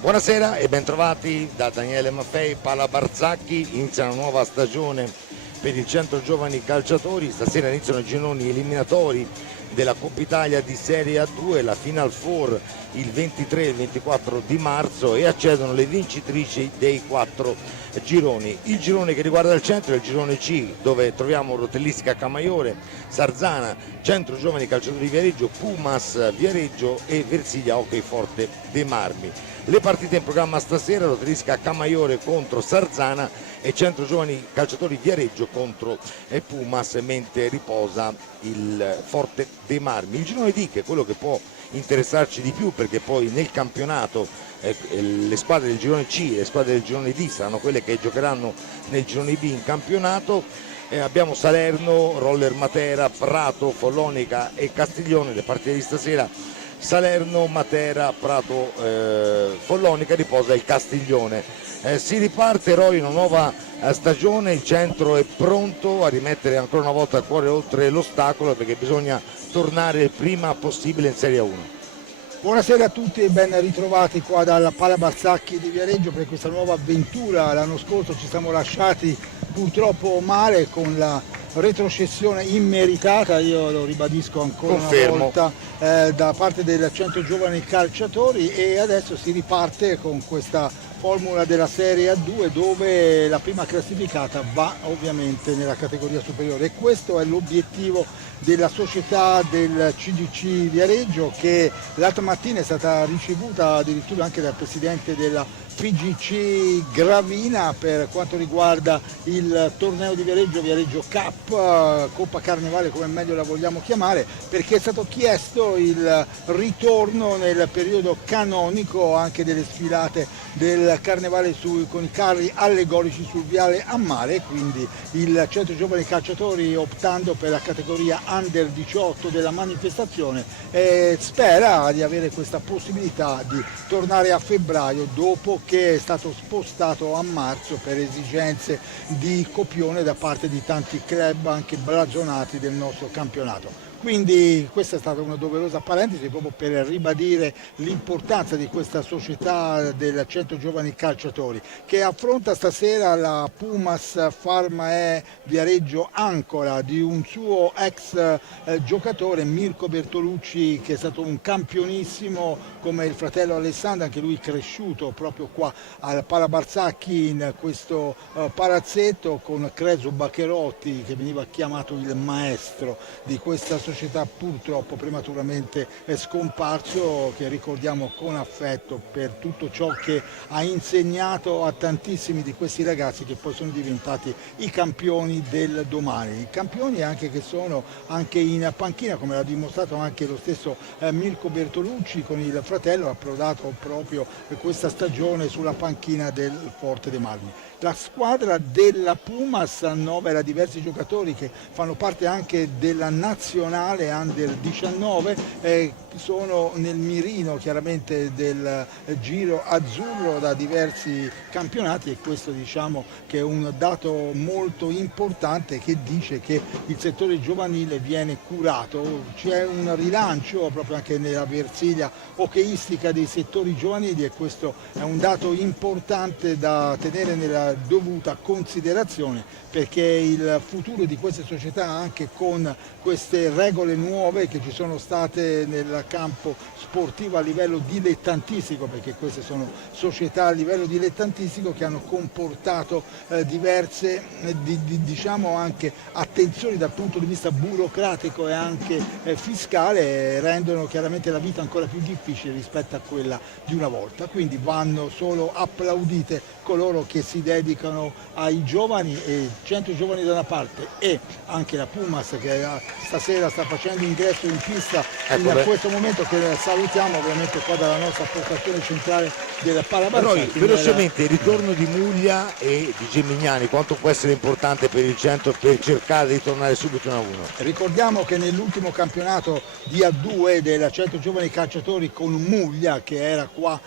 Buonasera e bentrovati da Daniele Maffei, Pala Barzacchi. Inizia una nuova stagione per il Centro Giovani Calciatori. Stasera iniziano i gironi eliminatori della Coppa Italia di Serie A2, la Final Four il 23 e il 24 di marzo, e accedono le vincitrici dei 4 gironi. Il girone che riguarda il centro è il girone C, dove troviamo Rotellistica Camaiore, Sarzana, Centro Giovani Calciatori Viareggio, Pumas Viareggio e Versilia Hockey Forte dei Marmi. Le partite in programma stasera: Rotellistica Camaiore contro Sarzana e Centro Giovani Calciatori Viareggio contro Pumas, mentre riposa il Forte dei Marmi. Il girone D, che è quello che può interessarci di più, perché poi nel campionato le squadre del girone C e le squadre del girone D saranno quelle che giocheranno nel girone B in campionato. Abbiamo Salerno, Roller Matera, Prato, Follonica e Castiglione. Le partite di stasera: Salerno, Matera, Prato, Follonica, riposa il Castiglione. Si riparte, Roy, una nuova stagione. Il centro è pronto a rimettere ancora una volta il cuore oltre l'ostacolo, perché bisogna tornare il prima possibile in Serie 1. Buonasera a tutti e ben ritrovati qua dalla Pala Barzacchi di Viareggio per questa nuova avventura. L'anno scorso ci siamo lasciati purtroppo male con la retrocessione immeritata, io lo ribadisco ancora una volta, da parte del Centro Giovani Calciatori, e adesso si riparte con questa formula della Serie A2, dove la prima classificata va ovviamente nella categoria superiore, e questo è l'obiettivo della società del CGC Viareggio, che l'altra mattina è stata ricevuta addirittura anche dal presidente della PGC Gravina per quanto riguarda il torneo di Viareggio, Viareggio Cup, Coppa Carnevale come meglio la vogliamo chiamare, perché è stato chiesto il ritorno nel periodo canonico anche delle sfilate del Carnevale con i carri allegorici sul viale a mare. Quindi il Centro Giovani Calciatori, optando per la categoria Under 18 della manifestazione, spera di avere questa possibilità di tornare a febbraio, dopo che è stato spostato a marzo per esigenze di copione da parte di tanti club anche blasonati del nostro campionato. Quindi questa è stata una doverosa parentesi proprio per ribadire l'importanza di questa società del Centro Giovani Calciatori, che affronta stasera la Pumas Pharmae Viareggio Ancora di un suo ex giocatore, Mirko Bertolucci, che è stato un campionissimo come il fratello Alessandro, anche lui cresciuto proprio qua al Pala Barzacchi in questo palazzetto, con Creso Baccherotti, che veniva chiamato il maestro di questa società, purtroppo prematuramente è scomparso, che ricordiamo con affetto per tutto ciò che ha insegnato a tantissimi di questi ragazzi, che poi sono diventati i campioni del domani, i campioni anche che sono anche in panchina, come l'ha dimostrato anche lo stesso Mirko Bertolucci con il fratello, approdato proprio questa stagione sulla panchina del Forte dei Marmi. La squadra della Pumas annovera diversi giocatori che fanno parte anche della nazionale Under 19, sono nel mirino chiaramente del giro azzurro da diversi campionati, e questo diciamo che è un dato molto importante, che dice che il settore giovanile viene curato. C'è un rilancio proprio anche nella Versilia hockeyistica dei settori giovanili, e questo è un dato importante da tenere nella dovuta considerazione, perché il futuro di queste società, anche con queste regole nuove che ci sono state nel campo sportivo a livello dilettantistico, perché queste sono società a livello dilettantistico che hanno comportato diverse diciamo anche attenzioni dal punto di vista burocratico e anche fiscale, rendono chiaramente la vita ancora più difficile rispetto a quella di una volta. Quindi vanno solo applaudite coloro che si dedicano ai giovani, e 100 giovani da una parte e anche la Pumas, che stasera sta facendo ingresso in pista in questo momento, che salutiamo ovviamente qua dalla nostra postazione centrale del Pala Barzacchi. Velocemente, il ritorno di Muglia e di Gemignani quanto può essere importante per il centro, per cercare di tornare subito 1-1? Ricordiamo che nell'ultimo campionato di A2 del Centro Giovani Calciatori con Muglia, che era qua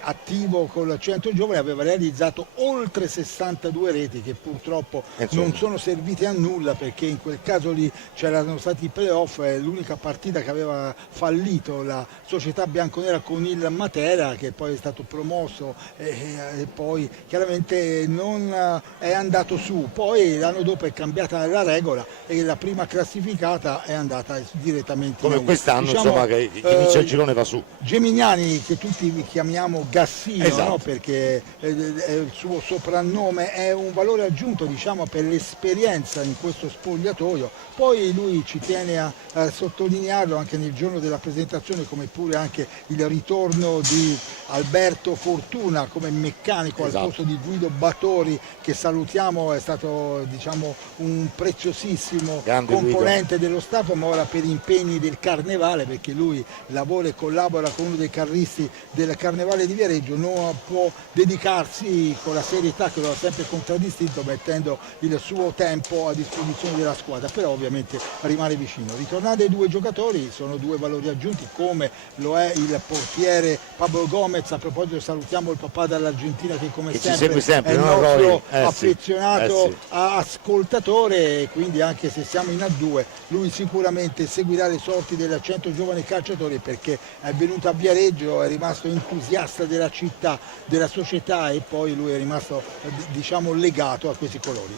attivo col Centro centro giovani aveva realizzato oltre 62 reti che purtroppo non sono servite a nulla, perché in quel caso lì c'erano stati i playoff e l'unica partita che aveva fallito la società bianconera con il Matera, che poi è stato promosso e poi chiaramente non è andato su. Poi l'anno dopo è cambiata la regola e la prima classificata è andata direttamente come quest'anno, diciamo, insomma, che inizia il girone va su. Gemignani, che tutti chiamiamo Gassino, esatto, no? Perché il suo soprannome è un valore aggiunto, diciamo, per l'esperienza in questo spogliatoio. Poi lui ci tiene a sottolinearlo anche nel giorno della presentazione, come pure anche il ritorno di Alberto Fortuna come meccanico al posto di Guido Battori, che salutiamo, è stato, diciamo, un preziosissimo componente dello staff, ma ora per impegni del Carnevale, perché lui lavora e collabora con uno dei carristi del Carnevale di Viareggio, non può dedicarsi con la serietà che lo ha sempre contraddistinto, mettendo il suo tempo a disposizione della squadra, però ovviamente rimane vicino. Ritornando ai due giocatori, sono due valori aggiunti, come lo è il portiere Pablo Gomez. A proposito, salutiamo il papà dall'Argentina che come sempre è il nostro affezionato ascoltatore, e quindi anche se siamo in A2 lui sicuramente seguirà le sorti del Centro Giovani Calciatori, perché è venuto a Viareggio, è rimasto entusiasta della città, della società, e poi lui è rimasto, diciamo, legato a questi colori.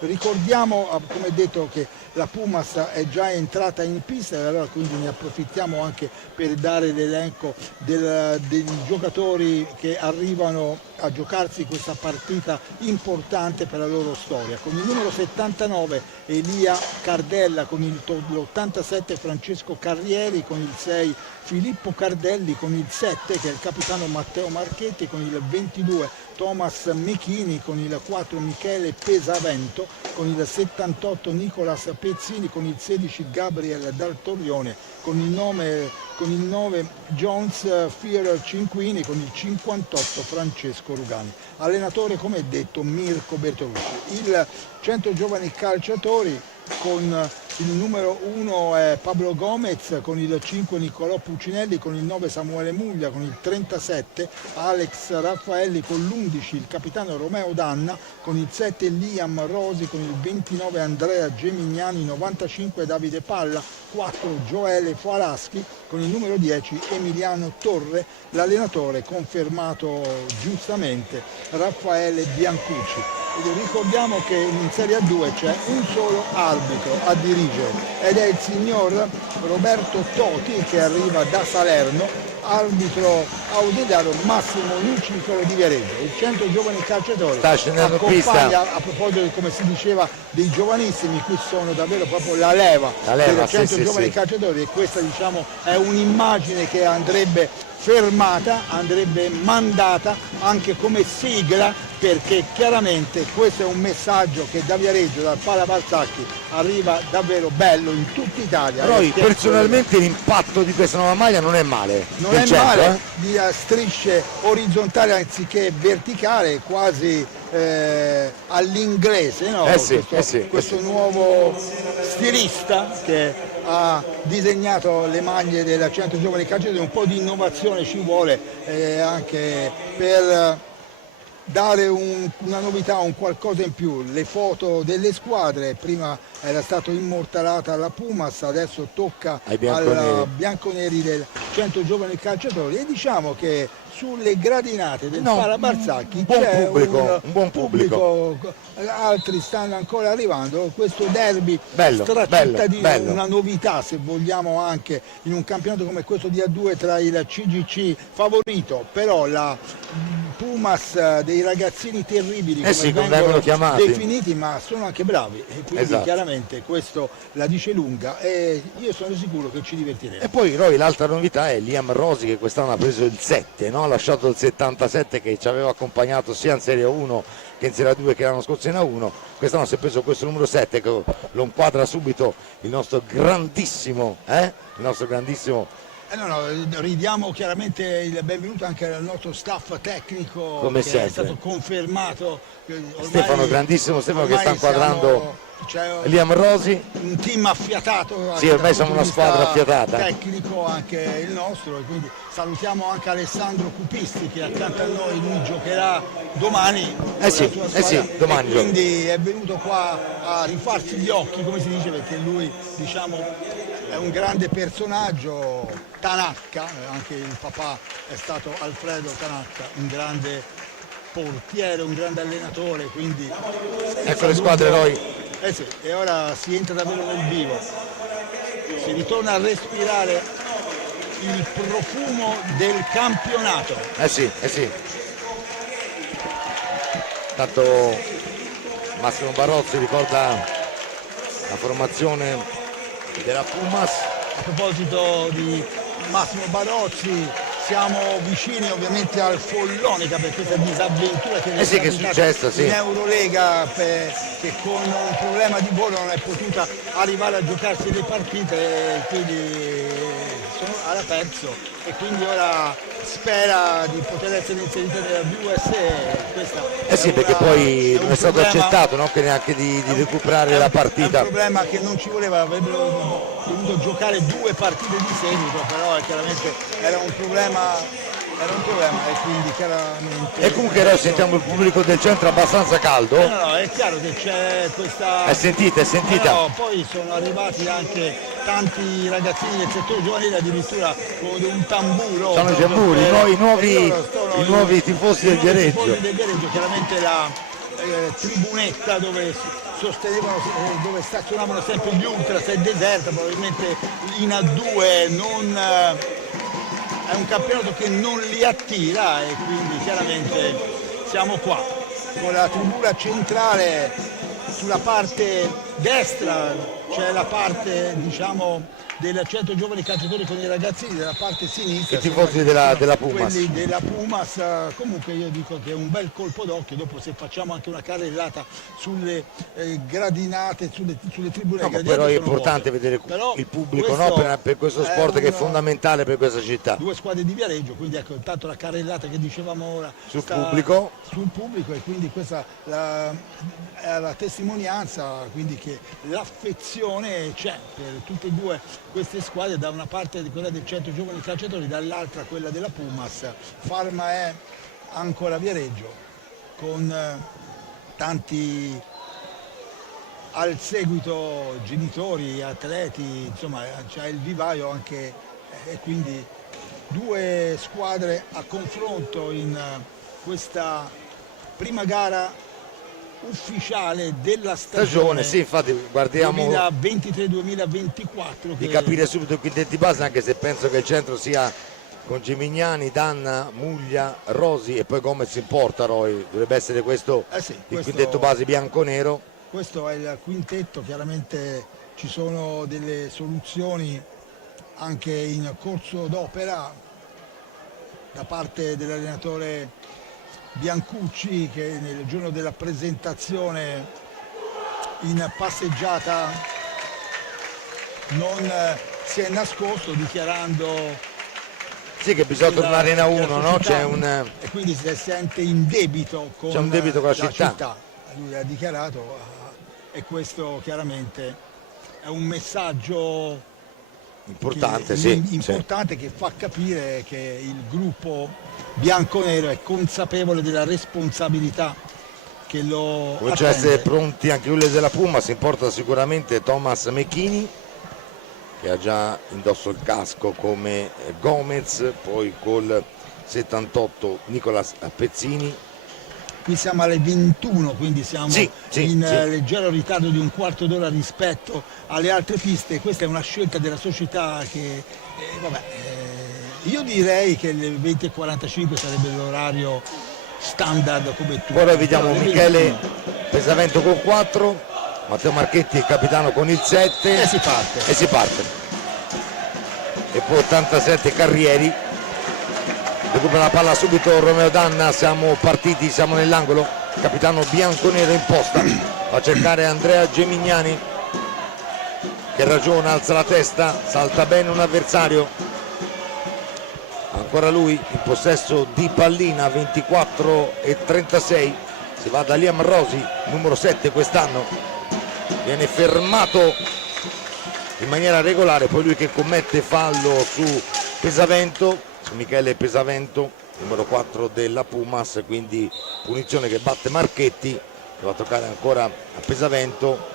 Ricordiamo, come detto, che la Pumas è già entrata in pista, e allora quindi ne approfittiamo anche per dare l'elenco dei giocatori che arrivano a giocarsi questa partita importante per la loro storia. Con il numero 79 Elia Cardella, con l'87 Francesco Carrieri, con il 6 Filippo Cardelli, con il 7 che è il capitano Matteo Marchetti, con il 22 Thomas Mechini, con il 4 Michele Pesavento, con il 78 Nicolas Pezzini, con il 16 Gabriel Daltorione, con il 9 Jones Fier Cinquini, con il 58 Francesco Rugani. Allenatore, come detto, Mirko Bertolucci. Il Centro Giovani Calciatori, con il numero 1 è Pablo Gomez, con il 5 Nicolò Puccinelli, con il 9 Samuele Muglia, con il 37 Alex Raffaelli, con l'11 il capitano Romeo Danna, con il 7 Liam Rosi, con il 29 Andrea Gemignani, 95 Davide Palla, 4 Gioele Falaschi, con il numero 10 Emiliano Torre, l'allenatore confermato giustamente Raffaele Biancucci. E ricordiamo che in Serie A2 c'è un solo arbitro a dirigere ed è il signor Roberto Toti, che arriva da Salerno, arbitro ausiliario Massimo Lucifero di Viareggio. Il Centro Giovani Calciatori accompagna, a proposito, come si diceva, dei giovanissimi, qui sono davvero proprio la leva del Centro Giovani Calciatori, e questa, diciamo, è un'immagine che andrebbe fermata, andrebbe mandata anche come sigla, perché chiaramente questo è un messaggio che da Viareggio, dal Pala Balzacchi, arriva davvero bello in tutta Italia. Però personalmente l'impatto di questa nuova maglia non è male. Non è male, di strisce orizzontali anziché verticale, quasi all'inglese, no? Questo nuovo stilista che ha disegnato le maglie del Centro Giovani Calciatori. Un po' di innovazione ci vuole, anche per dare una novità, un qualcosa in più. Le foto delle squadre, prima era stato immortalata la Pumas, adesso tocca ai bianconeri del Centro Giovani Calciatori, e diciamo che sulle gradinate del Pala Balzacchi c'è un buon pubblico, altri stanno ancora arrivando. Questo derby stracittadino, una novità se vogliamo anche in un campionato come questo di A2 tra il CGC favorito, però la Pumas dei ragazzini terribili, come vengono chiamati, definiti, ma sono anche bravi, e quindi chiaramente questo la dice lunga, e io sono sicuro che ci divertiremo. E poi Roy, l'altra novità è Liam Rosi, che quest'anno ha preso il 7, no? Ha lasciato il 77 che ci aveva accompagnato sia in Serie 1 che in Serie 2 che l'anno scorso in A1. Quest'anno si è preso questo numero 7 che lo inquadra subito il nostro grandissimo ridiamo chiaramente il benvenuto anche al nostro staff tecnico, come che sempre è stato confermato. Stefano, grandissimo Stefano, che sta inquadrando c'è Liam Rosi. un team affiatato. Sì, ormai siamo una squadra affiatata. Tecnico anche il nostro, e quindi salutiamo anche Alessandro Cupisti che accanto a noi, lui giocherà domani. Sì, domani. E quindi è venuto qua a rifarsi gli occhi, come si dice, perché lui, diciamo, è un grande personaggio. Tanaka, anche il papà è stato Alfredo Tanaka, un grande portiere, un grande allenatore, quindi ecco le squadre, Roy. sì, e ora si entra davvero nel vivo, si ritorna a respirare il profumo del campionato. Sì. Tanto Massimo Barozzi ricorda la formazione della Pumas. A proposito di Massimo Barozzi, siamo vicini ovviamente al Follonica per questa disavventura che che è successa, in Eurolega, che con un problema di volo non è potuta arrivare a giocarsi le partite, e quindi ha perso, e quindi ora spera di poter essere inserita nella VS. Sì, perché poi non è stato accettato, no? Che neanche di recuperare la partita. È un problema che non ci voleva, avrebbero dovuto giocare 2 partite di seguito, però chiaramente era un problema, e quindi chiaramente. E comunque noi sentiamo il pubblico del centro abbastanza caldo. No, è chiaro che c'è questa. È sentita. No, poi sono arrivati anche tanti ragazzini del settore giovanile, addirittura con un tamburo. Sono i tamburi, i nuovi tifosi del Viareggio. Chiaramente la tribunetta dove sostenevano, dove stazionavano sempre gli ultras, è deserta, probabilmente in A2 è un campionato che non li attira, e quindi chiaramente siamo qua con la tribuna centrale. Sulla parte destra c'è la parte, diciamo, del centro giovani calciatori con i ragazzini, della parte sinistra i tifosi della Pumas. Quelli della Pumas. Comunque io dico che è un bel colpo d'occhio, dopo se facciamo anche una carrellata sulle gradinate, sulle tribune. No, però è importante vedere il pubblico, no? per questo sport che è fondamentale per questa città. 2 squadre di Viareggio, quindi ecco intanto la carrellata che dicevamo ora sul pubblico, e quindi questa è la testimonianza, quindi che l'affezione c'è per tutte e 2 queste squadre, da una parte quella del centro giovani calciatori, dall'altra quella della Pumas. Farma è ancora Viareggio, con tanti al seguito genitori, atleti, insomma c'è il vivaio anche, e quindi 2 squadre a confronto in questa prima gara ufficiale della stagione. Sì, infatti guardiamo 2023-2024 di capire subito i quintetti base, anche se penso che il centro sia con Gimignani, Danna, Muglia, Rosi e poi Gomez in porta. Roy, dovrebbe essere questo il quintetto base bianco-nero. Questo è il quintetto, chiaramente ci sono delle soluzioni anche in corso d'opera da parte dell'allenatore Biancucci, che nel giorno della presentazione in passeggiata non si è nascosto, dichiarando che bisogna tornare in A1, no? E quindi si sente in debito con, c'è un debito con la città. Lui ha dichiarato, e questo chiaramente è un messaggio importante, che fa capire che il gruppo bianconero è consapevole della responsabilità che lo comincia a essere pronti anche quelli della Puma. Si importa sicuramente Thomas Mecchini, che ha già indosso il casco come Gomez, poi col 78 Nicolas Pezzini. Qui siamo alle 21, quindi siamo in leggero ritardo di un quarto d'ora rispetto alle altre piste. Questa è una scelta della società che, io direi che le 20:45 sarebbe l'orario standard come tutti. Ora vediamo Michele Pesavento con 4, Matteo Marchetti il capitano con il 7 e si parte. E poi 87 Carrieri. Recupera la palla subito Romeo Danna, siamo partiti, siamo nell'angolo, capitano bianconero in posta, va a cercare Andrea Gemignani che ragiona, alza la testa, salta bene un avversario, ancora lui in possesso di pallina, 24 e 36, si va da Liam Rosi, numero 7 quest'anno, viene fermato in maniera regolare, poi lui che commette fallo su Pesavento, su Michele Pesavento, numero 4 della Pumas, quindi punizione che batte Marchetti, che va a toccare ancora a Pesavento.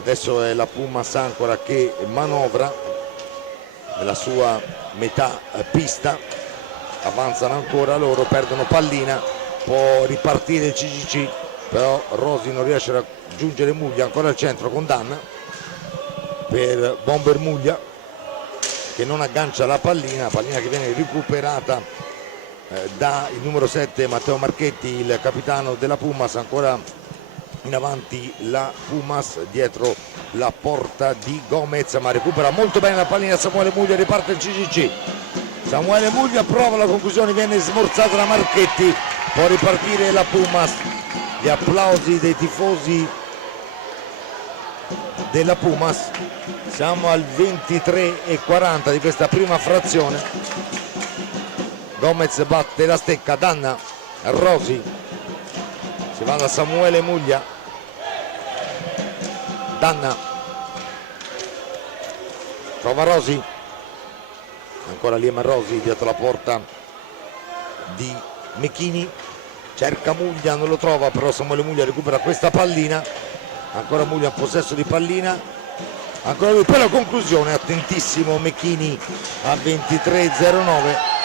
Adesso è la Pumas ancora che manovra nella sua metà pista, avanzano ancora loro, perdono pallina, può ripartire il CGC, però Rosi non riesce a raggiungere Muglia, ancora al centro con Danna per Bomber Muglia che non aggancia la pallina che viene recuperata da il numero 7 Matteo Marchetti, il capitano della Pumas. Ancora in avanti la Pumas dietro la porta di Gomez, ma recupera molto bene la pallina Samuele Muglia, riparte il CGC. Samuele Muglia prova la conclusione, viene smorzata da Marchetti, può ripartire la Pumas. Gli applausi dei tifosi della Pumas. Siamo al 23:40 di questa prima frazione. Gomez batte la stecca, Danna, Rosi, si va da Samuele Muglia, Danna trova Rosi, ancora Liema Rosi dietro la porta di Mechini, cerca Muglia, non lo trova, però Samuele Muglia recupera questa pallina, ancora Muglia in possesso di pallina, ancora lui, poi la conclusione, attentissimo Mechini a 23:09,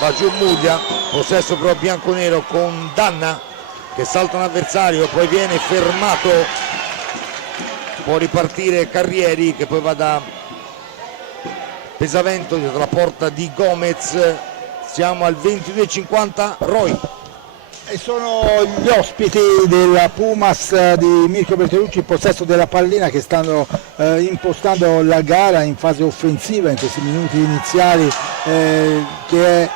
va giù Muglia, possesso però bianconero con Danna che salta un avversario, poi viene fermato, può ripartire Carrieri che poi va da Pesavento dietro la porta di Gomez. Siamo al 22:50, Roy. E sono gli ospiti della Pumas di Mirko Bertolucci in possesso della pallina che stanno impostando la gara in fase offensiva in questi minuti iniziali che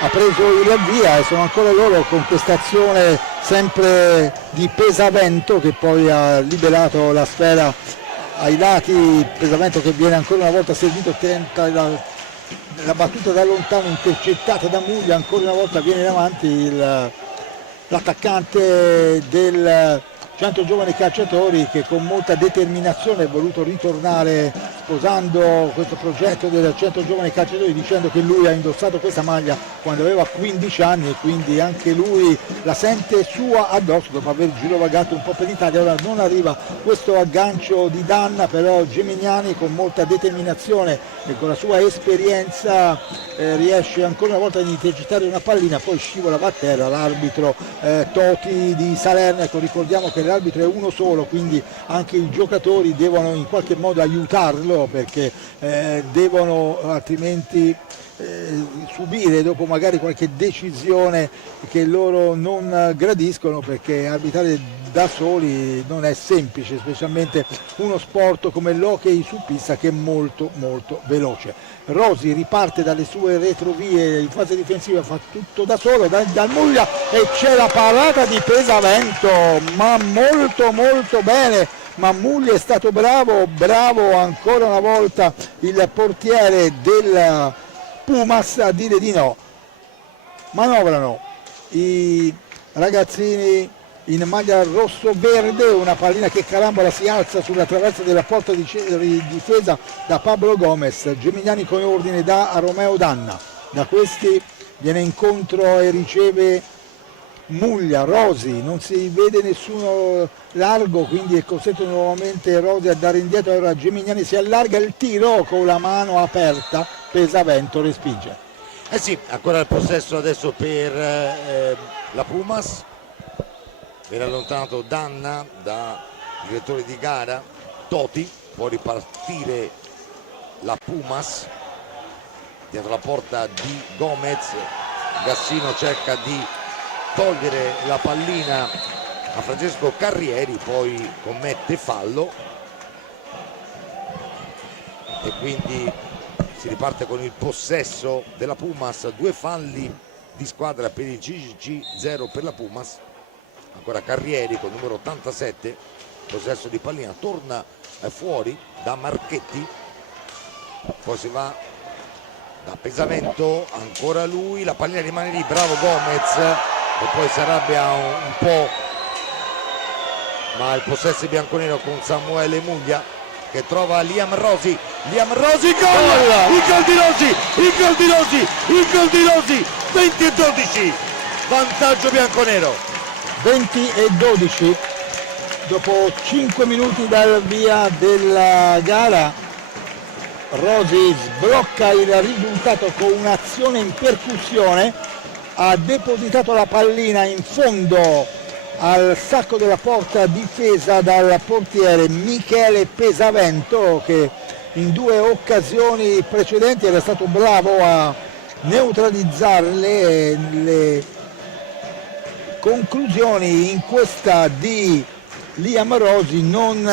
ha preso il via, e sono ancora loro con questa azione sempre di Pesavento che poi ha liberato la sfera ai lati. Pesavento che viene ancora una volta servito, tenta la battuta da lontano intercettata da Muglia, ancora una volta viene in avanti l'attaccante del Centro Giovani Calciatori che con molta determinazione ha voluto ritornare sposando questo progetto del Centro Giovani Calciatori, dicendo che lui ha indossato questa maglia quando aveva 15 anni e quindi anche lui la sente sua addosso dopo aver girovagato un po' per l'Italia. Ora non arriva questo aggancio di Danna, però Gemignani con molta determinazione e con la sua esperienza riesce ancora una volta ad intercettare una pallina, poi scivola a terra l'arbitro Toti di Salerno. Ecco, ricordiamo che l'arbitro è uno solo, quindi anche i giocatori devono in qualche modo aiutarlo perché devono altrimenti subire dopo magari qualche decisione che loro non gradiscono, perché arbitrare da soli non è semplice, specialmente uno sport come l'hockey su pista che è molto molto veloce. Rosi riparte dalle sue retrovie in fase difensiva, fa tutto da solo, dal Muglia, e c'è la parata di Pesavento, ma molto molto bene. Ma Muglia è stato bravo ancora una volta il portiere del Pumas a dire di no. Manovrano i ragazzini in maglia rosso-verde, una pallina che carambola si alza sulla traversa della porta di difesa da Pablo Gomez. Gemignani con ordine da Romeo Danna, da questi viene incontro e riceve Muglia. Rosi, non si vede nessuno largo, quindi è costretto nuovamente Rosi a dare indietro. Ora Gemignani si allarga, il tiro con la mano aperta, Pesavento respinge. Eh sì, ancora il possesso adesso per la Pumas, viene allontanato Danna da direttore di gara Toti, può ripartire la Pumas dietro la porta di Gomez. Gassino cerca di togliere la pallina a Francesco Carrieri, poi commette fallo e quindi si riparte con il possesso della Pumas. 2 falli di squadra per il CGC, 0 per la Pumas. Ancora Carrieri con numero 87, possesso di pallina, torna fuori da Marchetti, poi si va da Pesavento, ancora lui, la pallina rimane lì, bravo Gomez, e poi si arrabbia un po' ma il possesso bianconero con Samuele Muglia che trova Liam Rosi, gol! Il gol di Rosi, il gol di Rosi, il gol di Rosi, 20-12, vantaggio bianconero. 20-12, dopo 5 minuti dal via della gara, Rosi sblocca il risultato con un'azione in percussione, ha depositato la pallina in fondo al sacco della porta difesa dal portiere Michele Pesavento, che in 2 occasioni precedenti era stato bravo a neutralizzare le conclusioni. In questa di Liam Rosi non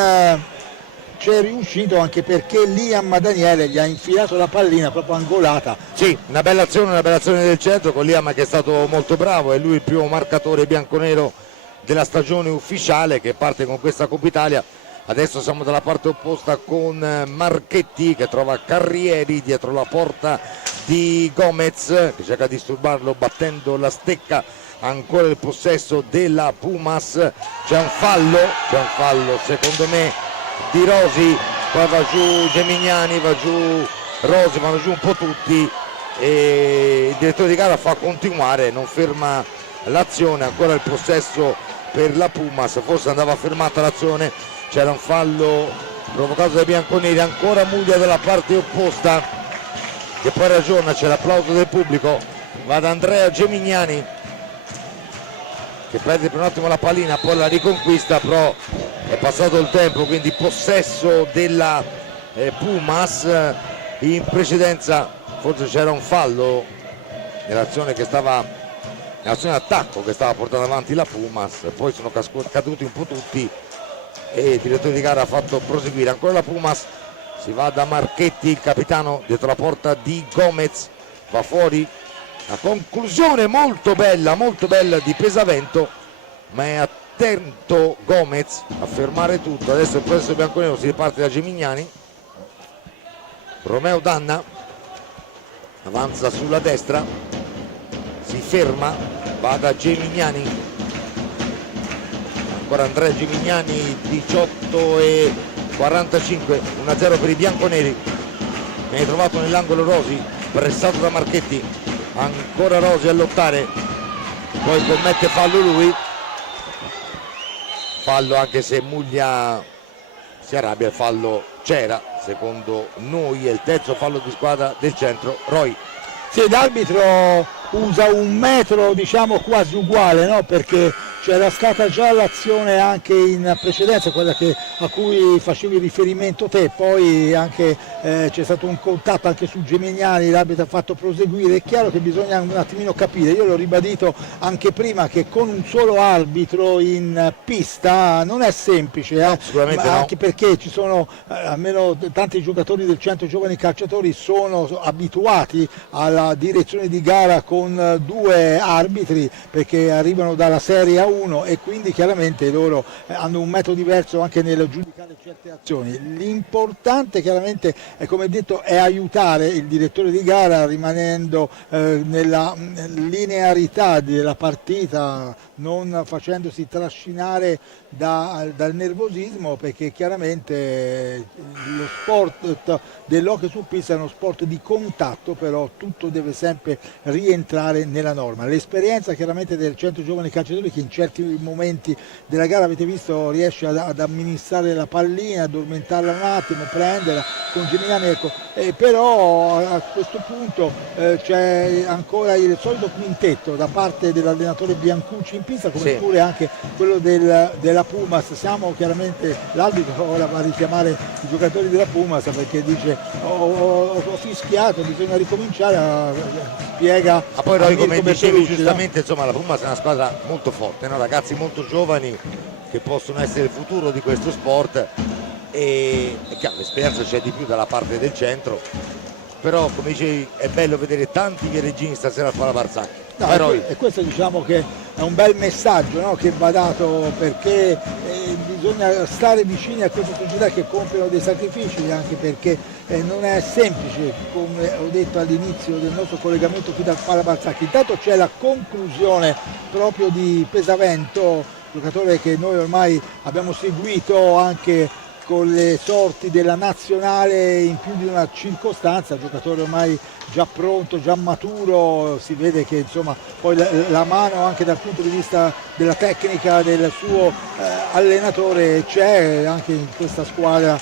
c'è riuscito, anche perché Liam Daniele gli ha infilato la pallina proprio angolata. Sì, una bella azione del centro con Liam che è stato molto bravo, è lui il primo marcatore bianconero della stagione ufficiale che parte con questa Coppa Italia. Adesso siamo dalla parte opposta con Marchetti che trova Carrieri dietro la porta di Gomez che cerca di disturbarlo battendo la stecca. Ancora il possesso della Pumas, c'è un fallo secondo me di Rosi, poi va giù Gemignani, va giù Rosi, vanno giù un po' tutti e il direttore di gara fa continuare, non ferma l'azione. Ancora il possesso per la Pumas, forse andava fermata l'azione, c'era un fallo provocato dai bianconeri. Ancora Muglia dalla parte opposta che poi ragiona, c'è l'applauso del pubblico, va da Andrea Gemignani che perde per un attimo la pallina, poi la riconquista, però è passato il tempo, quindi possesso della Pumas. In precedenza forse c'era un fallo nell'azione d'attacco che stava portando avanti la Pumas, poi sono caduti un po' tutti e il direttore di gara ha fatto proseguire. Ancora la Pumas, si va da Marchetti, il capitano, dietro la porta di Gomez, va fuori. La conclusione molto bella di Pesavento, ma è attento Gomez a fermare tutto. Adesso il possesso bianconero, si riparte da Gemignani. Romeo Danna avanza sulla destra, si ferma, va da Gemignani. Ancora Andrea Gemignani, 18:45, 1-0 per i bianconeri. Viene trovato nell'angolo Rosi, pressato da Marchetti. Ancora Rosi a lottare, poi commette fallo lui, fallo anche se Muglia si arrabbia, il fallo c'era, secondo noi è il terzo fallo di squadra del centro. Roy. Sì, l'arbitro usa un metro diciamo quasi uguale, no? Perché c'era stata già l'azione anche in precedenza, quella a cui facevi riferimento te, poi anche c'è stato un contatto anche su Gemignani, l'arbitro ha fatto proseguire. È chiaro che bisogna un attimino capire, io l'ho ribadito anche prima, che con un solo arbitro in pista non è semplice, sicuramente no. Anche perché ci sono almeno tanti giocatori del centro giovani calciatori sono abituati alla direzione di gara con 2 arbitri, perché arrivano dalla Serie A1 e quindi chiaramente loro hanno un metodo diverso anche nel giudicare certe azioni. L'importante chiaramente è, come detto, è aiutare il direttore di gara rimanendo nella linearità della partita, non facendosi trascinare dal nervosismo, perché chiaramente lo sport dell'hockey su pista è uno sport di contatto, però tutto deve sempre rientrare nella norma. L'esperienza chiaramente del centro giovani calciatori, che in certi momenti della gara avete visto riesce ad amministrare la pallina, addormentarla un attimo, prenderla con Gemignani, ecco. Però a questo punto c'è ancora il solito quintetto da parte dell'allenatore Biancucci in pista, come sì, pure anche quello della Pumas. Siamo chiaramente, l'arbitro ora va a richiamare i giocatori della Pumas perché dice ho fischiato, bisogna ricominciare, spiega. Ma poi Roy, come dicevi giustamente, insomma, la Pumas è una squadra molto forte, no? Ragazzi molto giovani che possono essere il futuro di questo sport, e chiaro, l'esperienza c'è di più dalla parte del centro, però come dicevi è bello vedere tanti viareggini stasera al Palabarzacchi. No, e questo diciamo che è un bel messaggio, no? Che va dato, perché bisogna stare vicini a queste società che compiono dei sacrifici, anche perché non è semplice, come ho detto all'inizio del nostro collegamento qui dal Palabarzacchi. Intanto c'è la conclusione proprio di Pesavento, giocatore che noi ormai abbiamo seguito anche con le sorti della nazionale in più di una circostanza, giocatore ormai già pronto, già maturo, si vede che insomma poi la mano anche dal punto di vista della tecnica del suo allenatore c'è anche in questa squadra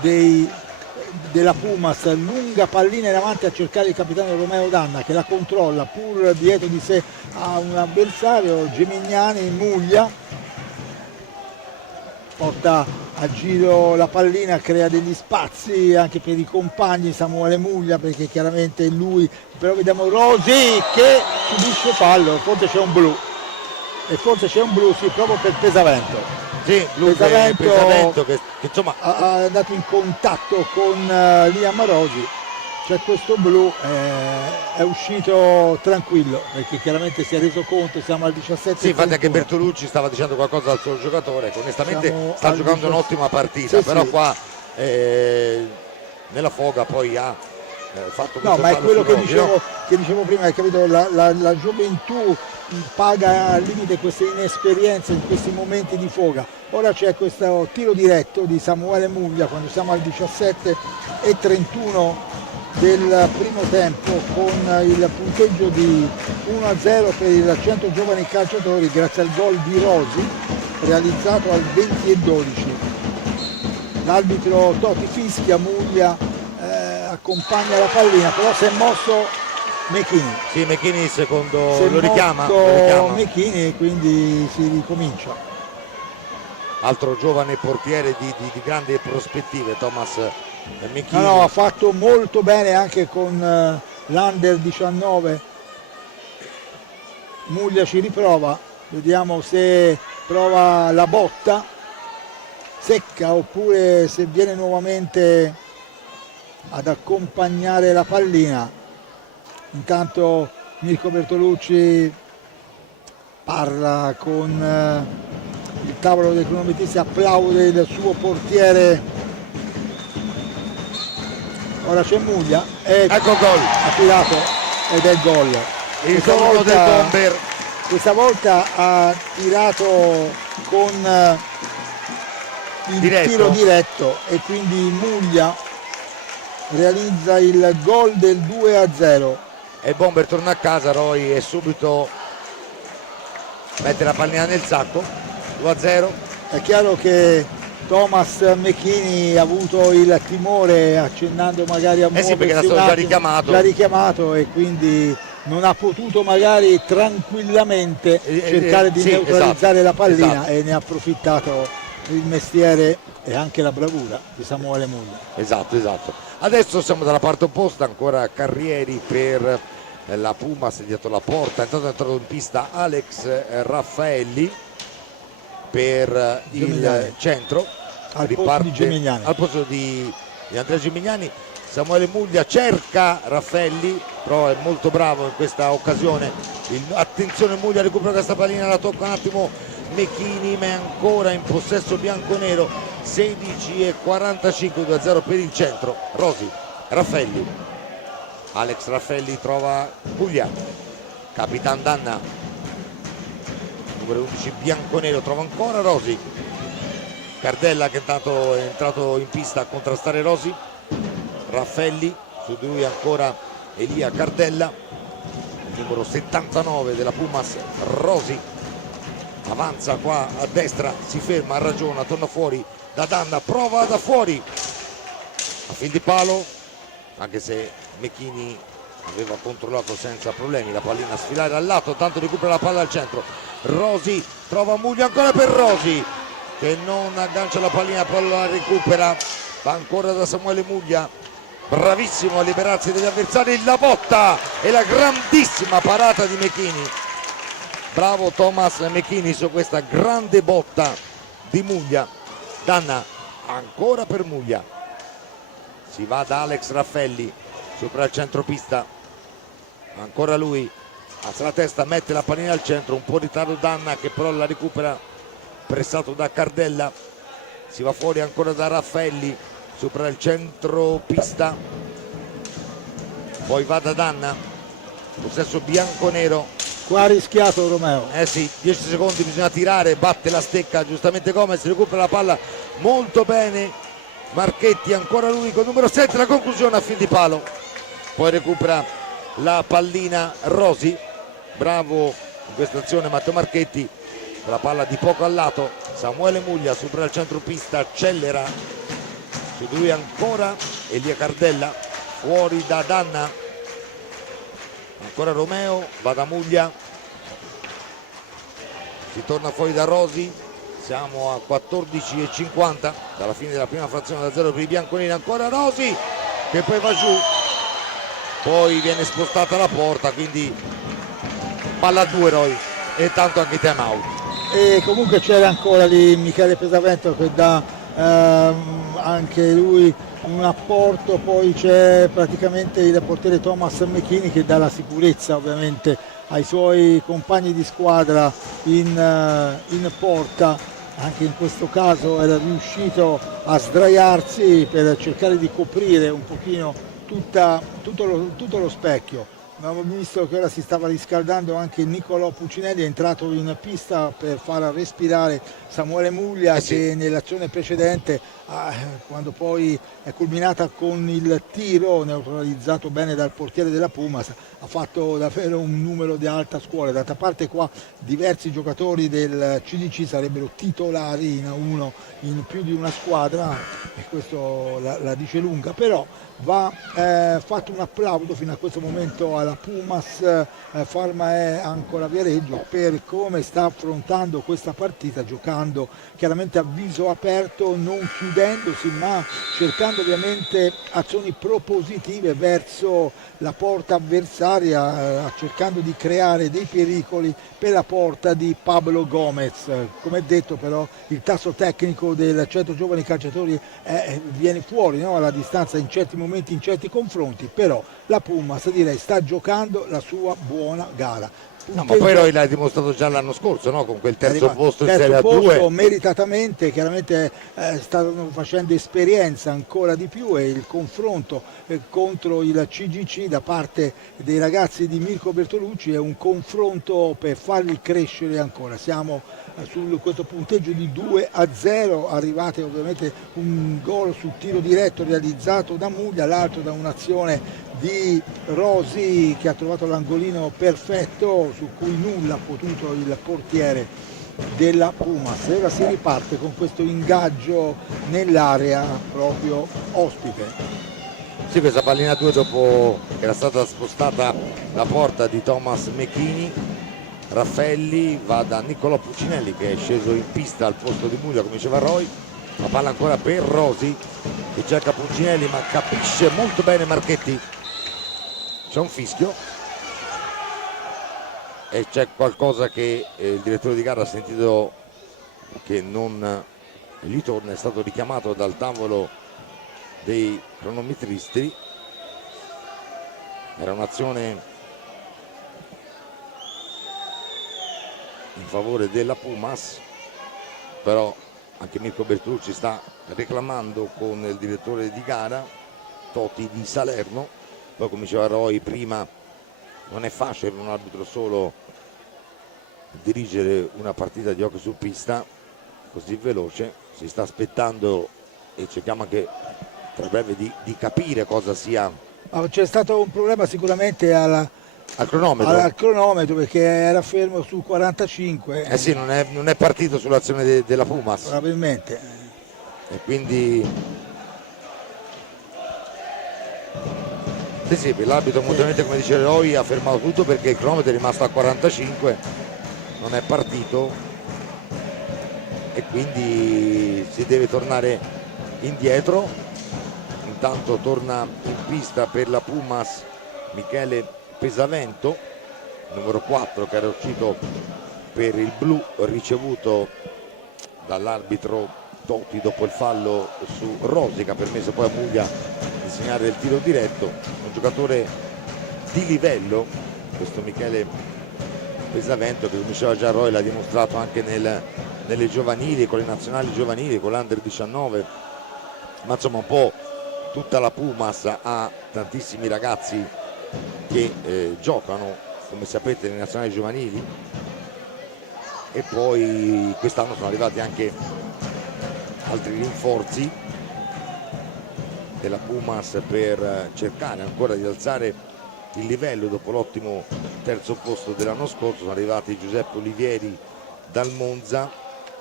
della Pumas. Lunga pallina in avanti a cercare il capitano Romeo Danna che la controlla pur dietro di sé a un avversario, Gemignani, Muglia porta a giro la pallina, crea degli spazi anche per i compagni, Samuele Muglia, perché chiaramente lui, però vediamo Rosi che subisce fallo, forse c'è un blu, e forse c'è un blu, sì, proprio per Pesavento. Sì, Pesavento che insomma ha andato in contatto con Liam Rosi. C'è questo blu, è uscito tranquillo perché chiaramente si è reso conto, siamo al 17. Sì, infatti anche Bertolucci stava dicendo qualcosa al suo giocatore che onestamente sta giocando un'ottima partita, sì, però sì. qua nella foga poi ha fatto questo. No, ma è quello che Rosi, dicevo prima, hai capito? La gioventù paga al limite queste inesperienze in questi momenti di foga. Ora c'è questo tiro diretto di Samuele Muglia quando siamo al 17:31 del primo tempo con il punteggio di 1-0 per il Centro Giovani Calciatori grazie al gol di Rosi realizzato al 20:12. L'arbitro Toti fischia, Muglia accompagna la pallina, però si è mosso Mechini. Sì, Mechini secondo lo richiama. Mechini, quindi si ricomincia. Altro giovane portiere di grandi prospettive, Thomas Mechini. No, ha fatto molto bene anche con l'Under 19. Muglia ci riprova, vediamo se prova la botta secca oppure se viene nuovamente ad accompagnare la pallina. Intanto Mirko Bertolucci parla con il tavolo dei cronometristi, applaude il suo portiere. Ora c'è Muglia, ecco il gol, ha tirato ed è gol. Il gol del bomber. Questa volta ha tirato con il tiro diretto e quindi Muglia realizza il gol del 2-0. E il bomber torna a casa, Roy, e subito mette la pallina nel sacco. 2-0. È chiaro che Thomas Mechini ha avuto il timore accennando magari a muoversi, sì, perché era stato già richiamato e quindi non ha potuto magari tranquillamente cercare di neutralizzare la pallina, e ne ha approfittato il mestiere e anche la bravura di Samuele Muglia. Esatto. Adesso siamo dalla parte opposta, ancora Carrieri per la Pumas dietro la porta. Intanto è entrato in pista Alex Raffaelli per il centro, al posto di Gemignani. Al posto di Andrea Gemignani. Samuele Muglia cerca Raffaelli, però è molto bravo in questa occasione. Attenzione, Muglia recupera questa pallina, la tocca un attimo Mechini, ma è ancora in possesso bianconero. 16:45, 2-0 per il centro. Rosi, Raffaelli, Alex Raffaelli trova Puglia, Capitan Danna, numero 11 bianconero, trova ancora Rosi, Cardella che intanto è entrato in pista a contrastare Rosi, Raffaelli, su di lui ancora Elia Cardella, il numero 79 della Pumas, Rosi avanza qua a destra, si ferma, ragiona, torna fuori da Danna, prova da fuori a fil di palo, anche se Mechini aveva controllato senza problemi la pallina a sfilare al lato, tanto recupera la palla al centro. Rosi trova Muglia, ancora per Rosi che non aggancia la pallina, poi la recupera, va ancora da Samuele Muglia, bravissimo a liberarsi degli avversari, la botta e la grandissima parata di Mechini. Bravo Thomas Mechini su questa grande botta di Muglia. Danna ancora per Muglia, si va da Alex Raffaelli sopra il centropista, ancora lui, alza la testa, mette la pallina al centro, un po' di ritardo Danna che però la recupera, pressato da Cardella, si va fuori ancora da Raffaelli sopra il centropista, poi va da Danna, possesso bianco-nero Qua ha rischiato Romeo. Eh sì, 10 secondi, bisogna tirare, batte la stecca giustamente Gomez, recupera la palla molto bene Marchetti, ancora lui con numero 7, la conclusione a fil di palo, poi recupera la pallina Rosi, bravo in questa azione Matteo Marchetti, la palla di poco al lato, Samuele Muglia supera il centropista, accelera su di lui ancora Elia Cardella, fuori da Danna, ancora Romeo, va da Muglia, si torna fuori da Rosi, siamo a 14:50 dalla fine della prima frazione da 0 per i bianconeri, ancora Rosi che poi va giù, poi viene spostata la porta, quindi palla a 2 Roy e tanto anche time out. E comunque c'era ancora lì Michele Pesavento che dà anche lui un apporto, poi c'è praticamente il portiere Thomas McKinney che dà la sicurezza ovviamente ai suoi compagni di squadra in porta. Anche in questo caso era riuscito a sdraiarsi per cercare di coprire un pochino tutto lo specchio. Abbiamo visto che ora si stava riscaldando anche Niccolò Puccinelli, è entrato in pista per far respirare Samuele Muglia che nell'azione precedente, quando poi è culminata con il tiro neutralizzato bene dal portiere della Pumas, ha fatto davvero un numero di alta scuola. D'altra parte qua diversi giocatori del CDC sarebbero titolari in A1 in più di una squadra e questo la dice lunga, però va fatto un applauso fino a questo momento alla Pumas Pharma Ancora Viareggio per come sta affrontando questa partita, giocando chiaramente a viso aperto, non chiudendosi ma cercando ovviamente azioni propositive verso la porta avversaria, cercando di creare dei pericoli per la porta di Pablo Gomez. Come detto però il tasso tecnico del Centro Giovani Calciatori viene fuori, no? Alla distanza in certi momenti, in certi confronti, però la Pumas direi sta giocando la sua buona gara. No, ma poi Roy l'ha dimostrato già l'anno scorso, no? Con quel terzo posto in Serie A2. Meritatamente, chiaramente stanno facendo esperienza ancora di più e il confronto contro il CGC da parte dei ragazzi di Mirko Bertolucci è un confronto per farli crescere ancora. Siamo su questo punteggio di 2-0, arrivate ovviamente un gol sul tiro diretto realizzato da Muglia, l'altro da un'azione di Rosi che ha trovato l'angolino perfetto su cui nulla ha potuto il portiere della Pumas. E ora si riparte con questo ingaggio nell'area proprio ospite. Sì, questa pallina 2 dopo che era stata spostata la porta di Thomas McKinney, Raffelli va da Niccolò Puccinelli che è sceso in pista al posto di Muglia, come diceva Roy. La palla ancora per Rosi che cerca Puccinelli ma capisce molto bene Marchetti. C'è un fischio e c'è qualcosa che il direttore di gara ha sentito che non gli torna, è stato richiamato dal tavolo dei cronometristi. Era un'azione in favore della Pumas, però anche Mirko Bertolucci sta reclamando con il direttore di gara Toti di Salerno. Poi come diceva Roy prima non è facile per un arbitro solo dirigere una partita di hockey su pista così veloce, si sta aspettando e cerchiamo anche tra breve di capire cosa sia. C'è stato un problema sicuramente al cronometro perché era fermo sul 45. Eh sì, non è partito sull'azione della Pumas. Probabilmente. E quindi sì, per l'arbitro momentaneamente, come dice Roy, ha fermato tutto perché il cronometro è rimasto a 45, non è partito e quindi si deve tornare indietro. Intanto torna in pista per la Pumas Michele Pesavento, numero 4, che era uscito per il blu ricevuto dall'arbitro Totti dopo il fallo su Rosi che ha permesso poi a Muglia di segnare il tiro diretto. Un giocatore di livello questo Michele Pesavento che, come diceva già Roy, l'ha dimostrato anche nelle giovanili, con le nazionali giovanili, con l'Under 19, ma insomma un po' tutta la Pumas ha tantissimi ragazzi che giocano come sapete, nelle nazionali giovanili, e poi quest'anno sono arrivati anche altri rinforzi della Pumas per cercare ancora di alzare il livello dopo l'ottimo terzo posto dell'anno scorso. Sono arrivati Giuseppe Olivieri dal Monza,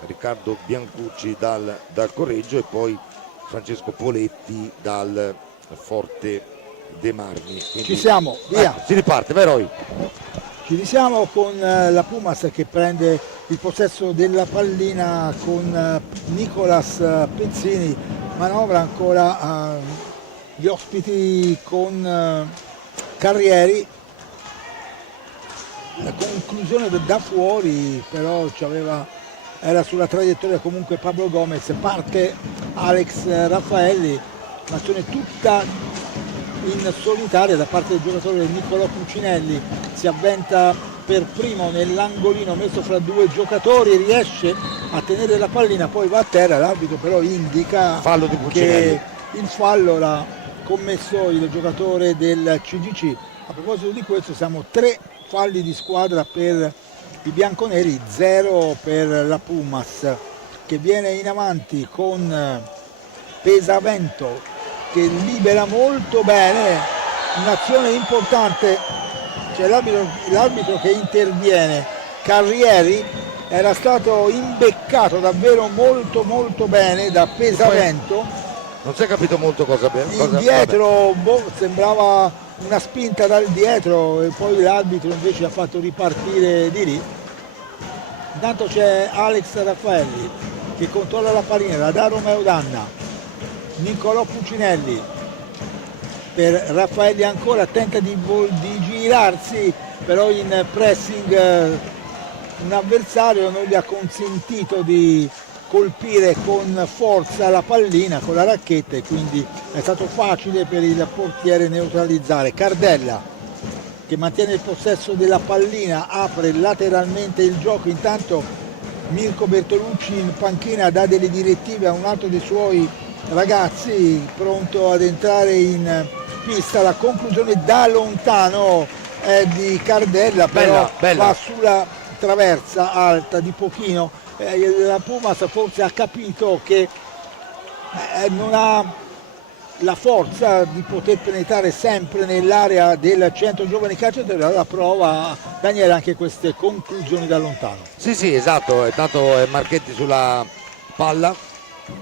Riccardo Biancucci dal Correggio e poi Francesco Poletti dal Forte dei Marmi. Quindi, Ci siamo, via. si riparte, vai Roy. Ci risiamo con la Pumas che prende il possesso della pallina con Nicolas Pezzini, manovra ancora gli ospiti con Carrieri. La conclusione da fuori però era sulla traiettoria comunque Pablo Gomez, parte Alex Raffaelli, l'azione tutta in solitaria da parte del giocatore Niccolò Puccinelli, si avventa per primo nell'angolino messo fra due giocatori, riesce a tenere la pallina, poi va a terra, l'arbitro però indica fallo di Puccinelli. che il fallo l'ha commesso il giocatore del CGC. A proposito di questo, siamo 3 falli di squadra per i bianconeri, 0 per la Pumas, che viene in avanti con Pesavento che libera molto bene, un'azione importante, c'è l'arbitro che interviene, Carrieri, era stato imbeccato davvero molto bene da Pesavento. Non si è capito molto cosa indietro, sembrava una spinta dal dietro e poi l'arbitro invece ha fatto ripartire di lì. Intanto c'è Alex Raffaelli che controlla la pallina, la dà Romeo Danna, Niccolò Puccinelli per Raffaelli ancora, tenta di girarsi, però in pressing un avversario non gli ha consentito di colpire con forza la pallina con la racchetta e quindi è stato facile per il portiere neutralizzare. Cardella che mantiene il possesso della pallina, apre lateralmente il gioco, intanto Mirko Bertolucci in panchina dà delle direttive a un altro dei suoi ragazzi pronto ad entrare in pista. La conclusione da lontano è di Cardella, però bella. va sulla traversa alta di pochino. La Pumas forse ha capito che non ha la forza di poter penetrare sempre nell'area del centro giovani calciatori, allora prova Daniele anche queste conclusioni da lontano. Sì, esatto, intanto è Marchetti sulla palla,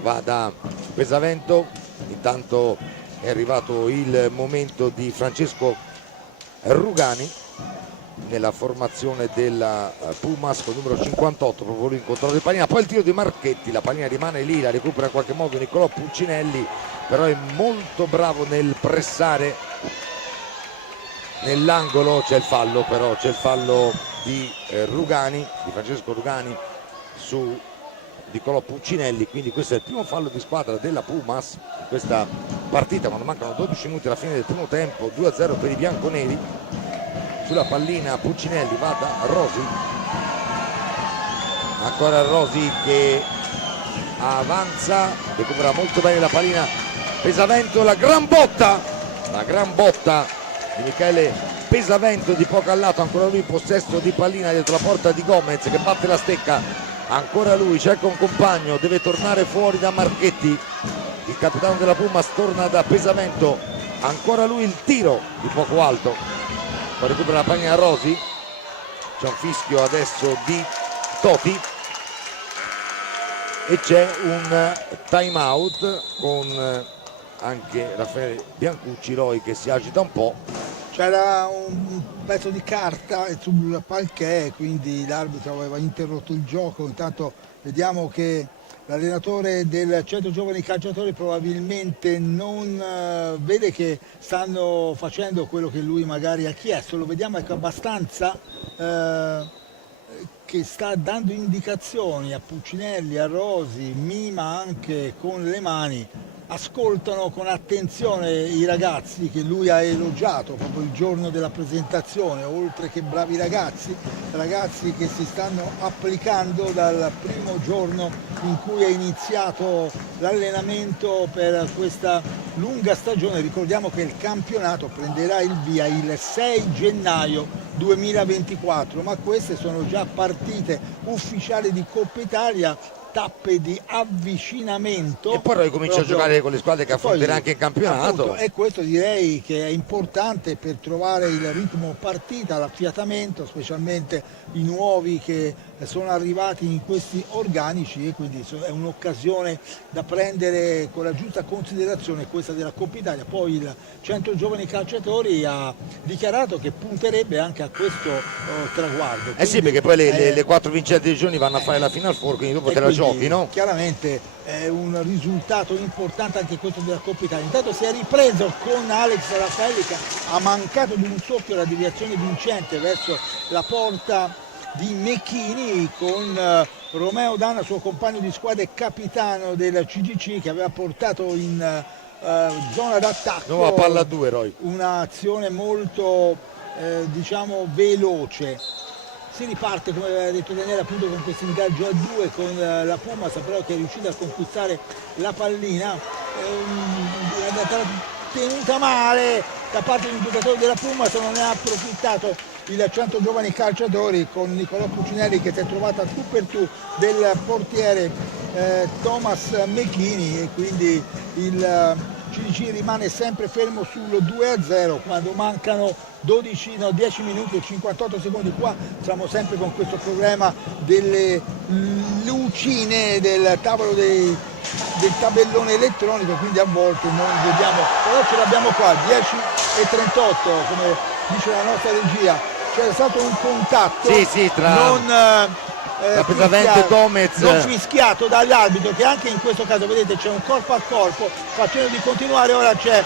va da Pesavento, intanto è arrivato il momento di Francesco Rugani nella formazione della Pumas con numero 58, proprio lui in controllo di pallina, poi il tiro di Marchetti, la pallina rimane lì, la recupera in qualche modo Niccolò Puccinelli, però è molto bravo nel pressare nell'angolo. C'è il fallo, però c'è il fallo di Rugani, di Francesco Rugani su Niccolò Puccinelli, quindi questo è il primo fallo di squadra della Pumas in questa partita quando mancano 12 minuti alla fine del primo tempo. 2-0 per i bianconeri. Sulla pallina Puccinelli va da Rosi, ancora Rosi che avanza, recupera molto bene la pallina Pesavento, la gran botta di Michele Pesavento di poco a lato, ancora lui in possesso di pallina dietro la porta di Gomez che batte la stecca, ancora lui cerca un compagno, deve tornare fuori da Marchetti, il capitano della Pumas torna da Pesavento, ancora lui il tiro di poco alto, poi recupera la pallina Rosi, c'è un fischio adesso di Toti e c'è un time out con anche Raffaele Biancucci, Roy che si agita un po'. C'era un pezzo di carta sul parquet, quindi l'arbitro aveva interrotto il gioco. Intanto vediamo che l'allenatore del centro giovani calciatori probabilmente non vede che stanno facendo quello che lui magari ha chiesto, lo vediamo ecco, abbastanza che sta dando indicazioni a Puccinelli, a Rosi, mima anche con le mani. Ascoltano con attenzione i ragazzi che lui ha elogiato proprio il giorno della presentazione, oltre che bravi ragazzi che si stanno applicando dal primo giorno in cui è iniziato l'allenamento per questa lunga stagione. Ricordiamo che il campionato prenderà il via il 6 gennaio 2024, ma queste sono già partite ufficiali di Coppa Italia, tappe di avvicinamento, e poi ricomincia a giocare con le squadre che affronterà anche in campionato. Appunto, e questo direi che è importante per trovare il ritmo partita, l'affiatamento, specialmente i nuovi che sono arrivati in questi organici, e quindi è un'occasione da prendere con la giusta considerazione, questa della Coppa Italia. Poi il Centro Giovani Calciatori ha dichiarato che punterebbe anche a questo traguardo. Sì, perché poi le 4 vincenti dei giorni vanno a fare la Final Four, quindi dopo te la giochi, no? Chiaramente è un risultato importante anche questo della Coppa Italia. Intanto si è ripreso con Alex Raffaelli, che ha mancato di un soffio la deviazione vincente verso la porta di Mecchini, con Romeo Danna, suo compagno di squadra e capitano del CGC, che aveva portato in zona d'attacco. Nuova palla a 2, Roy. Un'azione molto diciamo veloce. Si riparte, come aveva detto Daniele, appunto con questo ingaggio a 2 con la Pumas, però che è riuscita a conquistare la pallina. È andata tenuta male da parte di un giocatore della Pumas, non ne ha approfittato il Centro Giovani Calciatori, con Nicolò Puccinelli che si è trovata tu per tu del portiere Thomas Mecchini, e quindi il CDC rimane sempre fermo sul 2-0 quando mancano 10 minuti e 58 secondi. Qua siamo sempre con questo problema delle lucine del tavolo del tabellone elettronico, quindi a volte non vediamo, però ce l'abbiamo qua, 10:38 come dice la nostra regia. C'è stato un contatto tra non Pesavento e Gomez, non fischiato dall'arbitro, che anche in questo caso vedete c'è un corpo a corpo facendo di continuare. Ora c'è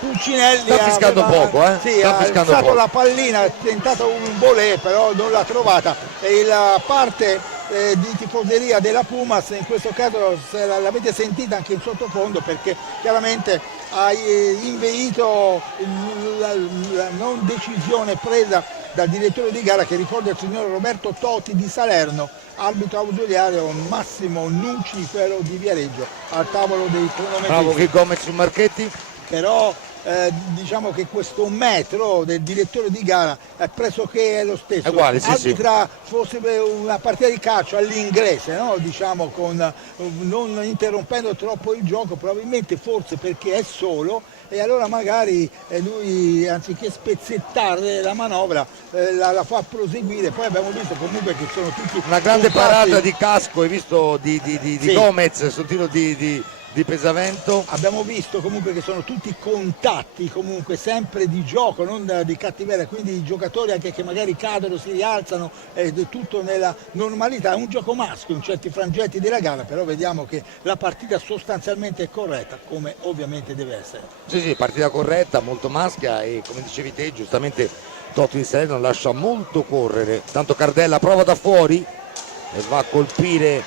Pulcinelli, sta fiscando poco, sì, sta ha fiscando alzato poco. la pallina, ha tentato un volée però non l'ha trovata, e la parte di tifoseria della Pumas in questo caso, se l'avete sentita anche in sottofondo, perché chiaramente ha inveito la non decisione presa dal direttore di gara, che ricorda il signor Roberto Toti di Salerno, arbitro ausiliario Massimo Nucci, quello di Viareggio, al tavolo dei cronometristi. Bravo che Gomez su Marchetti. Però diciamo che questo metro del direttore di gara è pressoché lo stesso. È uguale, sì, arbitra fosse una partita di calcio all'inglese, no? Diciamo non interrompendo troppo il gioco, probabilmente forse perché è solo, e allora magari lui, anziché spezzettare la manovra, la fa proseguire. Poi abbiamo visto comunque che sono tutti una grande contatti. parata di casco, hai visto, di Sì. Gomez sul tiro di Pesavento. Abbiamo visto comunque che sono tutti contatti comunque sempre di gioco, non di cattiveria, quindi i giocatori anche che magari cadono, si rialzano, tutto nella normalità. È un gioco maschio in certi frangenti della gara, però vediamo che la partita sostanzialmente è corretta, come ovviamente deve essere. Sì, partita corretta, molto maschia, e come dicevi te giustamente Totti di Salerno lascia molto correre. Tanto Cardella prova da fuori e va a colpire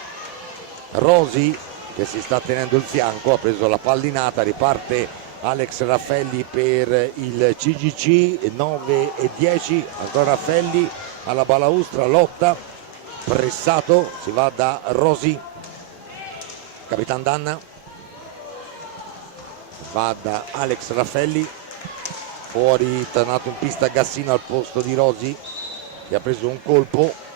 Rosi, che si sta tenendo il fianco, ha preso la pallinata, riparte Alex Raffaelli per il CGC, 9:10, ancora Raffaelli alla balaustra, lotta, pressato, si va da Rosi, Capitan Danna, va da Alex Raffaelli, fuori, tornato in pista Gassino al posto di Rosi, che ha preso un colpo.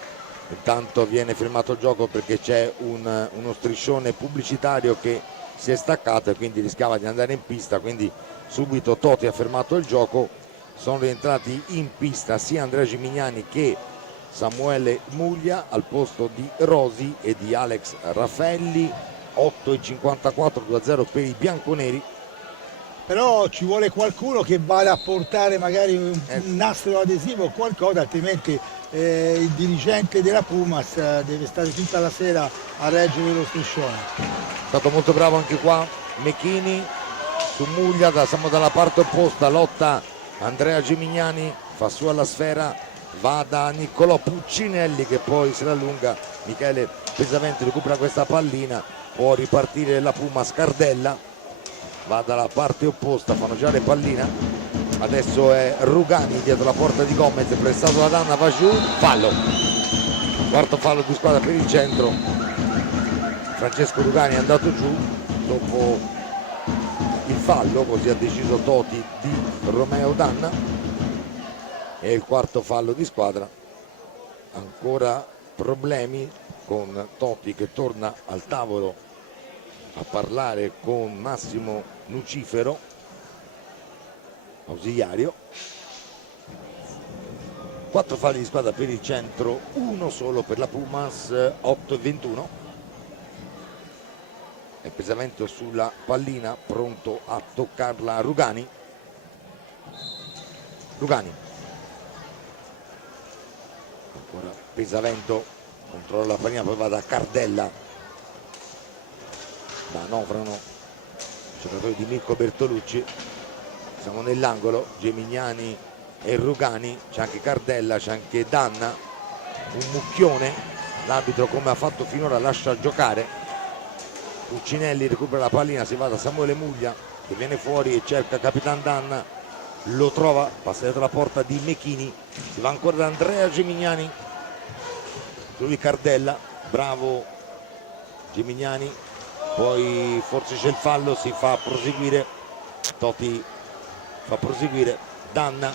Intanto viene fermato il gioco perché c'è uno striscione pubblicitario che si è staccato e quindi rischiava di andare in pista, quindi subito Toti ha fermato il gioco. Sono rientrati in pista sia Andrea Gimignani che Samuele Muglia al posto di Rosi e di Alex Raffaelli. 8:54, 2-0 per i bianconeri. Però ci vuole qualcuno che vada a portare magari un nastro adesivo o qualcosa, altrimenti il dirigente della Pumas deve stare tutta la sera a reggere lo striscione. È stato molto bravo anche qua Mecchini su Muglia, siamo dalla parte opposta, lotta Andrea Gimignani, fa su alla sfera, va da Niccolò Puccinelli che poi se la allunga, Michele Pesavento recupera questa pallina, può ripartire la Pumas, Cardella va dalla parte opposta, fanno girare pallina, adesso è Rugani dietro la porta di Gomez, pressato da Danna, va giù, fallo, quarto fallo di squadra per il centro. Francesco Rugani è andato giù dopo fallo, così ha deciso Toti, di Romeo Danna. E il quarto fallo di squadra. Ancora problemi con Totti che torna al tavolo a parlare con Massimo Nucifero, ausiliario. 4 falli di squadra per il centro, uno solo per la Pumas, 8-21. E pesamento sulla pallina, pronto a toccarla Rugani. Ancora pesamento, controlla la pallina, poi va da Cardella, manovrano i giocatori di Mirko Bertolucci. Siamo nell'angolo, Gemignani e Rugani, c'è anche Cardella, c'è anche Danna, un mucchione. L'arbitro, come ha fatto finora, lascia giocare. Cuccinelli recupera la pallina, si va da Samuele Muglia che viene fuori e cerca Capitan Danna, lo trova, passa dietro la porta di Mechini, si va ancora da Andrea Gemignani, lui Cardella, bravo Gemignani, poi forse c'è il fallo, si fa proseguire, Totti fa proseguire, Danna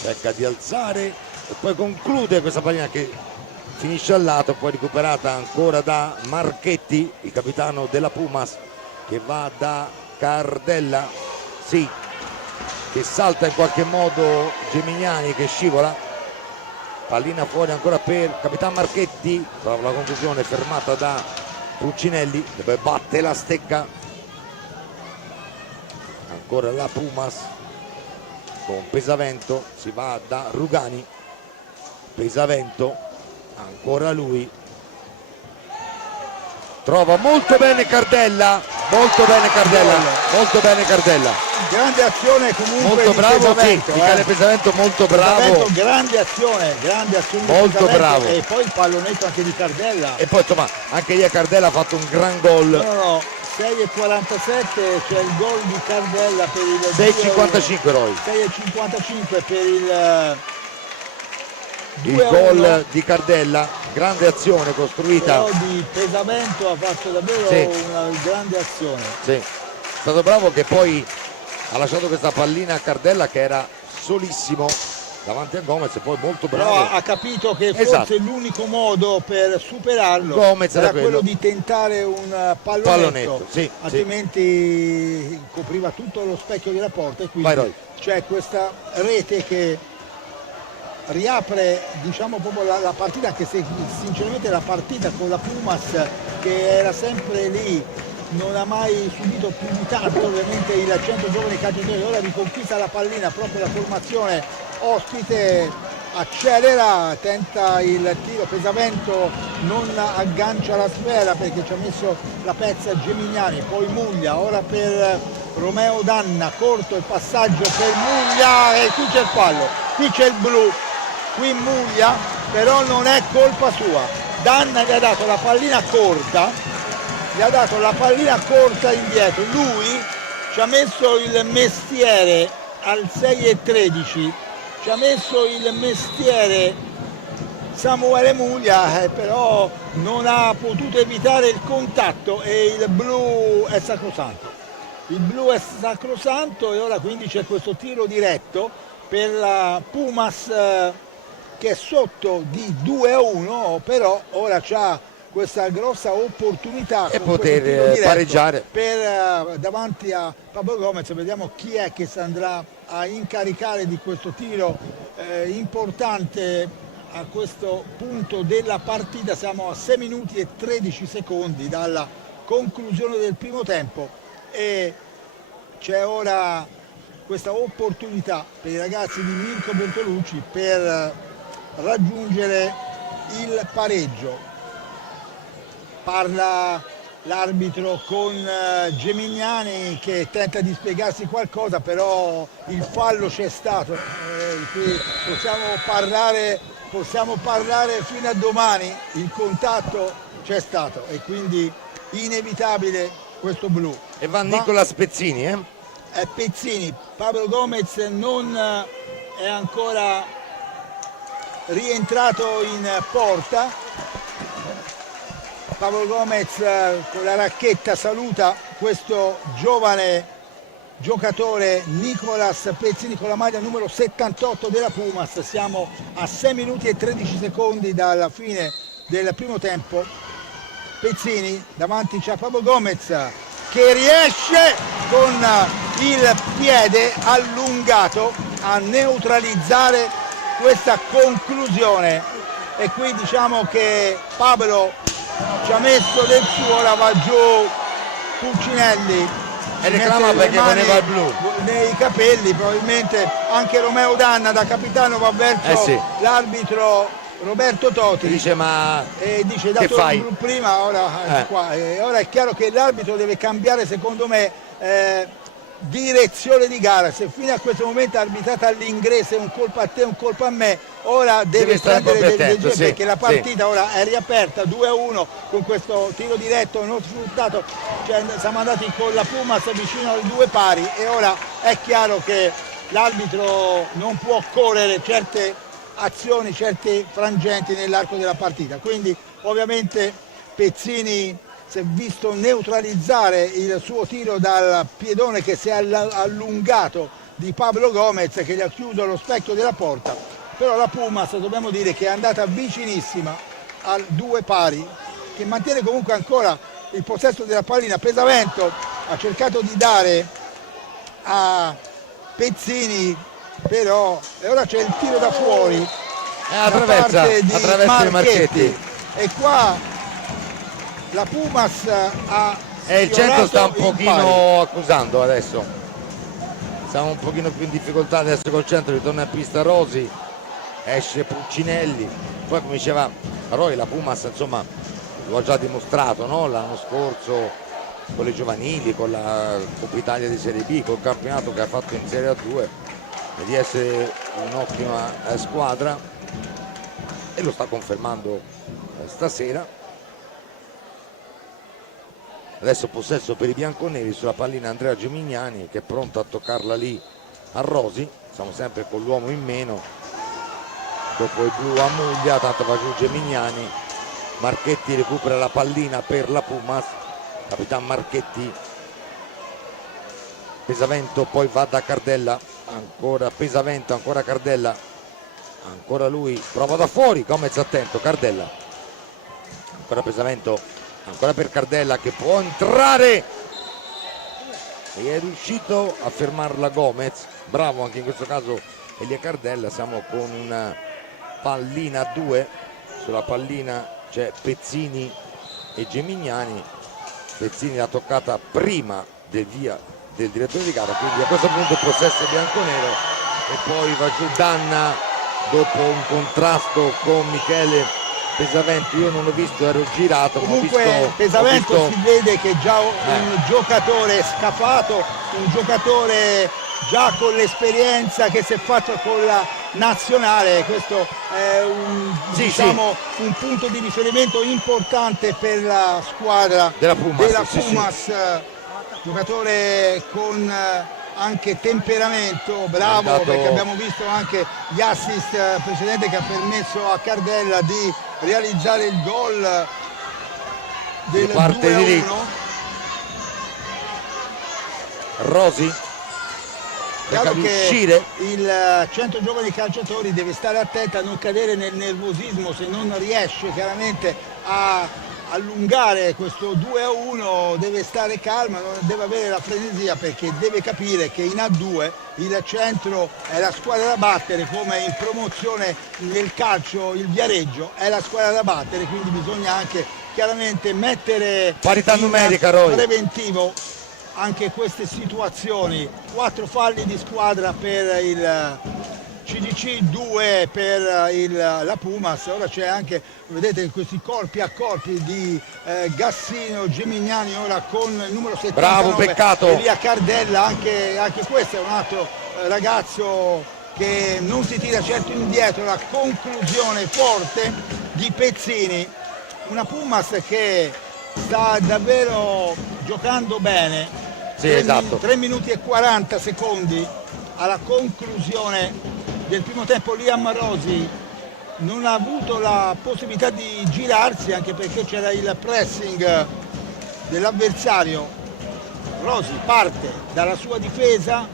cerca di alzare e poi conclude questa pallina che finisce al lato, poi recuperata ancora da Marchetti, il capitano della Pumas, che va da Cardella, sì, che salta in qualche modo Gemignani, che scivola, pallina fuori ancora per Capitan Marchetti, trova la conclusione, fermata da Puccinelli, dove batte la stecca. Ancora la Pumas con Pesavento, si va da Rugani, Pesavento, ancora lui, trova molto bene Cardella, molto bene Cardella, grande azione comunque, molto di bravo, Pesavento, sì, Michele Pesavento, molto bravo, Pesavento, grande azione molto di Pesavento, bravo, e poi il pallonetto anche di Cardella, e poi insomma anche lì a Cardella ha fatto un gran gol. no, 6,47 c'è il gol di Cardella per il 6,55 Roy, 6,55 per il il gol di Cardella, grande azione costruita, però di Pesavento ha fatto davvero sì, una grande azione, sì, è stato bravo che poi ha lasciato questa pallina a Cardella che era solissimo davanti a Gomez, e poi molto bravo, però ha capito che esatto, forse l'unico modo per superarlo Gomez era era quello di tentare un pallonetto, sì, altrimenti sì, copriva tutto lo specchio della porta, e quindi c'è questa rete che riapre, diciamo, proprio la partita, anche se sinceramente la partita con la Pumas, che era sempre lì, non ha mai subito più di tanto, ovviamente il centro giovani calciatori, ora riconquista la pallina, proprio la formazione ospite, accelera, tenta il tiro, Pesavento non aggancia la sfera perché ci ha messo la pezza Gemignani, poi Muglia, ora per Romeo Danna, corto il passaggio per Muglia, e qui c'è il fallo, qui c'è il blu, qui Muglia, però non è colpa sua, Danna gli ha dato la pallina corta, indietro, lui ci ha messo il mestiere al 6,13, ci ha messo il mestiere Samuele Muglia, però non ha potuto evitare il contatto, e il blu è sacrosanto. Il blu è sacrosanto, e ora quindi c'è questo tiro diretto per la Pumas, che è sotto di 2-1, però ora c'ha questa grossa opportunità e poter pareggiare per, davanti a Pablo Gomez. Vediamo chi è che si andrà a incaricare di questo tiro importante a questo punto della partita. Siamo a 6 minuti e 13 secondi dalla conclusione del primo tempo, e c'è ora questa opportunità per i ragazzi di Mirko Bertolucci per raggiungere il pareggio. Parla l'arbitro con Gemignani, che tenta di spiegarsi qualcosa, però il fallo c'è stato, qui possiamo parlare fino a domani, il contatto c'è stato, e quindi inevitabile questo blu. E va Nicola Pezzini, È Pezzini, Pablo Gomez non è ancora rientrato in porta. Pablo Gomez con la racchetta saluta questo giovane giocatore Nicolas Pezzini con la maglia numero 78 della Pumas. Siamo a 6 minuti e 13 secondi dalla fine del primo tempo. Pezzini, davanti c'è Pablo Gomez che riesce con il piede allungato a neutralizzare questa conclusione, e qui diciamo che Pablo ci ha messo del suo. Ora va giù Pulcinelli e reclama perché voleva il blu nei capelli, probabilmente anche Romeo Danna da capitano va verso l'arbitro Roberto Toti, dice ma dice che fai? Il blu prima, ora, qua. Ora è chiaro che l'arbitro deve cambiare, secondo me, direzione di gara. Se fino a questo momento ha arbitrato all'inglese, un colpo a te, un colpo a me, ora deve prendere dei perché la partita ora è riaperta 2-1 con questo tiro diretto non sfruttato, cioè, siamo andati con la Pumas vicino ai due pari, e ora è chiaro che l'arbitro non può correre certe azioni, certi frangenti nell'arco della partita, quindi ovviamente Pezzini si è visto neutralizzare il suo tiro dal piedone che si è allungato di Pablo Gomez, che gli ha chiuso lo specchio della porta. Però la Pumas, dobbiamo dire, che è andata vicinissima al due pari, che mantiene comunque ancora il possesso della pallina. Pesavento ha cercato di dare a Pezzini, però, e ora c'è il tiro da fuori da parte di Marchetti, e qua la Pumas ha il centro sta un pochino accusando adesso, siamo un pochino più in difficoltà adesso col centro. Ritorna a pista Rosi, esce Pulcinelli, poi come diceva Roy la Pumas insomma lo ha già dimostrato, no? L'anno scorso con le giovanili, con la Coppa Italia di Serie B, col campionato che ha fatto in Serie A2, e di essere un'ottima squadra, e lo sta confermando stasera. Adesso possesso per i bianconeri sulla pallina Andrea Gemignani, che è pronto a toccarla lì a Rosi. Siamo sempre con l'uomo in meno dopo il blu a Muglia, tanto va giù Gemignani. Marchetti recupera la pallina per la Pumas, Capitan Marchetti. Pesavento poi va da Cardella, ancora Pesavento, ancora Cardella, ancora lui, prova da fuori, Gomez attento, Cardella, ancora Pesavento, ancora per Cardella che può entrare, e è riuscito a fermarla Gomez, bravo anche in questo caso Elia Cardella. Siamo con una pallina a due, sulla pallina c'è Pezzini e Gemignani. Pezzini l'ha toccata prima del via del direttore di gara, quindi a questo punto il possesso è bianconero, e poi va giù Danna dopo un contrasto con Michele Pesavento. Io non l'ho visto, ero girato, comunque ma ho visto, Pesavento si vede che è già un giocatore scafato, un giocatore già con l'esperienza che si è fatto con la nazionale. Questo è un punto di riferimento importante per la squadra della Pumas. Giocatore con anche temperamento, bravo, perché abbiamo visto anche gli assist precedenti che ha permesso a Cardella di realizzare il gol del 2-1. Rosi Chiaro che il centro giovani calciatori deve stare attento a non cadere nel nervosismo, se non riesce chiaramente a allungare questo 2-1 deve stare calma, non deve avere la frenesia, perché deve capire che in A2 il centro è la squadra da battere, come in promozione nel calcio il Viareggio è la squadra da battere, quindi bisogna anche chiaramente mettere parità numerica, Roy, preventivo anche queste situazioni. 4 falli di squadra per il CDC, 2 per la Pumas. Ora c'è anche, vedete, questi corpi a corpi di Gassino, Gemignani ora con il numero 79, bravo, peccato, Elia Cardella, anche questo è un altro ragazzo che non si tira certo indietro. La conclusione forte di Pezzini, una Pumas che sta davvero giocando bene. Sì, esatto. 3 minuti e 40 secondi alla conclusione del primo tempo. Liam Rosi non ha avuto la possibilità di girarsi, anche perché c'era il pressing dell'avversario Rosi parte dalla sua difesa,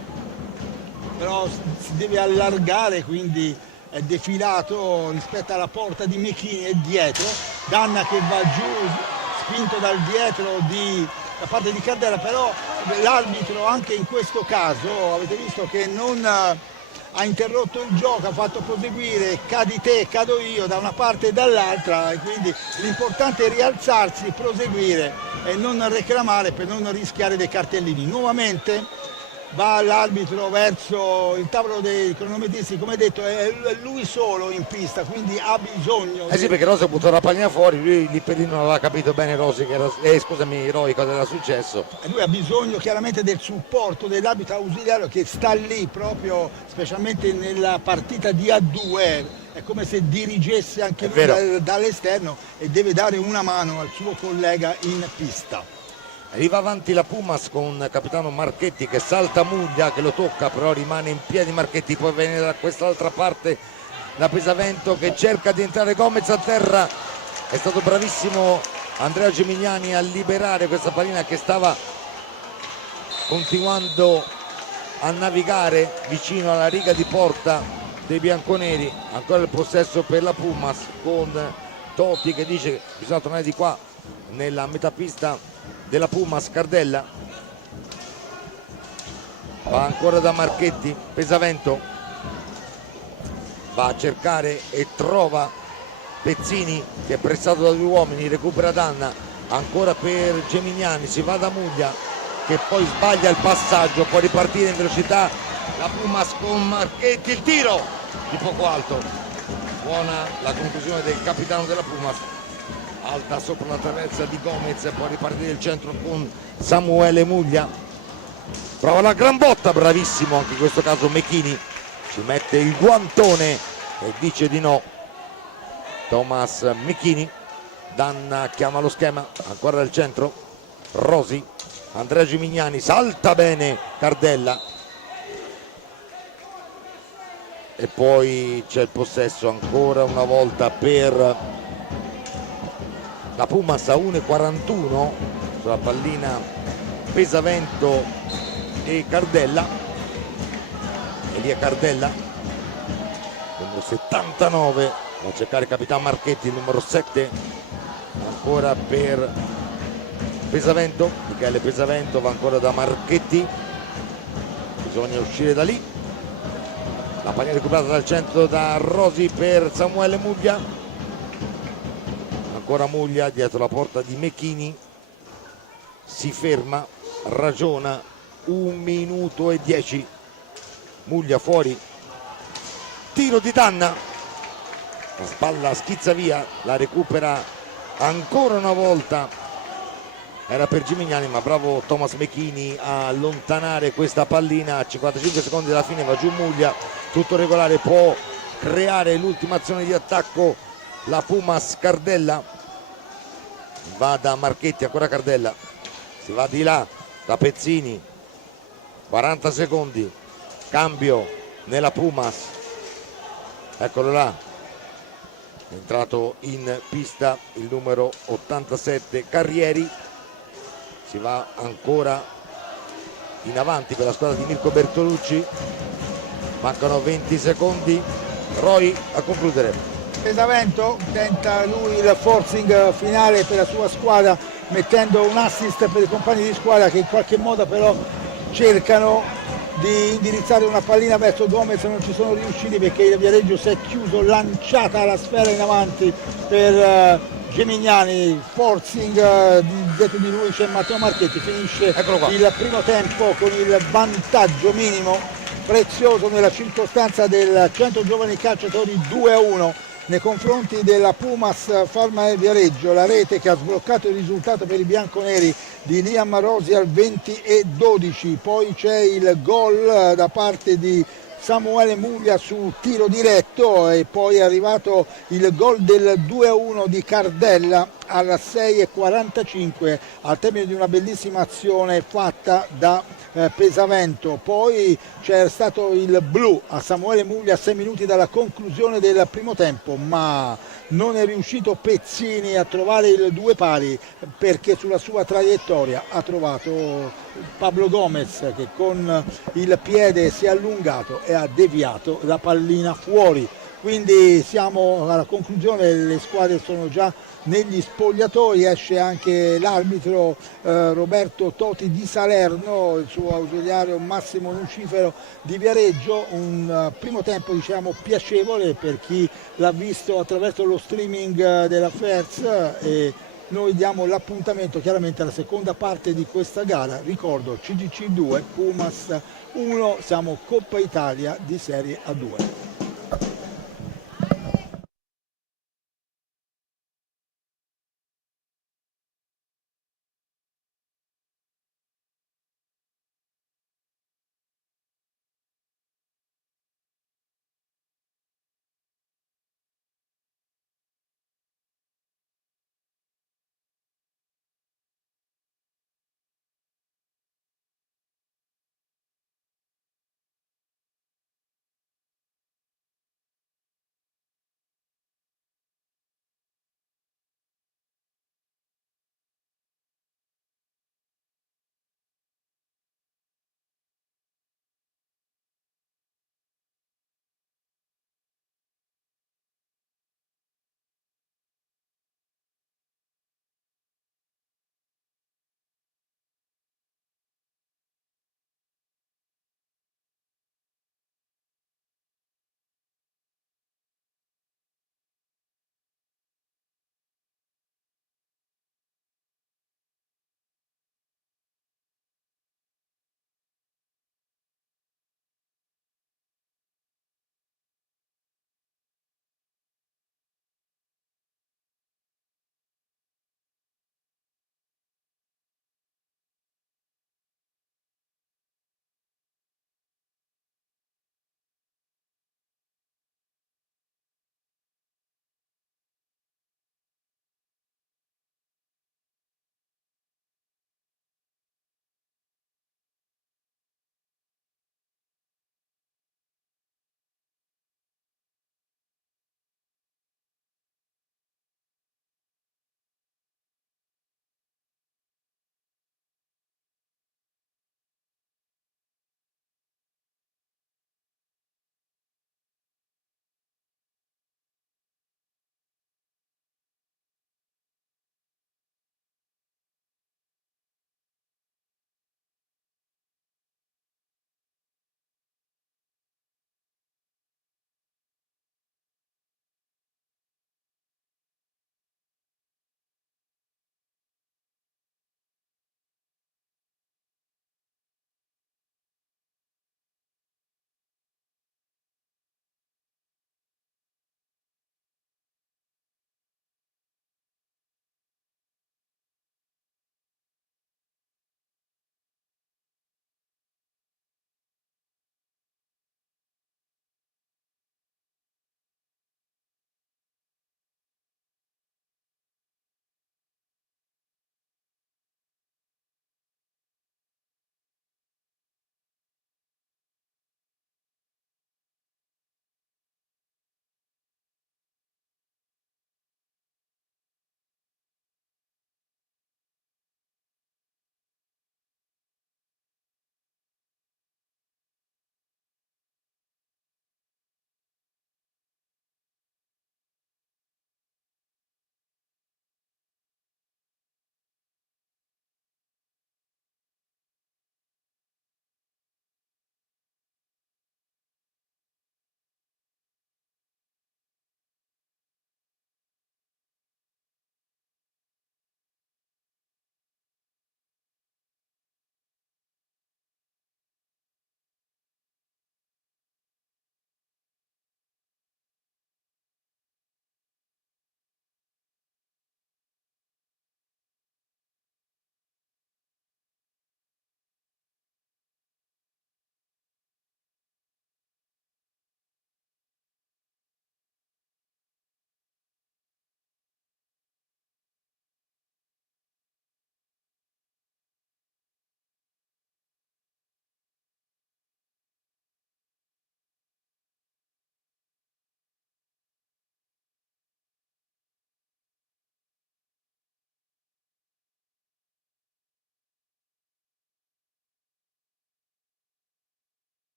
però si deve allargare, quindi è defilato rispetto alla porta di Mechini e dietro. Danna che va giù, spinto dal dietro da parte di Cardella, però l'arbitro anche in questo caso avete visto che non ha interrotto il gioco, ha fatto proseguire cadi te, cado io da una parte e dall'altra, e quindi l'importante è rialzarsi, proseguire e non reclamare per non rischiare dei cartellini. Nuovamente va l'arbitro verso il tavolo dei cronometristi, come detto è lui solo in pista, quindi ha bisogno sì, perché Rosi ha buttato la pallina fuori, lui lì per lì non aveva capito bene Rosi che era, scusami Roy, cosa era successo. E lui ha bisogno chiaramente del supporto dell'arbitro ausiliario che sta lì proprio, specialmente nella partita di A2, è come se dirigesse anche lui dall'esterno e deve dare una mano al suo collega in pista. Arriva avanti la Pumas con capitano Marchetti che salta Muglia, che lo tocca, però rimane in piedi Marchetti. Poi viene da quest'altra parte da Pesavento che cerca di entrare Gomez a terra. È stato bravissimo Andrea Gemignani a liberare questa pallina che stava continuando a navigare vicino alla riga di porta dei bianconeri. Ancora il possesso per la Pumas con Totti che dice che bisogna tornare di qua nella metapista della Pumas. Cardella va ancora da Marchetti, Pesavento va a cercare e trova Pezzini che è pressato da due uomini, recupera Danna, ancora per Gemignani, si va da Muglia che poi sbaglia il passaggio, può ripartire in velocità la Pumas con Marchetti, il tiro di poco alto, buona la conclusione del capitano della Pumas, alta sopra la traversa di Gomez, può ripartire il centro con Samuele Muglia, prova la gran botta, bravissimo anche in questo caso Mechini, ci mette il guantone e dice di no Thomas Mechini. Danna chiama lo schema, ancora dal centro Rosi, Andrea Gimignani, salta bene Cardella e poi c'è il possesso ancora una volta per la Pumas a 1,41 sulla pallina Pesavento e Cardella. Elia Cardella, numero 79, va a cercare il capitano Marchetti, il numero 7 ancora per Pesavento, Michele Pesavento va ancora da Marchetti, bisogna uscire da lì, la pallina recuperata dal centro da Rosi per Samuele Muglia, ancora Muglia dietro la porta di Mechini, si ferma, ragiona, 1 minuto e 10, Muglia fuori, tiro di Danna, la spalla schizza via, la recupera ancora una volta, era per Gimignani ma bravo Thomas Mechini a allontanare questa pallina. A 55 secondi dalla fine va giù Muglia, tutto regolare, può creare l'ultima azione di attacco la Pumas. Cardella va da Marchetti, ancora Cardella, si va di là da Pezzini, 40 secondi, cambio nella Pumas, eccolo là, è entrato in pista il numero 87 Carrieri, si va ancora in avanti per la squadra di Mirko Bertolucci, mancano 20 secondi, Roy a concludere. Pesavento tenta lui il forcing finale per la sua squadra mettendo un assist per i compagni di squadra che in qualche modo però cercano di indirizzare una pallina verso Gomez, non ci sono riusciti perché il Viareggio si è chiuso, lanciata la sfera in avanti per Gemignani, forcing, dietro di lui c'è Matteo Marchetti, finisce il primo tempo con il vantaggio minimo prezioso nella circostanza del 100 giovani calciatori 2-1 nei confronti della Pumas Farma Viareggio, la rete che ha sbloccato il risultato per i bianconeri di Liam Rosi al 20-12, poi c'è il gol da parte di Samuele Muglia su tiro diretto e poi è arrivato il gol del 2-1 di Cardella al 6:45 al termine di una bellissima azione fatta da Pesavento, poi c'è stato il blu a Samuele Muglia a 6 minuti dalla conclusione del primo tempo, ma non è riuscito Pezzini a trovare il due pari perché sulla sua traiettoria ha trovato Pablo Gomez che con il piede si è allungato e ha deviato la pallina fuori. Quindi siamo alla conclusione, le squadre sono già negli spogliatoi, esce anche l'arbitro Roberto Toti di Salerno, il suo ausiliario Massimo Lucifero di Viareggio, un primo tempo diciamo piacevole per chi l'ha visto attraverso lo streaming della FERS e noi diamo l'appuntamento chiaramente alla seconda parte di questa gara, ricordo CGC 2, Pumas 1, siamo Coppa Italia di Serie A2.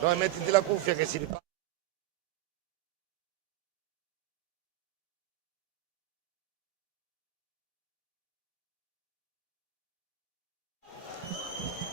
Dai, mettiti la cuffia che si riparte.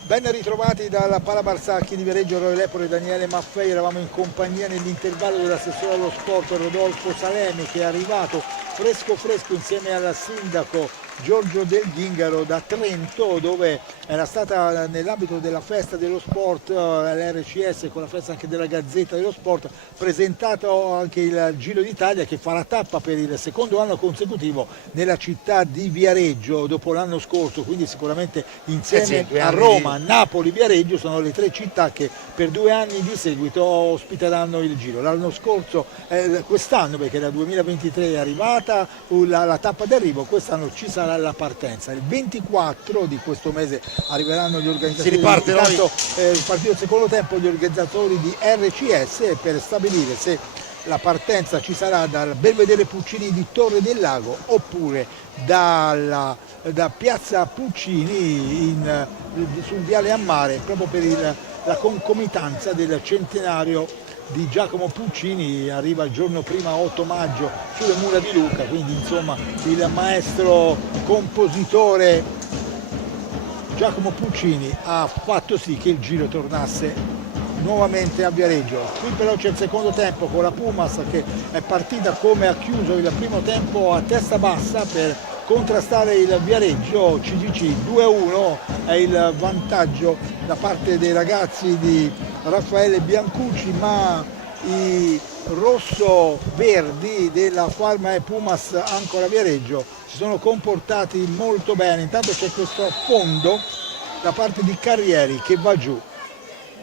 Ben ritrovati dalla Pala Barzacchi di Viareggio, Roy Lepore e Daniele Maffei. Eravamo in compagnia nell'intervallo dell'assessore allo sport Rodolfo Salemi, che è arrivato fresco insieme al sindaco Giorgio Del Ghingaro da Trento, dove era stata nell'ambito della festa dello sport, l'RCS, con la festa anche della Gazzetta dello Sport, presentato anche il Giro d'Italia, che fa la tappa per il secondo anno consecutivo nella città di Viareggio dopo l'anno scorso, quindi sicuramente insieme a Roma, Napoli, Viareggio sono le tre città che per 2 anni di seguito ospiteranno il Giro. L'anno scorso, quest'anno, perché dal 2023 è arrivata la tappa d'arrivo, quest'anno ci sarà la partenza. Il 24 di questo mese arriveranno gli organizzatori. Si riparte, intanto, partito il secondo tempo gli organizzatori di RCS per stabilire se la partenza ci sarà dal Belvedere Puccini di Torre del Lago oppure da Piazza Puccini sul Viale a Mare, proprio per la concomitanza del centenario di Giacomo Puccini. Arriva il giorno prima, 8 maggio, sulle mura di Lucca, quindi insomma il maestro compositore Giacomo Puccini ha fatto sì che il Giro tornasse nuovamente a Viareggio. Qui però c'è il secondo tempo con la Pumas che è partita come ha chiuso il primo tempo a testa bassa per contrastare il Viareggio. CGC 2-1 è il vantaggio da parte dei ragazzi di Raffaele Biancucci, ma i rosso-verdi della Falma e Pumas Ancora Viareggio si sono comportati molto bene. Intanto c'è questo fondo da parte di Carrieri che va giù,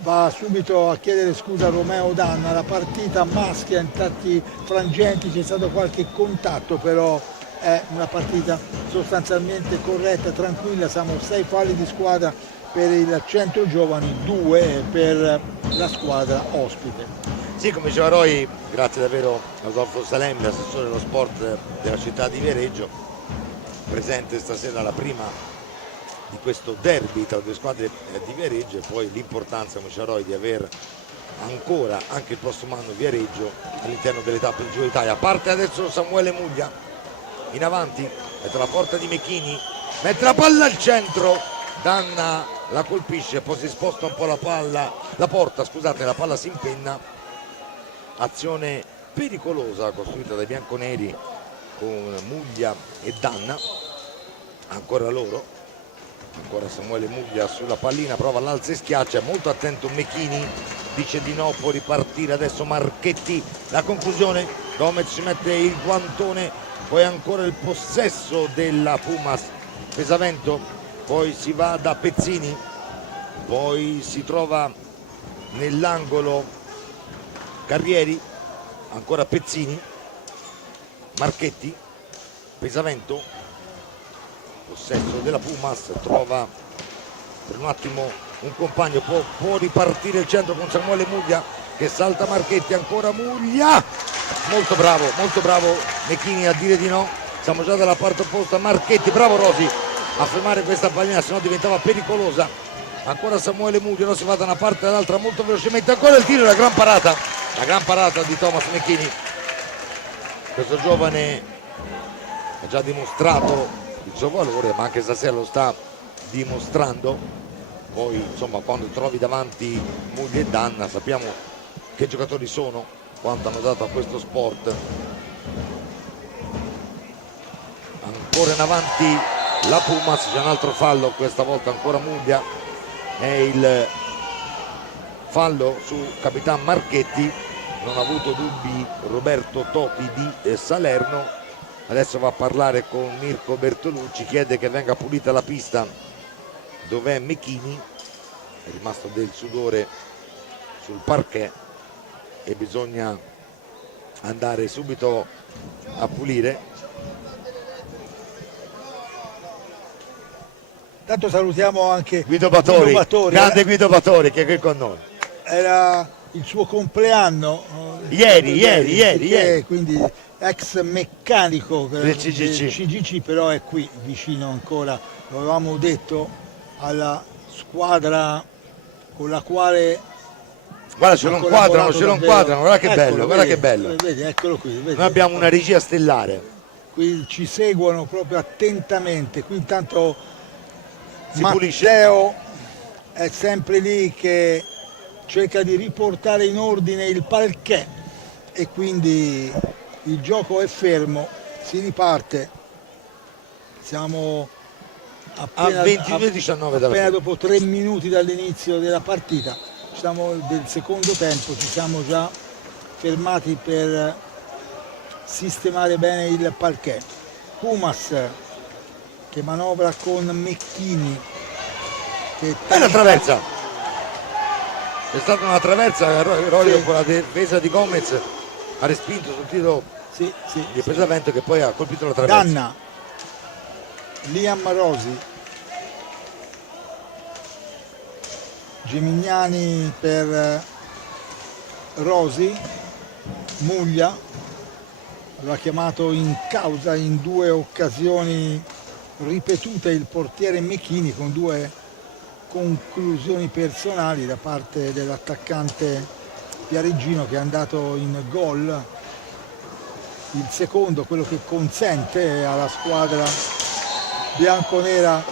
va subito a chiedere scusa a Romeo Danna. La partita maschia in tanti frangenti, c'è stato qualche contatto, però è una partita sostanzialmente corretta, tranquilla. Siamo 6 falli di squadra per il centro giovani, 2 per la squadra ospite. Sì, come diceva Roy, grazie davvero a Rodolfo Salemi, l'assessore dello sport della città di Viareggio, presente stasera la prima di questo derby tra le due squadre di Viareggio, e poi l'importanza, come diceva Roy, di aver ancora anche il prossimo anno Viareggio all'interno delle tappe del Giro d'Italia. Parte adesso Samuele Muglia in avanti, mette la porta di Mechini, mette la palla al centro, Danna la colpisce, poi si sposta un po' la porta, scusate, la palla si impenna. Azione pericolosa costruita dai bianconeri con Muglia e Danna, ancora loro, ancora Samuele Muglia sulla pallina, prova l'alza e schiaccia, molto attento Mechini, dice di no, può ripartire adesso Marchetti, la conclusione, Gomez ci mette il guantone, poi ancora il possesso della Pumas Pesavento, poi si va da Pezzini, poi si trova nell'angolo Carrieri, ancora Pezzini, Marchetti, Pesavento, possesso della Pumas, trova per un attimo un compagno, può ripartire il centro con Samuele Muglia che salta Marchetti, ancora Muglia, molto bravo Mechini a dire di no. Siamo già dalla parte opposta, Marchetti, bravo Rosi a fermare questa pallina, sennò diventava pericolosa. Ancora Samuele Muglia, non si va da una parte all'altra molto velocemente, ancora il tiro e la gran parata di Thomas Mechini. Questo giovane ha già dimostrato il suo valore, ma anche stasera lo sta dimostrando. Poi insomma, quando trovi davanti Muglia e Danna, sappiamo che giocatori sono, quanto hanno dato a questo sport. Ancora in avanti la Pumas, c'è un altro fallo, questa volta ancora Muglia, è il fallo su Capitan Marchetti. Non ha avuto dubbi Roberto Topi di Salerno, adesso va a parlare con Mirko Bertolucci, chiede che venga pulita la pista. Dov'è Mechini? È rimasto del sudore sul parquet e bisogna andare subito a pulire. Tanto salutiamo anche Guido Batori, grande Guido Batori che è qui con noi. Era il suo compleanno ieri, quindi ex meccanico del CGC. CGC, però è qui vicino ancora, lo avevamo detto, alla squadra con la quale Guarda, ce lo inquadrano, guarda che bello, guarda che bello. Vedi, eccolo qui. Vedi, Noi abbiamo una regia stellare. qui ci seguono proprio attentamente. Qui intanto Si pulisce. Matteo è sempre lì che cerca di riportare in ordine il parquet e quindi il gioco è fermo, si riparte. Siamo appena, A 22-19 dalla appena fine. dopo 3 minuti dall'inizio della partita, del secondo tempo, ci siamo già fermati per sistemare bene il parquet. Pumas che manovra con Mecchini. Bella traversa! È stata una traversa, Roglio Sì. con la difesa di Gomez ha respinto sul tiro Sì, di pesamento che poi ha colpito la traversa. Danna, Liam Rosi, Gemignani per Rosi, Muglia aveva chiamato in causa in 2 occasioni ripetute il portiere Mecchini con 2 conclusioni personali da parte dell'attaccante Piareggino che è andato in gol. Il secondo, quello che consente alla squadra bianconera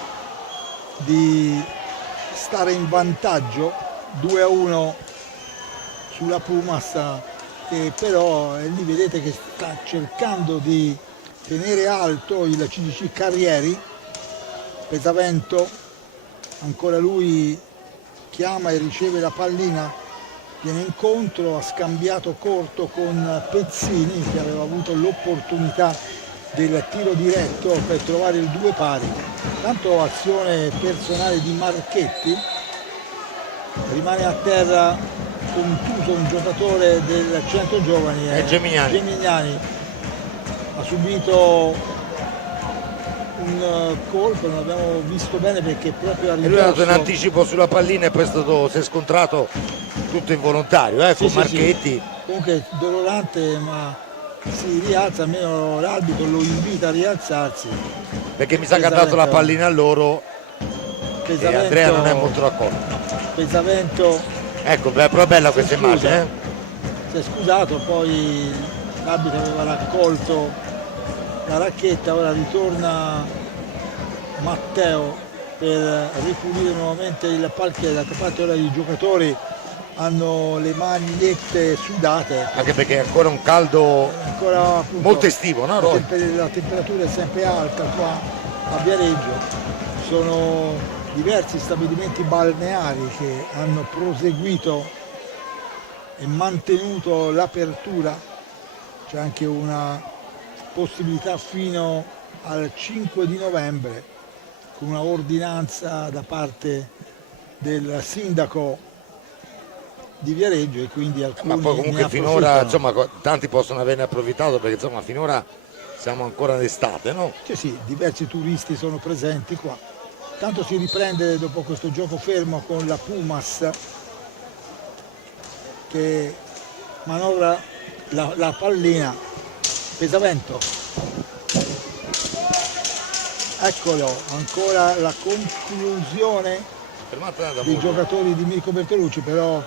di stare in vantaggio 2-1 sulla Pumas, che però lì vedete che sta cercando di tenere alto il CDC Carrieri. Pesavento, ancora lui chiama e riceve la pallina, viene incontro, ha scambiato corto con Pezzini che aveva avuto l'opportunità del tiro diretto per trovare il 2 pari. Tanto azione personale di Marchetti, rimane a terra contuso un giocatore del Centro Giovani, È Gemignani. Gemignani ha subito un colpo, non l'abbiamo visto bene perché proprio a E lui è andato in ridosso. anticipo sulla pallina e poi si è scontrato tutto involontario, Sì, con sì, Marchetti. sì. Comunque dolorante, ma si rialza, almeno l'arbitro lo invita a rialzarsi. Perché mi sa che ha dato la pallina a loro e Andrea non è molto d'accordo. Pesavento Ecco, però è bella questa scusa. immagine. si è scusato, poi l'arbitro aveva raccolto la racchetta, ora ritorna Matteo per ripulire nuovamente il parquet. D'altra parte ora i giocatori hanno le magliette sudate, Anche perché è ancora un caldo ancora appunto, molto estivo, no? Roy? la temperatura è sempre alta qua a Viareggio. Sono diversi stabilimenti balneari che hanno proseguito e mantenuto l'apertura. C'è anche una possibilità fino al 5 di novembre con una ordinanza da parte del sindaco di Viareggio e quindi alcuni Ma poi ne comunque finora approfittano. insomma tanti possono averne approfittato perché insomma finora siamo ancora in estate, no? Sì, sì, diversi turisti sono presenti qua. Tanto si riprende dopo questo gioco fermo con la Pumas che manovra la pallina. Pesavento. Eccolo, ancora la conclusione Fermata da dei Muglia. giocatori di Mirko Bertolucci, però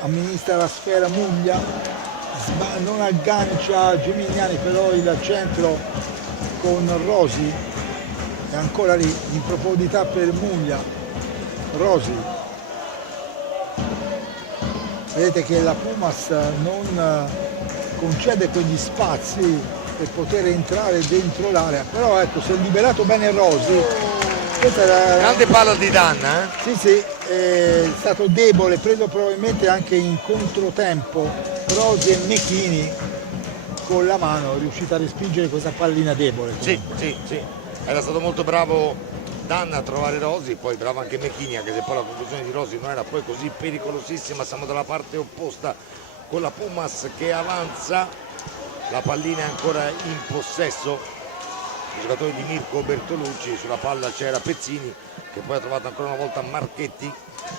amministra la sfera Muglia, non aggancia Gemignani, però il centro con Rosi è ancora lì in profondità per Muglia. Rosi, vedete che la Pumas non concede quegli spazi per poter entrare dentro l'area, però ecco, si è liberato bene Rosi. Questa era... Grande palla di Danna, eh? Sì, sì, è stato debole, preso probabilmente anche in controtempo Rosi e Mechini con la mano, è riuscito a respingere questa pallina debole. Sì, sì, sì. Era stato molto bravo Danna a trovare Rosi, poi bravo anche Mechini, anche se poi la conclusione di Rosi non era poi così pericolosissima. Siamo dalla parte opposta con la Pumas che avanza, la pallina è ancora in possesso i giocatori di Mirko Bertolucci. Sulla palla c'era Pezzini che poi ha trovato ancora una volta Marchetti,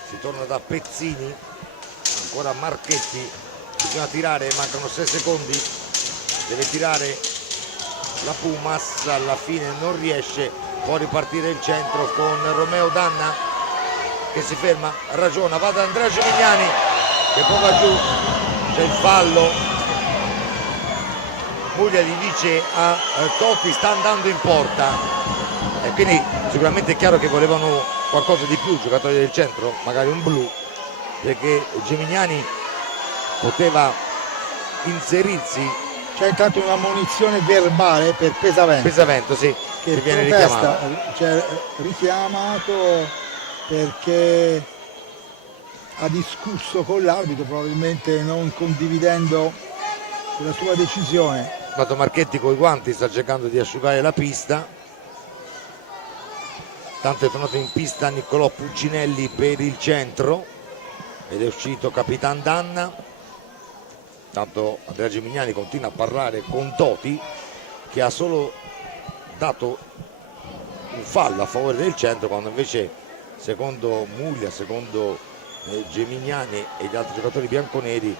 si torna da Pezzini, ancora Marchetti, bisogna tirare, mancano 6 secondi, deve tirare la Pumas, alla fine non riesce, può ripartire il centro con Romeo Danna che si ferma, ragiona, va da Andrea Gimignani che poi va giù, c'è il fallo. Muglia gli dice a Totti sta andando in porta, e quindi sicuramente è chiaro che volevano qualcosa di più, giocatori del centro, magari un blu, perché Gimignani poteva inserirsi. C'è intanto una munizione verbale per Pesavento, sì, che viene protesta, cioè, richiamato perché ha discusso con l'arbitro, probabilmente non condividendo la sua decisione. Dato Marchetti con i guanti sta cercando di asciugare la pista. Tanto è tornato in pista Niccolò Puccinelli per il centro ed è uscito Capitan Danna. Tanto Andrea Gimignani continua a parlare con Toti, che ha solo dato un fallo a favore del centro, quando invece secondo Muglia, secondo Gimignani e gli altri giocatori bianconeri,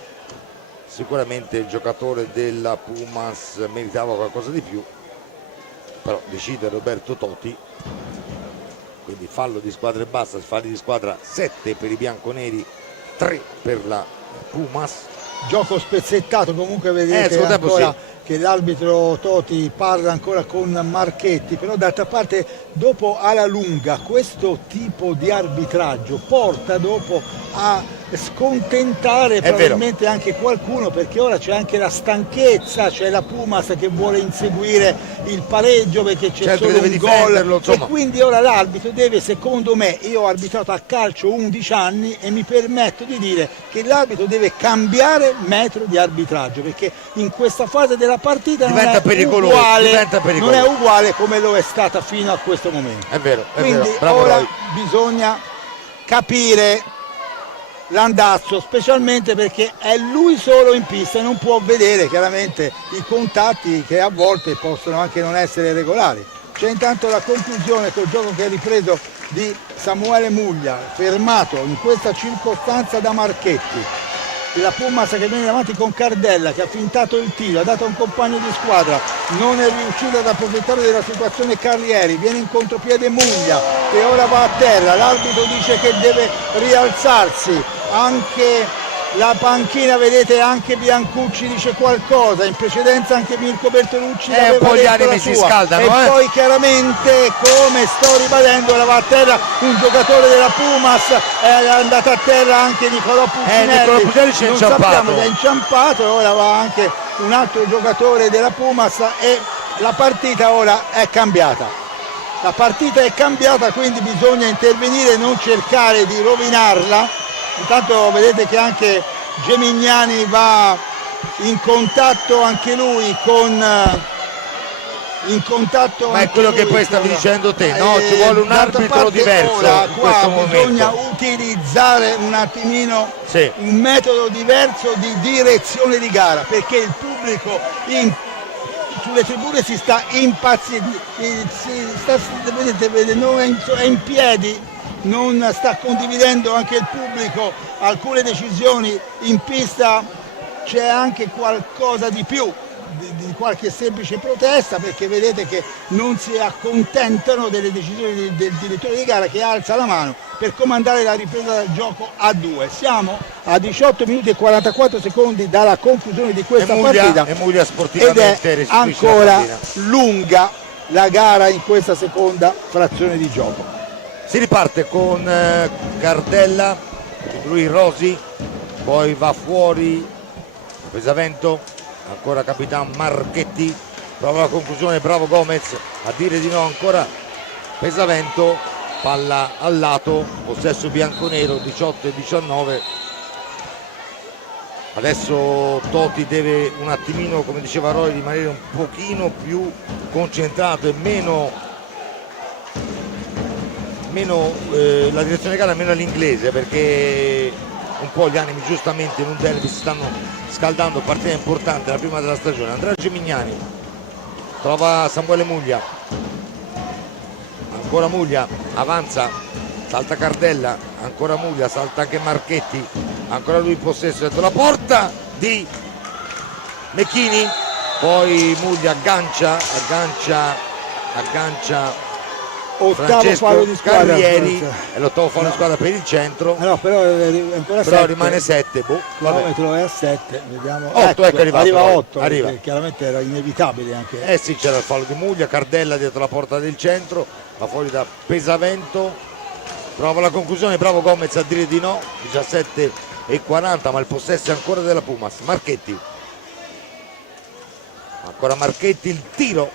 sicuramente il giocatore della Pumas meritava qualcosa di più, però decide Roberto Toti. Quindi fallo di squadra e basta, falli di squadra 7 per i bianconeri, 3 per la Pumas. Gioco spezzettato, comunque vedete ancora che l'arbitro Toti parla ancora con Marchetti, però d'altra parte dopo alla lunga questo tipo di arbitraggio porta dopo a scontentare probabilmente anche qualcuno, perché ora c'è anche la stanchezza, c'è la Pumas che vuole inseguire il pareggio perché c'è solo un gol, e quindi ora l'arbitro deve, secondo me, io ho arbitrato a calcio 11 anni e mi permetto di dire che l'arbitro deve cambiare metro di arbitraggio, perché in questa fase della partita non è uguale come lo è stata fino a questo momento. È vero, quindi ora bisogna capire l'andazzo, specialmente perché è lui solo in pista e non può vedere chiaramente i contatti che a volte possono anche non essere regolari. C'è intanto la conclusione col gioco che è ripreso di Samuele Muglia, fermato in questa circostanza da Marchetti. La Pumas che viene avanti con Cardella, che ha fintato il tiro, ha dato a un compagno di squadra, non è riuscito ad approfittare della situazione Carrieri, viene in contropiede Muglia che ora va a terra, l'arbitro dice che deve rialzarsi, anche la panchina, vedete, anche Biancucci dice qualcosa, in precedenza anche Mirko Bertolucci poi gli animi si scaldano, e poi chiaramente, come sto ribadendo, ora va a terra un giocatore della Pumas, è andato a terra anche Niccolò Puccinelli, si è inciampato. È inciampato, ora va anche un altro giocatore della Pumas e la partita ora è cambiata. La partita è cambiata, quindi bisogna intervenire e non cercare di rovinarla. Intanto vedete che anche Gimignani va in contatto anche lui con ma è quello che poi stavi dicendo te, no? Ci vuole un arbitro diverso ora, in questo momento. Bisogna utilizzare un attimino un metodo diverso di direzione di gara, perché il pubblico sulle tribune si sta impazzendo, vedete, è in piedi, non sta condividendo anche il pubblico alcune decisioni. In pista c'è anche qualcosa di più, di qualche semplice protesta, perché vedete che non si accontentano delle decisioni del direttore di gara, che alza la mano per comandare la ripresa del gioco a 2. Siamo a 18 minuti e 44 secondi dalla conclusione di questa partita ed è ancora lunga la gara in questa seconda frazione di gioco. Si riparte con Cardella, lui Rosi, poi va fuori Pesavento, ancora Capitan Marchetti, prova la conclusione, bravo Gomez a dire di no ancora Pesavento, palla al lato, possesso bianconero, 18 e 19. Adesso Toti deve un attimino, come diceva Roy, rimanere un pochino più concentrato e meno la direzione di gara, meno all'inglese, perché un po' gli animi giustamente in un derby si stanno scaldando, partita importante, la prima della stagione. Andrea Gimignani trova Samuele Muglia, ancora Muglia, avanza, salta Cardella, ancora Muglia, salta anche Marchetti, ancora lui in possesso dentro la porta di Mecchini, poi Muglia aggancia ottavo Francesco fallo di squadra. Carrieri, è l'ottavo fallo di squadra per il centro, No, però è ancora però 7. rimane 7. Il chilometro è a 7, vediamo. 8, ecco, è arrivato, arriva a 8, arriva. chiaramente era inevitabile anche. Sì, c'era il fallo di Muglia, Cardella dietro la porta del centro, va fuori da Pesavento, prova la conclusione, bravo Gomez a dire di no, 17:40, ma il possesso è ancora della Pumas. Marchetti, ancora Marchetti, il tiro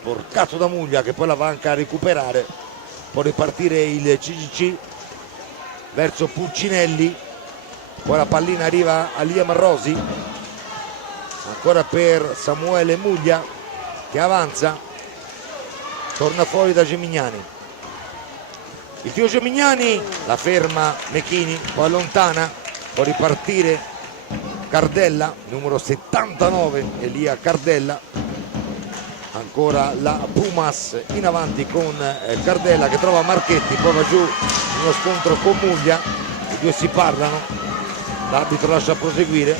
sporcato da Muglia che poi la va anche a recuperare, può ripartire il CGC verso Pulcinelli, poi la pallina arriva a Liam Rosi, ancora per Samuele Muglia che avanza, torna fuori da Gemignani, il tiro Gemignani, la ferma Mechini, poi allontana, può ripartire Cardella, numero 79 Elia Cardella, ancora la Pumas in avanti con Cardella che trova Marchetti, poi va giù in uno scontro con Muglia, i due si parlano, l'arbitro lascia proseguire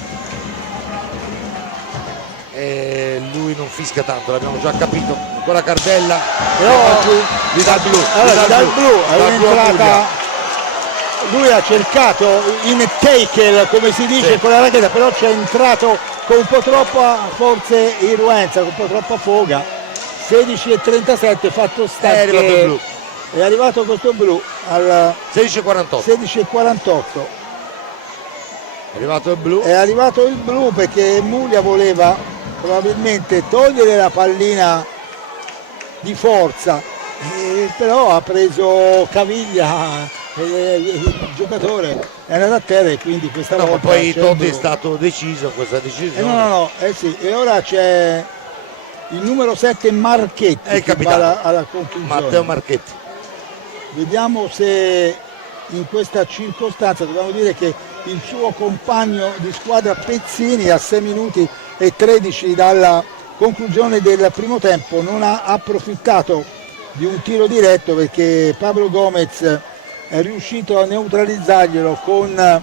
e lui non fischia tanto, l'abbiamo già capito. Ancora Cardella, però gli dà il blu, lui ha cercato in tackle, come si dice, sì, con la racchetta, però c'è entrato con un po' troppa forse irruenza, con un po' troppa foga. 16:37, fatto sta è arrivato il blu, è arrivato questo blu al 16:48. È arrivato il blu perché Muglia voleva probabilmente togliere la pallina di forza, però ha preso caviglia, il giocatore è andato a terra e quindi questa volta poi Totti è stato deciso questa decisione. Sì, e ora c'è il numero 7 Marchetti che va alla conclusione. Matteo Marchetti, vediamo se in questa circostanza, dobbiamo dire che il suo compagno di squadra Pezzini a 6 minuti e 13 dalla conclusione del primo tempo non ha approfittato di un tiro diretto, perché Pablo Gomez è riuscito a neutralizzarglielo con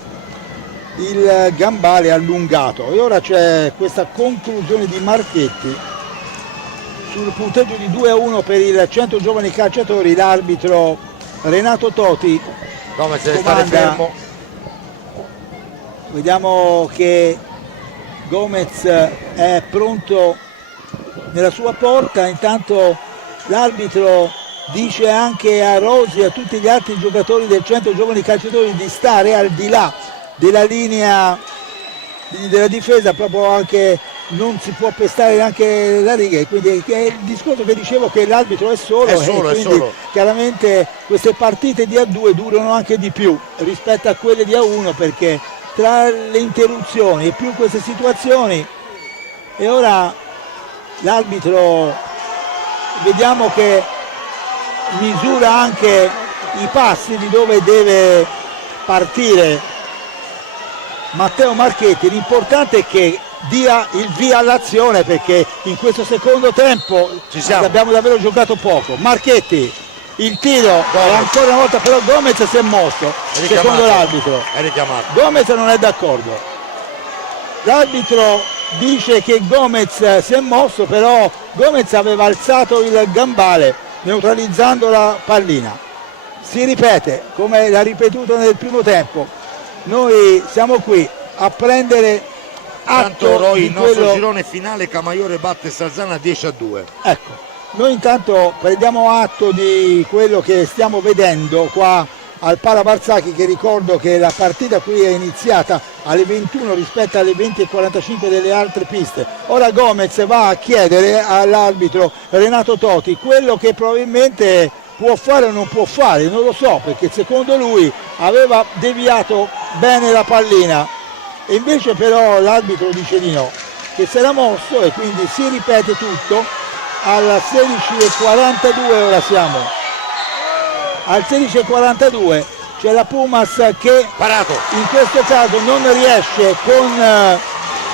il gambale allungato, e ora c'è questa conclusione di Marchetti sul punteggio di 2-1 per il Centro Giovani Calciatori. L'arbitro Renato Toti Gomez deve stare fermo, vediamo che Gomez è pronto nella sua porta. Intanto l'arbitro dice anche a Rosi e a tutti gli altri giocatori del Centro Giovani Calciatori di stare al di là della linea della difesa, proprio anche non si può pestare neanche la riga, e quindi è il discorso che dicevo, che l'arbitro è solo, è solo. Chiaramente queste partite di A2 durano anche di più rispetto a quelle di A1, perché tra le interruzioni e più queste situazioni. E ora l'arbitro vediamo che misura anche i passi di dove deve partire Matteo Marchetti. L'importante è che dia il via all'azione, perché in questo secondo tempo abbiamo davvero giocato poco. Marchetti, il tiro, ancora una volta però Gomez si è mosso, secondo l'arbitro. È richiamato. Gomez non è d'accordo. L'arbitro dice che Gomez si è mosso, però Gomez aveva alzato il gambale neutralizzando la pallina. Si ripete come l'ha ripetuto nel primo tempo. Noi siamo qui a prendere atto Roy, di il nostro quello... girone finale, Camaiore batte Salzana 10-2. Ecco, noi intanto prendiamo atto di quello che stiamo vedendo qua al Pala Barzagli, che ricordo che la partita qui è iniziata alle 21 rispetto alle 20:45 delle altre piste. Ora Gomez va a chiedere all'arbitro Renato Toti quello che probabilmente può fare o non può fare, non lo so, perché secondo lui aveva deviato bene la pallina, e invece però l'arbitro dice di no, che si era mosso, e quindi si ripete tutto. Al 16:42 ora siamo al 16:42, c'è la Pumas che in questo caso non riesce con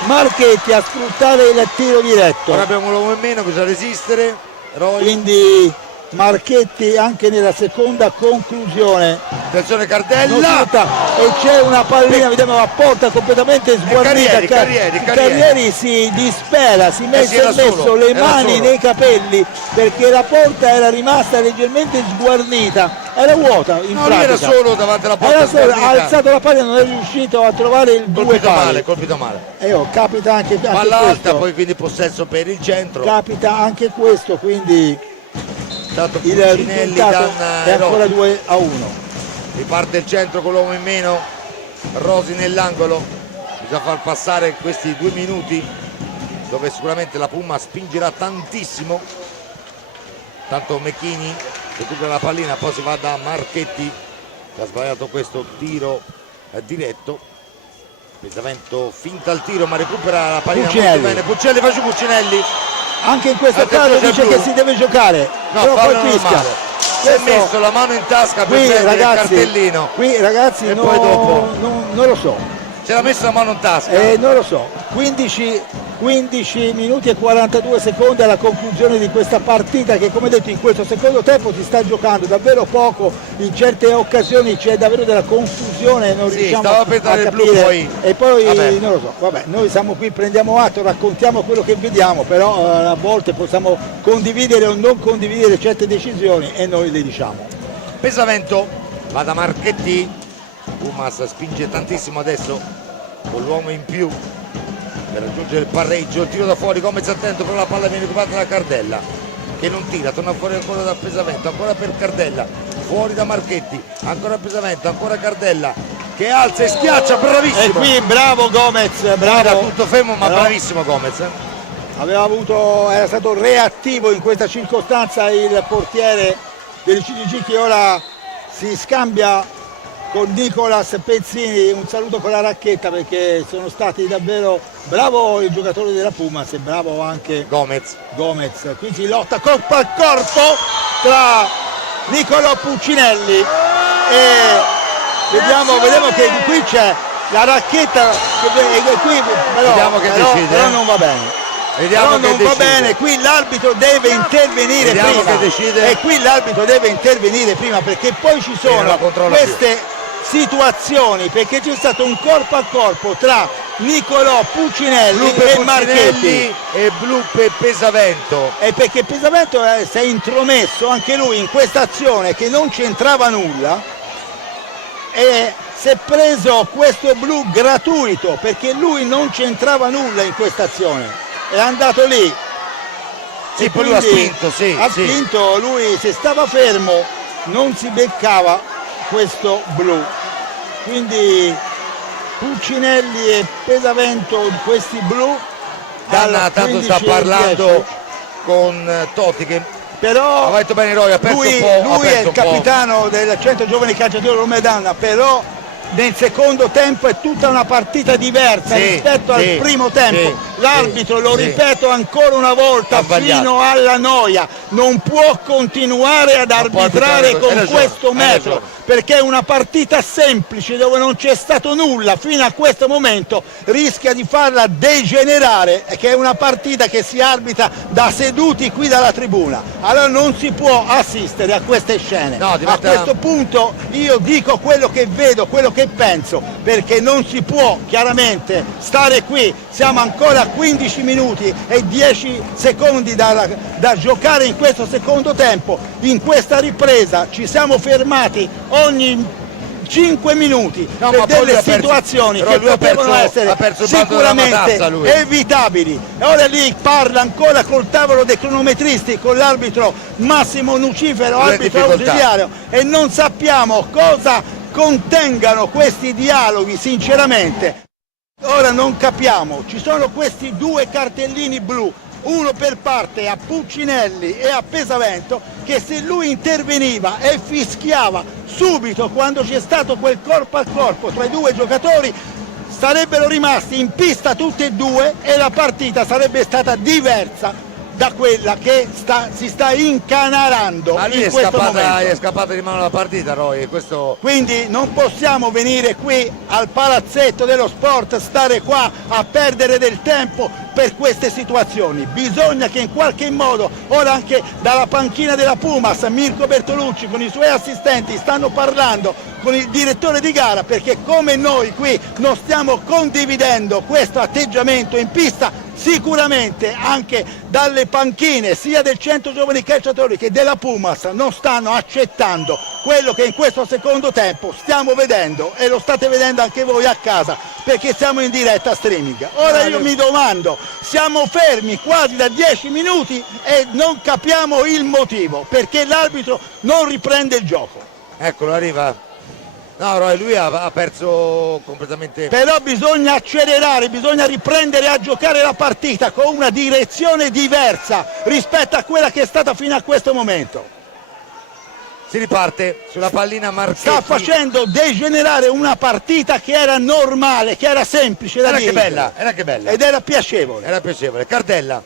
Marchetti a sfruttare il tiro diretto. Ora abbiamo l'uomo in meno, bisogna resistere. Roy. Quindi Marchetti anche nella seconda conclusione. Attenzione Cardella, e c'è una pallina, vediamo a porta completamente sguarnita. Carrieri si dispera, si è messo le mani nei capelli perché la porta era rimasta leggermente sguarnita, era vuota in pratica. Lui era solo davanti alla porta, ha alzato la palla e non è riuscito a trovare il colpito male. Capita anche palla questo. Alta, poi quindi possesso per il centro. Capita anche questo, quindi il risultato è ancora 2-1. Riparte il centro con l'uomo in meno, Rosi nell'angolo. Bisogna far passare questi 2 minuti dove sicuramente la Puma spingerà tantissimo. Tanto Mecchini recupera la pallina, poi si va da Marchetti che ha sbagliato questo tiro diretto. Pesavento finta il tiro ma recupera la pallina molto bene. Puccinelli fa giù Puccinelli. Anche in questo caso dice che si deve giocare, però poi fischia. Si è messo la mano in tasca per prendere il cartellino. Qui ragazzi e poi dopo non lo so. Ce l'ha messo la mano in tasca. Non lo so. 15 minuti e 42 secondi alla conclusione di questa partita che, come detto, in questo secondo tempo si sta giocando davvero poco, in certe occasioni c'è davvero della confusione, non riusciamo a capire. Blu, e poi non lo so, vabbè, noi siamo qui, prendiamo atto, raccontiamo quello che vediamo, però a volte possiamo condividere o non condividere certe decisioni e noi le diciamo. Pesavento va da Marchetti, Pumas spinge tantissimo adesso con l'uomo in più per raggiungere il pareggio. Il tiro da fuori, Gomez attento, però la palla viene recuperata da Cardella che non tira, torna fuori ancora da Pesavento, ancora per Cardella, fuori da Marchetti, ancora Pesavento, ancora Cardella che alza e schiaccia, bravissimo. E qui bravo Gomez, bravo. Era tutto fermo ma bravissimo Gomez. Era stato reattivo in questa circostanza il portiere del CGG che ora si scambia con Nicolas Pezzini. Un saluto con la racchetta perché sono stati davvero bravo i giocatori della Pumas e bravo anche Gomez. Qui si lotta corpo a corpo tra Nicolò Puccinelli e vediamo che qui c'è la racchetta che qui però non va bene. Vediamo non va bene, qui l'arbitro deve intervenire prima. E qui l'arbitro deve intervenire prima perché poi ci sono queste situazioni, perché c'è stato un corpo a corpo tra Nicolò Puccinelli e Marchetti e Blu per Pesavento, e perché Pesavento si è intromesso anche lui in questa azione che non c'entrava nulla e si è preso questo blu gratuito perché lui non c'entrava nulla in questa azione, è andato lì e poi lui ha spinto, lui se stava fermo non si beccava questo blu, quindi Puccinelli e Pesavento questi blu. Tanto sta parlando con Totti che però ha detto bene lui è il capitano del Centro Giovani Calciatori Romedanna, però nel secondo tempo è tutta una partita diversa rispetto al primo tempo. L'arbitro, lo ripeto ancora una volta fino alla noia, non può continuare ad arbitrare con questo metro perché è una partita semplice dove non c'è stato nulla fino a questo momento, rischia di farla degenerare, che è una partita che si arbitra da seduti qui dalla tribuna, allora non si può assistere a queste scene. A questo punto io dico quello che vedo, quello che penso, perché non si può chiaramente stare qui, siamo ancora a 15 minuti e 10 secondi da giocare in questo secondo tempo, in questa ripresa ci siamo fermati ogni 5 minuti per delle situazioni che potevano essere sicuramente evitabili. E ora lì parla ancora col tavolo dei cronometristi, con l'arbitro Massimo Nucifero, arbitro ausiliario, e non sappiamo cosa contengano questi dialoghi sinceramente. Ora non capiamo, ci sono questi due cartellini blu, uno per parte a Puccinelli e a Pesavento, che se lui interveniva e fischiava subito quando c'è stato quel corpo a corpo tra i due giocatori sarebbero rimasti in pista tutti e due e la partita sarebbe stata diversa da quella che si sta incanalando Ma lui in questo momento. è scappato di mano la partita, Roy, questo... Quindi non possiamo venire qui al palazzetto dello sport, stare qua a perdere del tempo per queste situazioni. Bisogna che in qualche modo, ora anche dalla panchina della Pumas, Mirko Bertolucci con i suoi assistenti stanno parlando con il direttore di gara, perché come noi qui non stiamo condividendo questo atteggiamento in pista, sicuramente anche dalle panchine sia del Centro Giovani Calciatori che della Pumas non stanno accettando quello che in questo secondo tempo stiamo vedendo, e lo state vedendo anche voi a casa perché siamo in diretta streaming. Ora io mi domando, siamo fermi quasi da 10 minuti e non capiamo il motivo, perché l'arbitro non riprende il gioco. Eccolo, arriva. No, Roy, lui ha perso completamente. Però bisogna accelerare, bisogna riprendere a giocare la partita con una direzione diversa rispetto a quella che è stata fino a questo momento. Si riparte sulla pallina Marchetti. Sta facendo degenerare una partita che era normale, che era semplice da vincere. Era che bella. Ed era piacevole. Era piacevole. Cardella.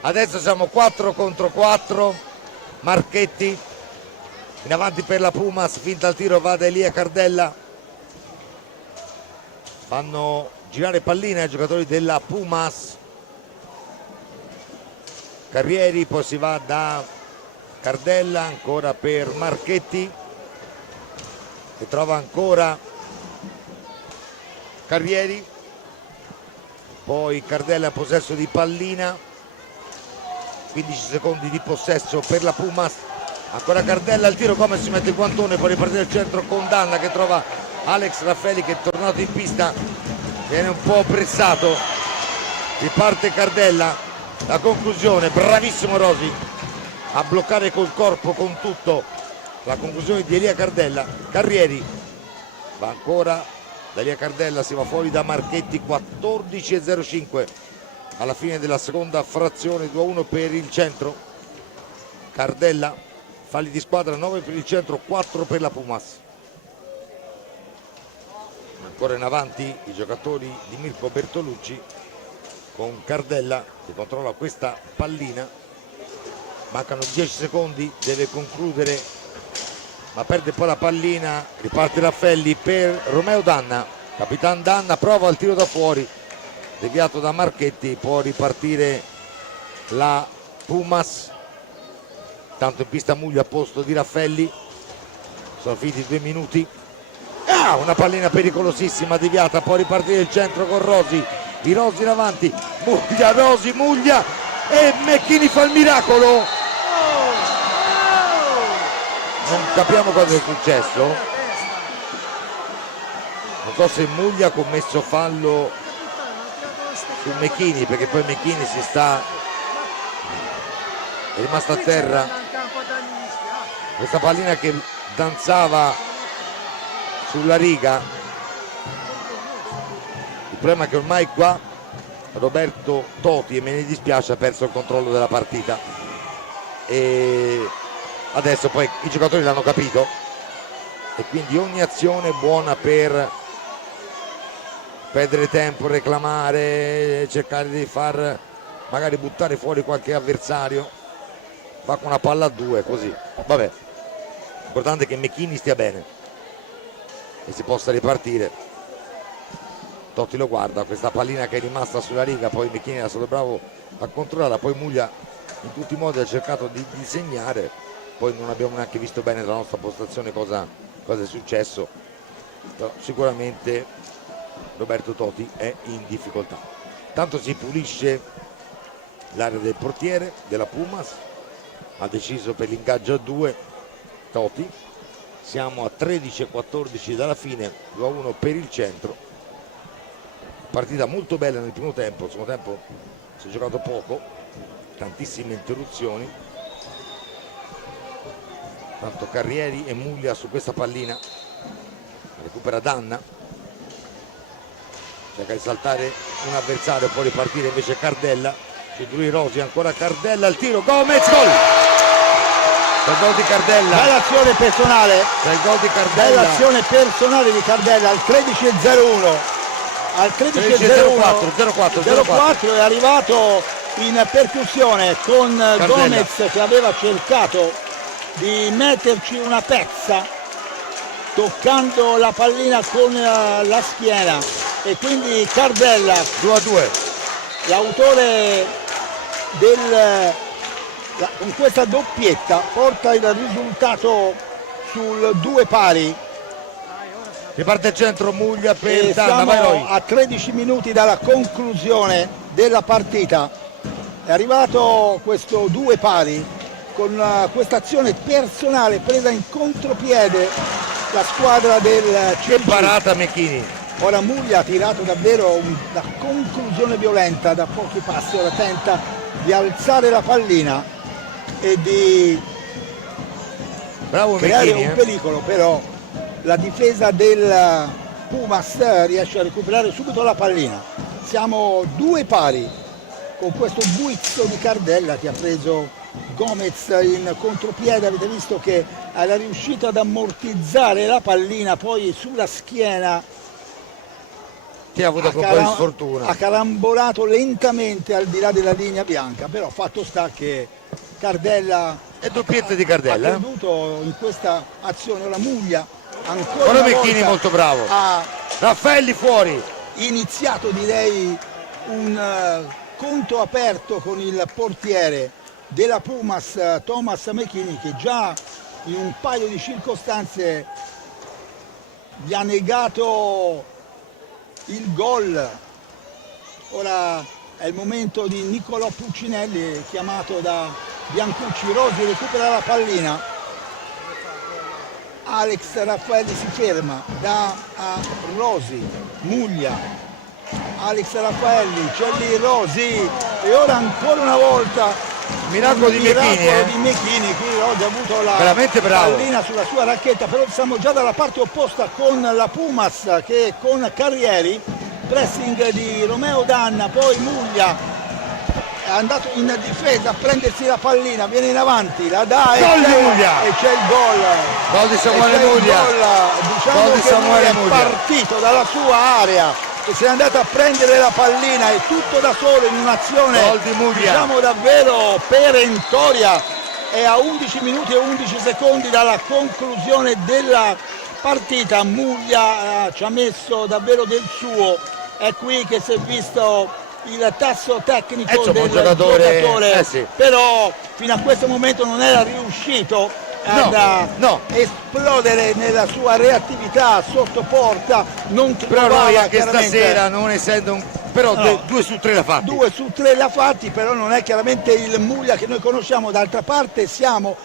Adesso siamo 4 contro 4. Marchetti. In avanti per la Pumas, finta al tiro, va da Elia Cardella. Fanno girare pallina i giocatori della Pumas. Carrieri, poi si va da Cardella, ancora per Marchetti, che trova ancora Carrieri. Poi Cardella in possesso di pallina. 15 secondi di possesso per la Pumas. Ancora Cardella al tiro, come si mette il guantone, poi ripartire il centro con Danna che trova Alex Raffaeli, che è tornato in pista, viene un po' pressato, riparte Cardella, la conclusione, bravissimo Rosi a bloccare col corpo, con tutto, la conclusione di Elia Cardella. Carrieri va ancora da Elia Cardella, si va fuori da Marchetti. 14:05 alla fine della seconda frazione, 2-1 per il centro. Cardella, falli di squadra, 9 per il centro, 4 per la Pumas. Ancora in avanti i giocatori di Mirko Bertolucci con Cardella che controlla questa pallina. Mancano 10 secondi, deve concludere, ma perde poi la pallina. Riparte Raffaelli per Romeo Danna. Capitan Danna prova il tiro da fuori, deviato da Marchetti. Può ripartire la Pumas. Tanto in pista Muglia a posto di Raffaelli. Sono finiti 2 minuti. Una pallina pericolosissima deviata. Può ripartire il centro con Rosi. I Rosi in avanti. Muglia, Rosi, Muglia. E Mecchini fa il miracolo. Non capiamo cosa è successo. Non so se Muglia ha commesso fallo su Mecchini, perché poi Mecchini è rimasto a terra. Questa pallina che danzava sulla riga. Il problema è che ormai qua Roberto Toti, e me ne dispiace, ha perso il controllo della partita, e adesso poi i giocatori l'hanno capito, e quindi ogni azione è buona per perdere tempo, reclamare, cercare di far magari buttare fuori qualche avversario. Va con una palla a 2 così, vabbè, l'importante è che Mecchini stia bene e si possa ripartire. Totti lo guarda, questa pallina che è rimasta sulla riga, poi Mecchini era stato bravo a controllare, poi Muglia in tutti i modi ha cercato di disegnare, poi non abbiamo neanche visto bene dalla nostra postazione cosa è successo, però sicuramente Roberto Toti è in difficoltà. Tanto si pulisce l'area del portiere della Pumas, ha deciso per l'ingaggio a 2 Toti. Siamo a 13:14 dalla fine, 2-1 per il centro. Partita molto bella nel primo tempo, nel secondo tempo si è giocato poco, tantissime interruzioni. Tanto Carrieri e Muglia su questa pallina, recupera Danna, cerca di saltare un avversario, può ripartire invece Cardella, su lui Rosi, ancora Cardella, il tiro, Gomez, gol! Il gol di Cardella. Bella azione personale. Il gol di Cardella. Bella azione personale di Cardella al 13:01. Al 13:04 04 è arrivato in percussione con Cardella. Gomez che aveva cercato di metterci una pezza toccando la pallina con la schiena, e quindi Cardella, 2-2. l'autore con questa doppietta, porta il risultato sul 2 pari. Riparte il centro, Muglia per E Danna, vai siamo Roy. a 13 minuti dalla conclusione della partita. È arrivato questo 2 pari con questa azione personale presa in contropiede la squadra del Che CG. parata Mecchini. Ora Muglia ha tirato davvero una conclusione violenta da pochi passi, ora tenta di alzare la pallina e di Bravo creare Mecchini. un pericolo, però la difesa del Pumas riesce a recuperare subito la pallina. Siamo 2 pari con questo guizzo di Cardella che ha preso Gomez in contropiede. Avete visto che era riuscito ad ammortizzare la pallina, poi sulla schiena Ti ha avuto un po' di sfortuna. ha carambolato lentamente al di là della linea bianca, però fatto sta che Cardella E doppietta di ha Cardella. creduto in questa azione. Ora Muglia ancora Ora una Mecchini volta molto bravo. ha Raffaelli fuori. iniziato, direi, un conto aperto con il portiere della Pumas, Thomas Mecchini, che già in un paio di circostanze gli ha negato il gol. Ora è il momento di Niccolò Puccinelli, chiamato da Biancucci. Rosi recupera la pallina, Alex Raffaelli si ferma, dà a Rosi, Muglia, Alex Raffaelli, c'è lì Rosi, e ora ancora una volta Miracolo di Mecchini, di Mecchini. Qui Rosi ha avuto la veramente bravo. pallina sulla sua racchetta, però siamo già dalla parte opposta con la Pumas che con Carrieri, pressing di Romeo Danna, poi Muglia è andato in difesa a prendersi la pallina, viene in avanti, la dà Gol di Muglia. e c'è il gol. Gol di Samuele E c'è il Muglia. gol. Diciamo Gol di che Samuele lui è Muglia. partito dalla sua area e si è andato a prendere la pallina, e tutto da solo in un'azione, Gol di Muglia. diciamo, davvero perentoria. È a 11 minuti e 11 secondi dalla conclusione della partita. Muglia ci ha messo davvero del suo, è qui che si è visto il tasso tecnico Insomma, del un giocatore, sì. Però fino a questo momento non era riuscito ad no. esplodere nella sua reattività sotto porta, non Però trovava noi anche chiaramente. stasera, non essendo un... però No. 2 su 3 l'ha fatti. 2 su 3 l'ha fatti, però non è chiaramente il Muglia che noi conosciamo. D'altra parte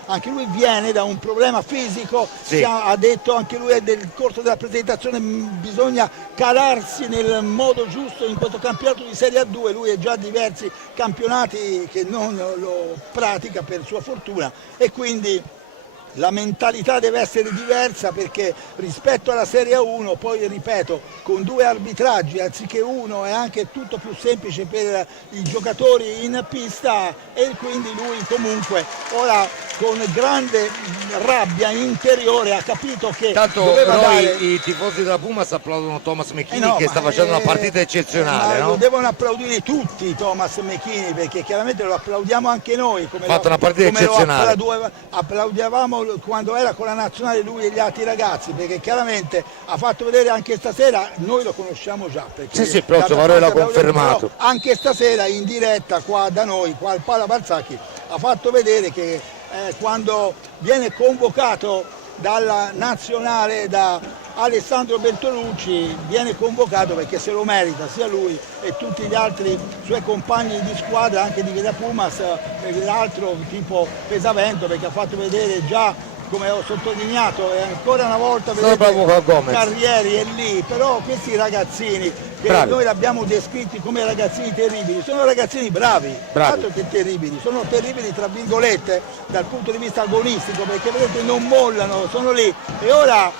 anche lui viene da un problema fisico, Sì. ha detto anche lui nel corso della presentazione, bisogna calarsi nel modo giusto in questo campionato di Serie A2. Lui è già diversi campionati che non lo pratica, per sua fortuna, e quindi la mentalità deve essere diversa, perché rispetto alla Serie A1, poi ripeto, con 2 arbitraggi anziché uno è anche tutto più semplice per i giocatori in pista, e quindi lui comunque ora con grande rabbia interiore ha capito che Tanto doveva noi dare... i tifosi della Pumas applaudono Thomas Mecchini, no, che sta ma facendo una partita eccezionale, ma no? lo devono applaudire tutti Thomas Mecchini, perché chiaramente lo applaudiamo anche noi, come Ha fatto una partita eccezionale. applaudivamo quando era con la nazionale lui e gli altri ragazzi, perché chiaramente ha fatto vedere anche stasera, noi lo conosciamo già, perché Sì, però Giovanni l'ha però confermato. anche stasera in diretta qua da noi, qua al Pala Balzacchi, ha fatto vedere che quando viene convocato dalla nazionale, da Alessandro Bertolucci, viene convocato perché se lo merita, sia lui e tutti gli altri suoi compagni di squadra, anche di Villa Pumas, e l'altro tipo Pesavento, perché ha fatto vedere già, come ho sottolineato, e ancora una volta vedete Carrieri è lì, però questi ragazzini che bravi. Noi li abbiamo descritti come ragazzini terribili, sono ragazzini bravi, altro che terribili, sono terribili tra virgolette dal punto di vista agonistico, perché vedete non mollano, sono lì, e ora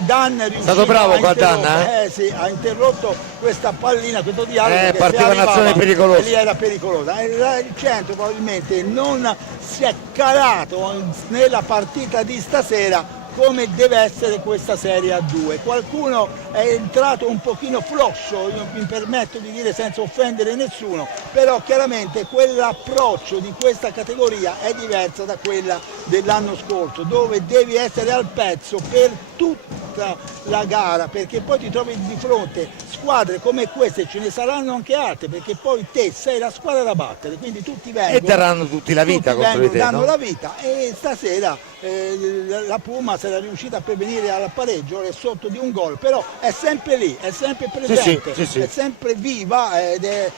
Dan è stato bravo qua Dan, sì, ha interrotto questa pallina, questo dialogo che partiva un'azione pericolosa, e lì era pericolosa. Il centro probabilmente non si è calato nella partita di stasera come deve essere questa Serie A2. Qualcuno è entrato un pochino floscio, io mi permetto di dire senza offendere nessuno, però chiaramente quell'approccio di questa categoria è diversa da quella dell'anno scorso, dove devi essere al pezzo per tutta la gara, perché poi ti trovi di fronte squadre come queste, ce ne saranno anche altre, perché poi te sei la squadra da battere, quindi tutti vengono e daranno tutti la vita contro di te, danno no? la vita, e stasera la Pumas era riuscita a pervenire al pareggio, è sotto di un gol, però è sempre lì, è sempre presente, sì. è sempre viva, ed è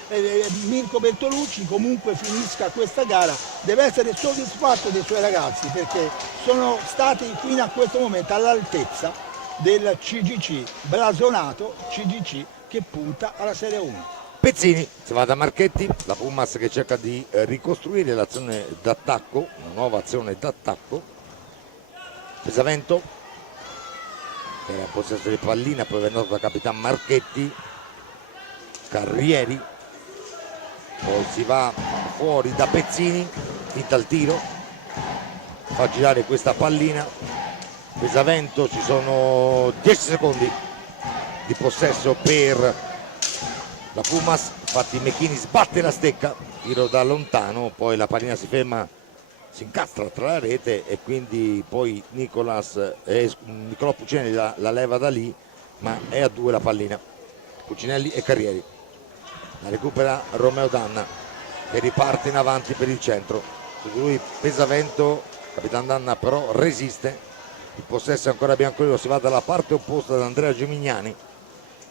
Mirko Bertolucci, comunque finisca questa gara deve essere soddisfatto dei suoi ragazzi, perché sono stati fino a questo momento all'altezza del CGC, blasonato CGC che punta alla Serie 1. Pezzini, si va da Marchetti, la Pumas che cerca di ricostruire l'azione d'attacco, una nuova azione d'attacco. Pesavento, che era in possesso di pallina, poi è venuto da Capitan Marchetti, Carrieri, poi si va fuori da Pezzini, finta il tiro, fa girare questa pallina. Pesavento, ci sono 10 secondi di possesso per la Pumas, infatti Mechini sbatte la stecca, tiro da lontano, poi la pallina si ferma, si incastra tra la rete e quindi poi Nicolò Puccinelli la leva da lì, ma è a 2 la pallina. Puccinelli e Carrieri, la recupera Romeo Danna che riparte in avanti per il centro, su lui Pesavento, Capitan Danna però resiste, il possesso è ancora bianconero, si va dalla parte opposta da Andrea Gimignani,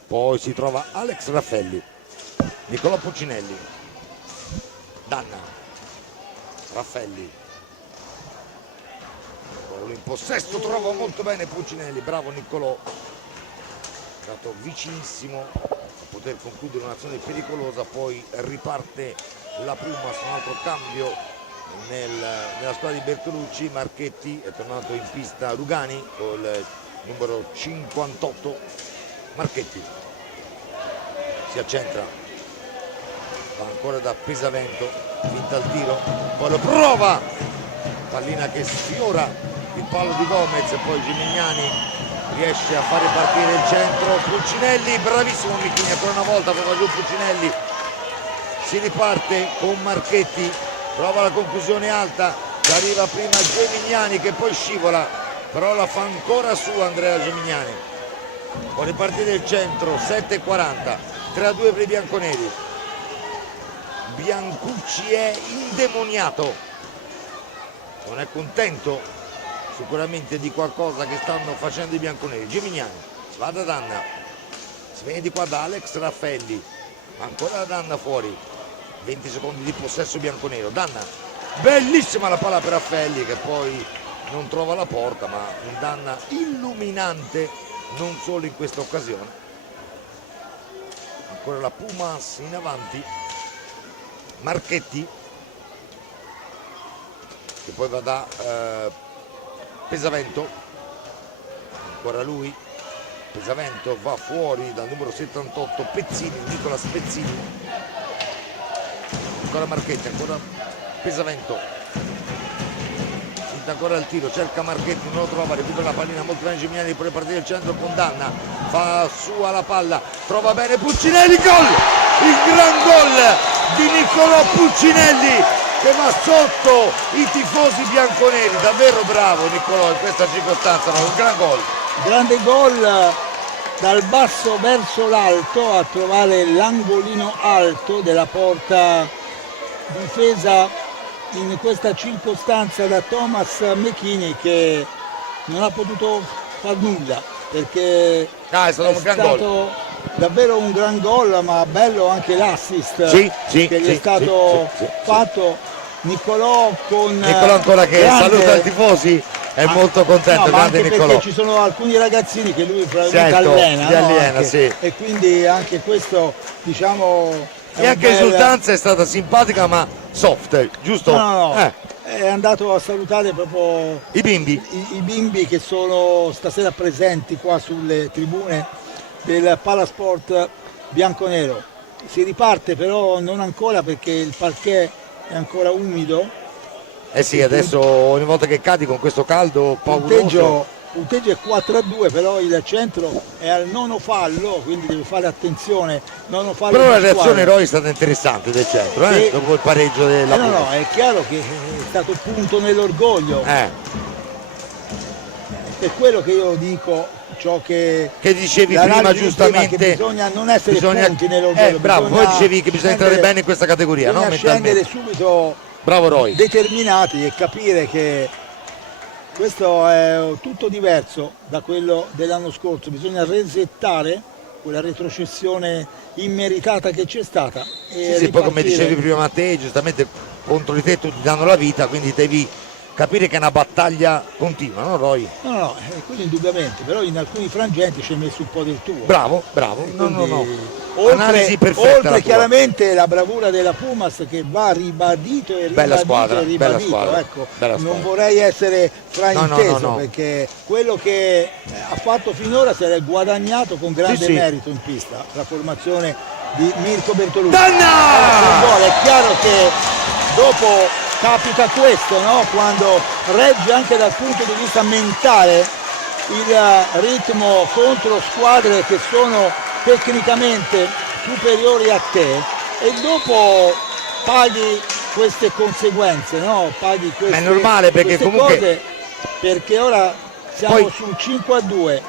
poi si trova Alex Raffelli, Nicolò Puccinelli, Danna, Raffelli, in possesso, trova molto bene Puccinelli, bravo Nicolò, è stato vicinissimo a poter concludere un'azione pericolosa. Poi riparte la Pumas, un altro cambio nella squadra di Bertolucci. Marchetti è tornato in pista Rugani con il numero 58. Marchetti si accentra, va ancora da Pesavento, finta il tiro, poi lo prova, pallina che sfiora il palo di Gomez, poi Gimignani riesce a fare partire il centro. Puccinelli, bravissimo Michini, ancora una volta prova giù Puccinelli, si riparte con Marchetti, prova la conclusione alta, che arriva prima Gimignani che poi scivola, però la fa ancora su Andrea Gimignani. Può ripartire il centro, 7:40, 3-2 per i bianconeri. Biancucci è indemoniato, non è contento sicuramente di qualcosa che stanno facendo i bianconeri. Gimignani, si va da Danna, si viene di qua da Alex Raffelli, ancora da Danna fuori, 20 secondi di possesso bianconero. Danna, bellissima la palla per Raffelli che poi non trova la porta, ma un Danna illuminante non solo in questa occasione. Ancora la Pumas in avanti, Marchetti che poi va da Pesavento, ancora lui, Pesavento va fuori dal numero 78 Pezzini, Nicolas Pezzini, ancora Marchetti, ancora Pesavento, finta ancora il tiro, cerca Marchetti, non lo trova, recupera la pallina molto bene Gimignani, poi partire il centro con Danna, fa sua la palla, trova bene Puccinelli, gol! Il gran gol di Nicolò Puccinelli che va sotto i tifosi bianconeri, davvero bravo Nicolò in questa circostanza, ma un gran gol. Grande gol dal basso verso l'alto a trovare l'angolino alto della porta difesa in questa circostanza da Thomas Mechini, che non ha potuto far nulla perché è stato un gran gol, davvero un gran gol, ma bello anche l'assist che gli è stato fatto. Nicolò ancora che saluta i tifosi, è molto contento, no, grande anche Nicolò, perché ci sono alcuni ragazzini che lui probabilmente allena, sì. E quindi anche questo, diciamo, e anche l'esultanza è stata simpatica ma soft, giusto? No. È andato a salutare proprio i bimbi che sono stasera presenti qua sulle tribune del Palasport bianconero. Si riparte però non ancora perché il parquet è ancora umido. Sì, adesso ogni volta che cadi con questo caldo pauroso punteggio è 4-2, però il centro è al nono fallo, quindi deve fare attenzione, nono fallo. Però la di reazione squadra. Roy è stata interessante del centro, Sì. dopo il pareggio della No, Pumas. è chiaro che è stato punto nell'orgoglio, per quello che io dico, ciò che dicevi l'analisi prima di giustamente, che bisogna non essere punti nell'orgoglio, bravo, poi dicevi che bisogna entrare bene in questa categoria, no? bisogna scendere subito bravo Roy, determinati e capire che questo è tutto diverso da quello dell'anno scorso, bisogna resettare quella retrocessione immeritata che c'è stata e sì, poi come dicevi prima Mattei, giustamente contro di te tutti danno la vita, quindi devi capire che è una battaglia continua, no Roy? No, quello indubbiamente, però in alcuni frangenti ci hai messo un po' del tuo. Bravo, no. Analisi perfetta. Oltre chiaramente la bravura della Pumas che va ribadito e ribadito bella squadra, e ribadito. bella squadra, ecco, bella non squadra. vorrei essere frainteso no. perché quello che ha fatto finora se l'è guadagnato con grande merito in pista, la formazione di Mirko Bertolucci. È chiaro che dopo capita questo, no? Quando regge anche dal punto di vista mentale il ritmo contro squadre che sono tecnicamente superiori a te e dopo paghi queste conseguenze, no? Paghi queste, ma è normale perché comunque cose, perché ora siamo sul 5-2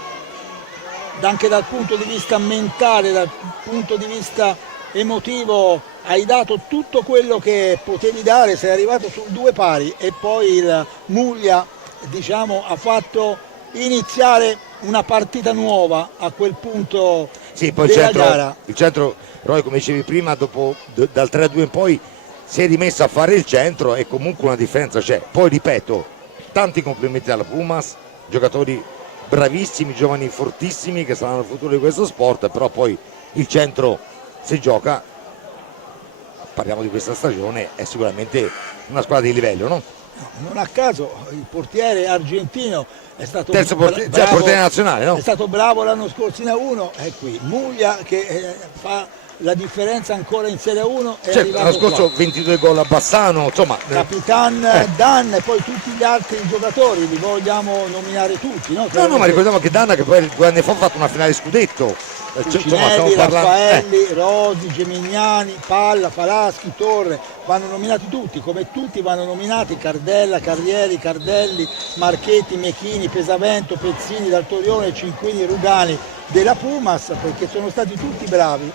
anche dal punto di vista mentale, dal punto di vista emotivo hai dato tutto quello che potevi dare, sei arrivato sul 2 pari e poi il Muglia diciamo ha fatto iniziare una partita nuova a quel punto poi della gara. Il centro, Roy, come dicevi prima, dopo dal 3-2 in poi si è rimesso a fare il centro e comunque una differenza c'è. Poi ripeto, tanti complimenti alla Pumas, giocatori bravissimi, giovani fortissimi che saranno il futuro di questo sport, però poi il centro si gioca, parliamo di questa stagione, è sicuramente una squadra di livello, no? Non a caso il portiere argentino è stato terzo portiere nazionale, no? È stato bravo l'anno scorso in A1, è qui Muglia che fa la differenza ancora in Serie 1 è arrivato l'anno scorso qua. 22 gol a Bassano, insomma Capitan Dan e poi tutti gli altri giocatori li vogliamo nominare tutti, no? No, ma ricordiamo che Dan che poi 2 anni fa ha fatto una finale scudetto. Cucinelli, Raffaelli, Rosi, Gemignani, Palla, Falaschi, Torre, vanno nominati tutti, come tutti vanno nominati Cardella, Carrieri, Cardelli, Marchetti, Mechini, Pesavento, Pezzini, Daltorione, Cinquini, Rugani della Pumas, perché sono stati tutti bravi.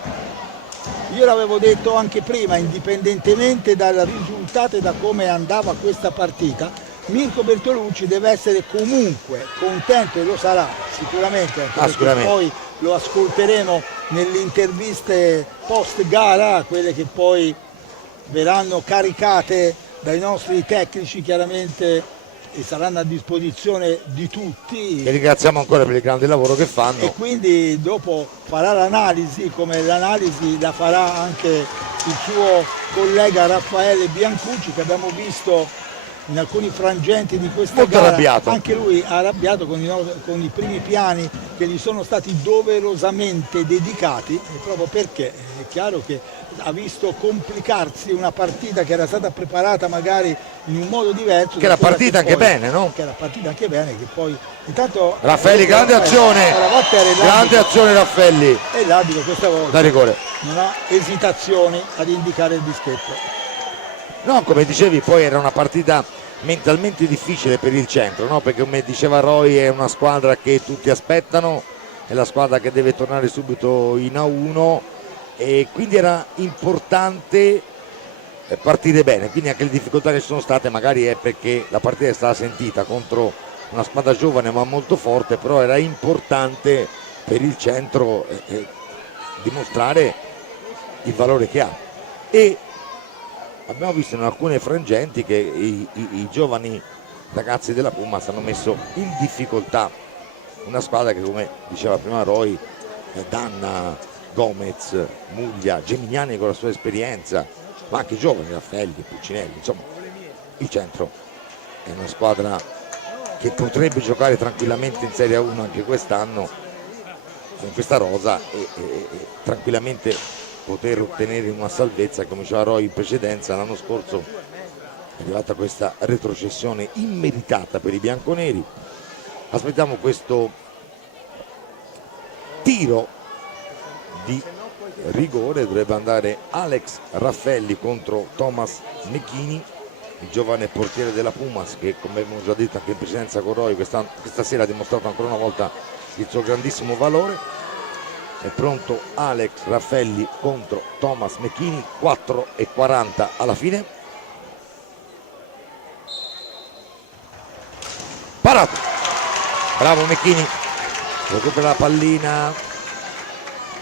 Io l'avevo detto anche prima, indipendentemente dal risultato e da come andava questa partita, Mirko Bertolucci deve essere comunque contento e lo sarà sicuramente, perché poi lo ascolteremo nelle interviste post gara, quelle che poi verranno caricate dai nostri tecnici chiaramente e saranno a disposizione di tutti. E ringraziamo ancora per il grande lavoro che fanno. E quindi dopo farà l'analisi, come l'analisi la farà anche il suo collega Raffaele Biancucci che abbiamo visto in alcuni frangenti di questa gara, arrabbiato. Anche lui arrabbiato con i primi piani che gli sono stati doverosamente dedicati, proprio perché è chiaro che ha visto complicarsi una partita che era stata preparata magari in un modo diverso. Che era partita anche bene, no? Che era partita anche bene, che poi intanto... Raffaelli, grande azione! Grande azione Raffaelli! E l'arbitro questa volta da rigore non ha esitazioni ad indicare il dischetto. No, come dicevi, poi era una partita mentalmente difficile per il centro, no? Perché come diceva Roy è una squadra che tutti aspettano, è la squadra che deve tornare subito in A1 e quindi era importante partire bene, quindi anche le difficoltà che ci sono state magari è perché la partita è stata sentita contro una squadra giovane ma molto forte, però era importante per il centro dimostrare il valore che ha. E abbiamo visto in alcune frangenti che i giovani ragazzi della Pumas hanno messo in difficoltà una squadra che, come diceva prima Roy, Danna, Gomez, Muglia, Gemignani con la sua esperienza, ma anche i giovani, Raffaelli, Cucinelli, insomma il centro è una squadra che potrebbe giocare tranquillamente in Serie 1 anche quest'anno con questa rosa e tranquillamente poter ottenere una salvezza. Come diceva Roy in precedenza, l'anno scorso è arrivata questa retrocessione immeritata per i bianconeri aspettiamo questo tiro di rigore. Dovrebbe andare Alex Raffelli contro Thomas Mechini, il giovane portiere della Pumas, che come abbiamo già detto anche in precedenza con Roy questa sera ha dimostrato ancora una volta il suo grandissimo valore. È pronto Alex Raffelli contro Thomas Mechini, 4:40 alla fine. Parato, bravo Mechini, recupera la pallina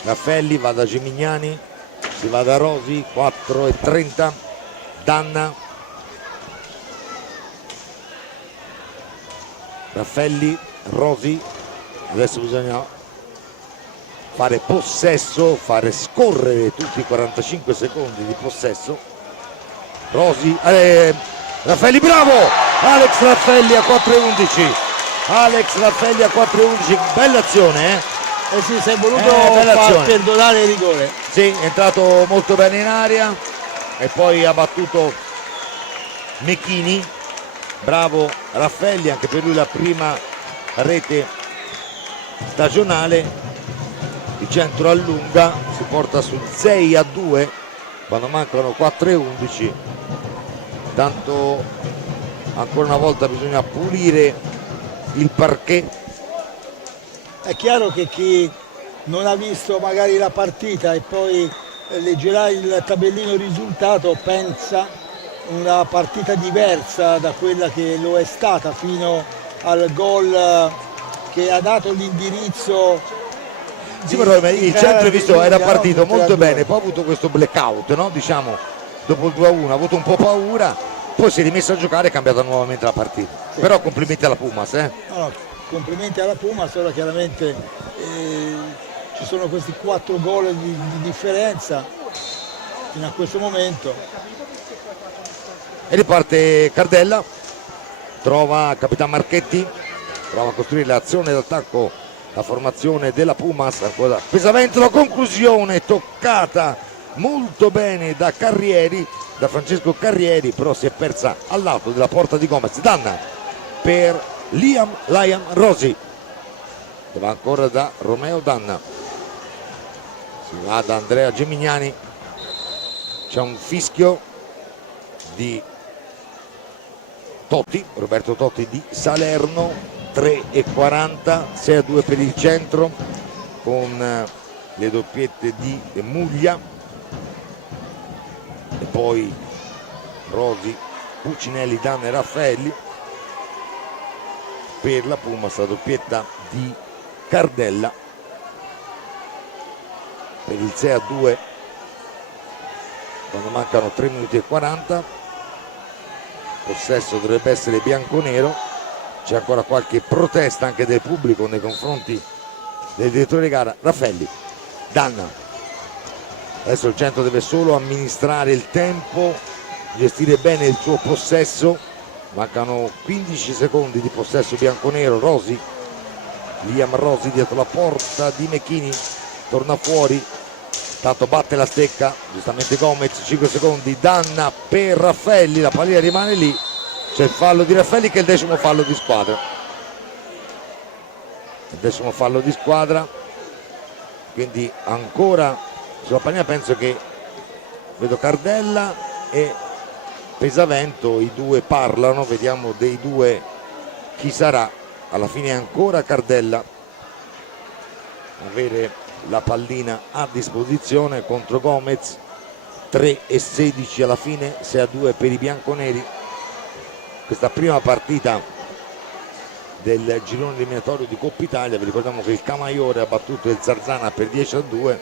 Raffelli, va da Gimignani, si va da Rosi, 4:30, Danna, Raffelli, Rosi, adesso bisogna fare possesso, fare scorrere tutti i 45 secondi di possesso. Rosi, Raffelli, bravo! Alex Raffelli a 4:11, Alex Raffelli a 4:11, bella azione, Eh sì, si è voluto far perdonare il rigore. Sì, è entrato molto bene in aria e poi ha battuto Mechini, bravo Raffelli, anche per lui la prima rete stagionale. Il centro allunga, si porta sul 6:2 quando mancano 4:11. Tanto ancora una volta bisogna pulire il parquet. È chiaro che chi non ha visto magari la partita e poi leggerà il tabellino risultato pensa una partita diversa da quella che lo è stata fino al gol che ha dato l'indirizzo. Sì, però il centro visto era partito molto bene, poi ha avuto questo blackout, no? Diciamo, dopo il 2-1 ha avuto un po' paura, poi si è rimesso a giocare e è cambiata nuovamente la partita. Sì. Però complimenti alla Pumas, No, complimenti alla Pumas, ora chiaramente ci sono questi 4 gol di differenza fino a questo momento. E riparte Cardella, trova Capitan Marchetti, prova a costruire l'azione d'attacco, la formazione della Pumas, ancora Pesavento, la conclusione toccata molto bene da Carrieri, da Francesco Carrieri, però si è persa al lato della porta di Gomez. Danna per Liam Rosi, che va ancora da Romeo Danna, si va da Andrea Gemignani, c'è un fischio di Totti, Roberto Totti di Salerno. 3:40, 6:2 per il centro con le doppiette di Muglia e poi Rosi, Puccinelli, Danna e Raffaelli. Per la Pumas la doppietta di Cardella per il 6:2 quando mancano 3:40. Possesso dovrebbe essere bianconero. C'è ancora qualche protesta anche del pubblico nei confronti del direttore di gara. Raffelli, Danna, adesso il centro deve solo amministrare il tempo, gestire bene il suo possesso. Mancano 15 secondi di possesso bianconero. Rosi, Liam Rosi dietro la porta di Mechini, torna fuori, tanto batte la stecca giustamente Gomez, 5 secondi, Danna per Raffelli, la pallina rimane lì. C'è il fallo di Raffelli che è il 10° fallo di squadra. Il 10° fallo di squadra. Quindi ancora sulla pallina penso che vedo Cardella e Pesavento, i due parlano, vediamo dei due chi sarà. Alla fine ancora Cardella avere la pallina a disposizione contro Gomez. 3:16 alla fine, 6:2 per i bianconeri. Questa prima partita del girone eliminatorio di Coppa Italia, vi ricordiamo che il Camaiore ha battuto il Zarzana per 10-2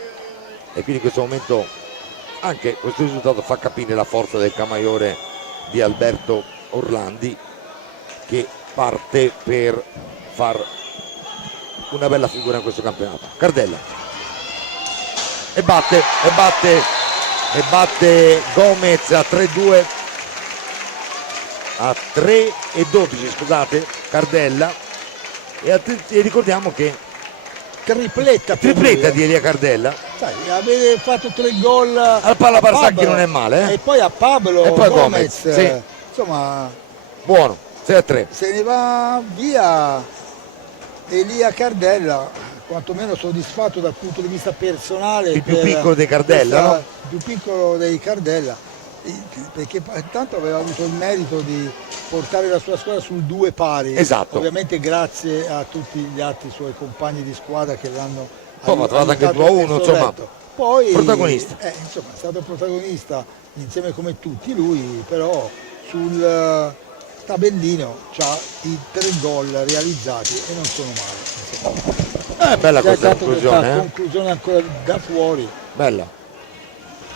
e quindi in questo momento anche questo risultato fa capire la forza del Camaiore di Alberto Orlandi, che parte per far una bella figura in questo campionato. Cardella e batte Gomez a 3-2, a 3:12 scusate, Cardella, e ricordiamo che tripletta di Elia Cardella. Sai, avere fatto 3 gol al Palla Barsacchi non è male, e poi a Pablo e poi Gomez, sì. Insomma buono, 6-3. se ne va via Elia Cardella, quantomeno soddisfatto dal punto di vista personale. Il più piccolo dei Cardella, no? Il più piccolo dei Cardella, perché intanto aveva avuto il merito di portare la sua squadra sul 2 pari. Esatto. Ovviamente grazie a tutti gli altri suoi compagni di squadra che l'hanno poi ha trovato anche il 2-1, insomma, poi protagonista. Insomma, è stato protagonista insieme come tutti lui, però sul tabellino c'ha i 3 gol realizzati e non sono male. Bella questa conclusione. Conclusione ancora da fuori. Bella.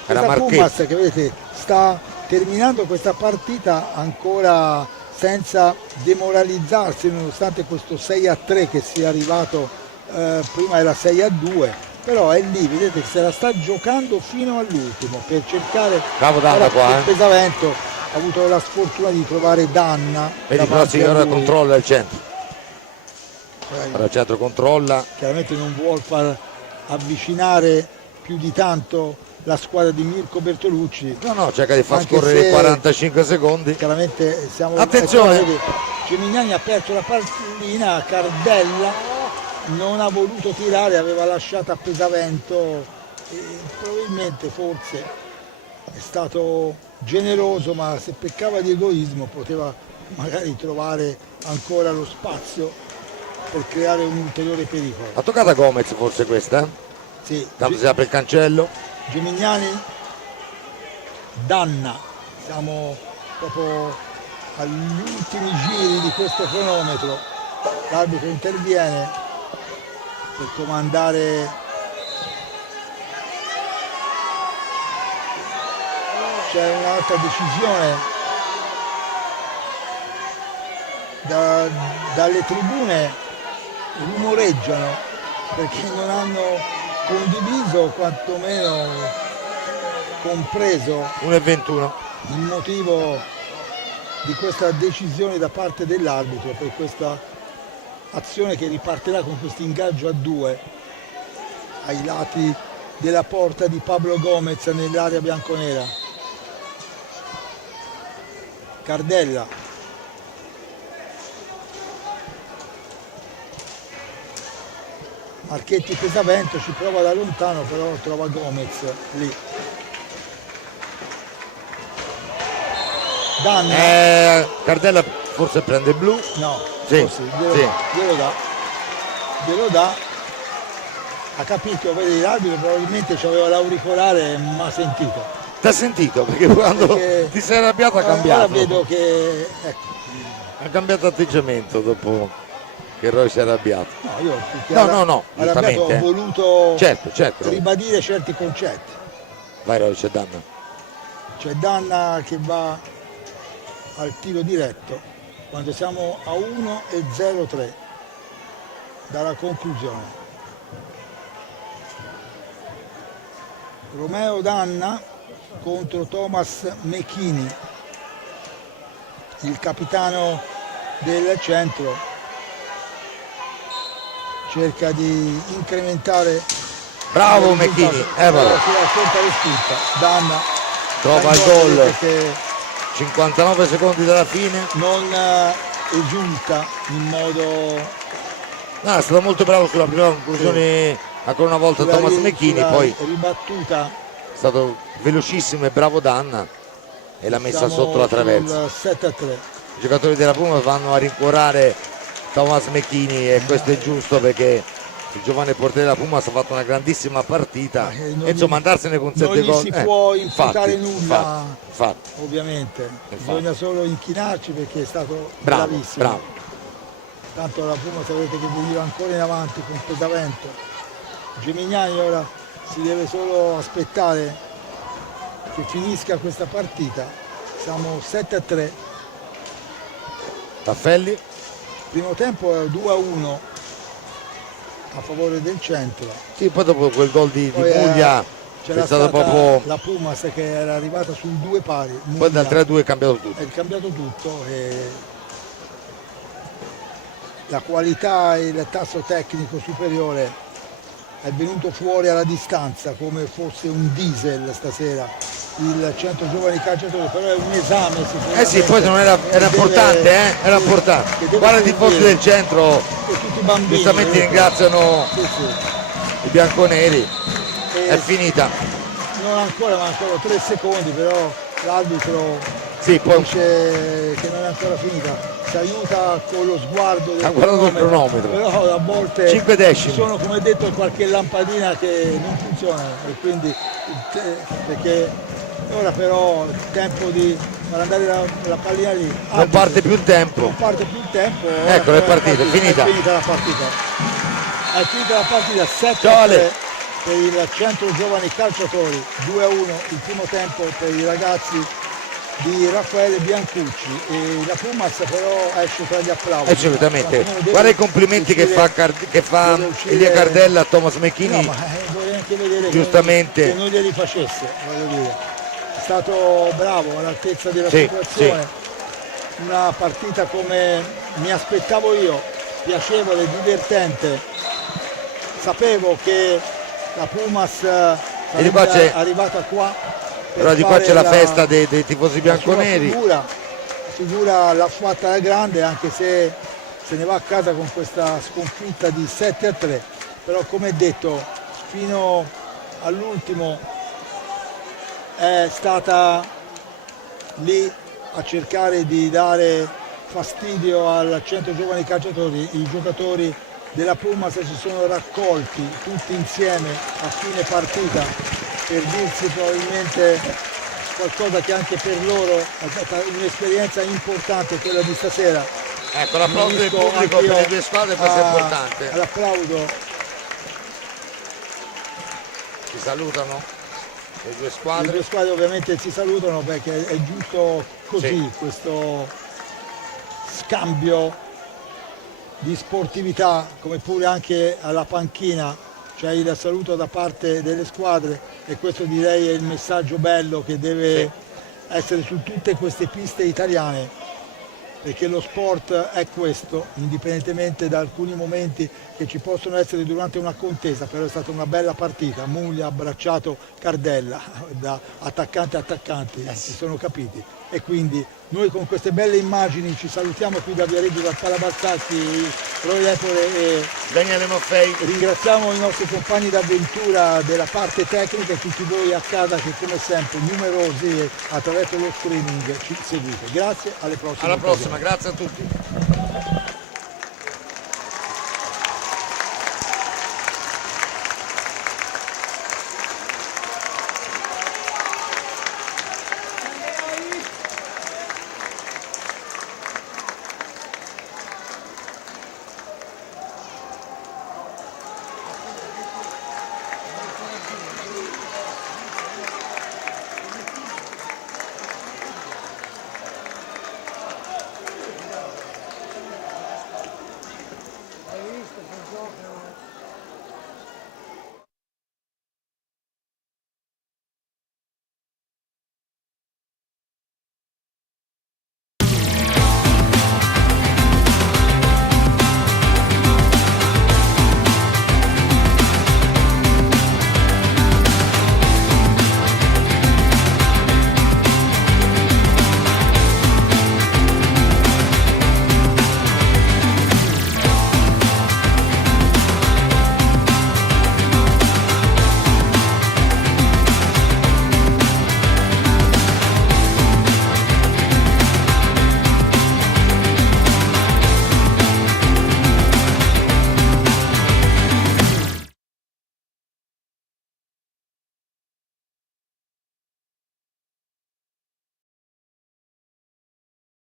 Era Questa Marchetti. Pumas che vedete sta terminando questa partita ancora senza demoralizzarsi, nonostante questo 6-3 che sia arrivato, prima era 6-2, però è lì, vedete che se la sta giocando fino all'ultimo per cercare. Bravo Danna qua, il Pesavento ha avuto la sfortuna di trovare Danna. Vedi però ora controlla il centro. Ora il centro controlla. Chiaramente non vuol far avvicinare più di tanto la squadra di Mirko Bertolucci. No, cerca di far scorrere 45 secondi. Chiaramente siamo. Attenzione! Gemignani ha perso la pallina, Cardella non ha voluto tirare, aveva lasciato a Pesavento e probabilmente forse è stato generoso, ma se peccava di egoismo poteva magari trovare ancora lo spazio per creare un ulteriore pericolo. Ha toccato a Gomez forse questa? Sì. Tanto si apre il cancello. Gemignani, Danna, siamo proprio agli ultimi giri di questo cronometro, l'arbitro interviene per comandare. C'è un'altra decisione dalle tribune, rumoreggiano perché non hanno condiviso o quantomeno compreso 1-21 il motivo di questa decisione da parte dell'arbitro per questa azione che ripartirà con questo ingaggio a 2 ai lati della porta di Pablo Gomez nell'area bianconera. Cardella, Marchetti Pesavento, ci prova da lontano, però trova Gomez lì. Danna. Cardella forse prende il blu. No, sì, forse glielo dà. Ha capito, vedi, l'arbitro probabilmente aveva l'auricolare e mi ha sentito. Ti ha sentito? Perché quando ti sei arrabbiato ha cambiato. Ora vedo che ha cambiato atteggiamento dopo che Roy si è arrabbiato. No, io giustamente, ho voluto certo. ribadire certi concetti. Vai Roy, c'è Danna. C'è Danna che va al tiro diretto quando siamo a 1-0-3 dalla conclusione. Romeo Danna contro Thomas Mechini, il capitano del centro, cerca di incrementare. Bravo Mechini, si racconta respinta. Danna trova il gol 59 secondi dalla fine. Non esulta in modo. No, è stato molto bravo sulla prima conclusione, ancora una volta Thomas Mechini, poi ribattuta. È stato velocissimo e bravo Danna e l'ha messa sotto la traversa. 7-3. I giocatori della Puma vanno a rincuorare Thomas Mechini e questo è giusto perché il giovane portiere della Puma ha fatto una grandissima partita e insomma andarsene con 7 gol. Non gli si può imputare nulla, infatti. Ovviamente, bisogna solo inchinarci perché è stato bravissimo. Bravo. Tanto la Puma sapete che veniva ancora in avanti con Pesavento. Gemignani ora si deve solo aspettare che finisca questa partita. Siamo 7-3. Raffelli. Primo tempo è 2-1 a favore del centro. Sì, poi dopo quel gol di Muglia c'era stata proprio la Pumas che era arrivata sul 2 pari. Poi dal 3-2 è cambiato tutto. È cambiato tutto e la qualità e il tasso tecnico superiore è venuto fuori alla distanza come fosse un diesel stasera il centro giovani calciatori, però è un esame Eh sì, poi non era importante, era importante. Guarda i tifosi del centro, tutti i bambini giustamente ringraziano sì. i bianconeri, è finita. Non ancora, mancano 3 secondi, però l'arbitro Sì, poi dice che non è ancora finita, si aiuta con lo sguardo del ha guardato il cronometro, però a volte 5 decimi. ci sono, come detto, qualche lampadina che non funziona e quindi perché ora però il tempo di far andare la pallina lì non parte più il tempo. non parte più il tempo. Ecco, è partita, è finita. È finita la partita. È finita la partita 7-3 per il centro giovani calciatori, 2-1 il primo tempo per i ragazzi di Raffaele Biancucci, e la Pumas però esce tra gli applausi. Assolutamente. Guarda i complimenti che fa Elia Cardella a Thomas Mecchini. No, ma vorrei anche vedere giustamente che non glieli facesse, voglio dire. È stato bravo, all'altezza della situazione. Sì. Una partita come mi aspettavo io, piacevole, divertente. Sapevo che la Pumas sarebbe arrivata qua. Però di qua c'è la festa dei tifosi bianconeri. La figura l'ha fatta alla grande, anche se se ne va a casa con questa sconfitta di 7-3. Però, come detto, fino all'ultimo è stata lì a cercare di dare fastidio al centro giovani calciatori. I giocatori della Pumas si sono raccolti tutti insieme a fine partita per dirsi probabilmente qualcosa che anche per loro è stata un'esperienza importante, quella di stasera. Ecco, l'applauso del pubblico per le due squadre è importante. L'applauso. Si salutano le due squadre. Le due squadre ovviamente si salutano perché è giusto così, sì. Questo scambio di sportività, come pure anche alla panchina. C'è il saluto da parte delle squadre e questo direi è il messaggio bello che deve essere su tutte queste piste italiane, perché lo sport è questo, indipendentemente da alcuni momenti che ci possono essere durante una contesa, però è stata una bella partita. Mugli ha abbracciato Cardella, da attaccante a attaccante, si sono capiti, e quindi noi con queste belle immagini ci salutiamo qui da Viareggio, dal Palabarzacchi, Roy Lepore e Daniele Maffei. Ringraziamo i nostri compagni d'avventura della parte tecnica e tutti voi a casa che come sempre numerosi attraverso lo streaming ci seguite. Grazie, alle prossime. Alla prossima, grazie a tutti.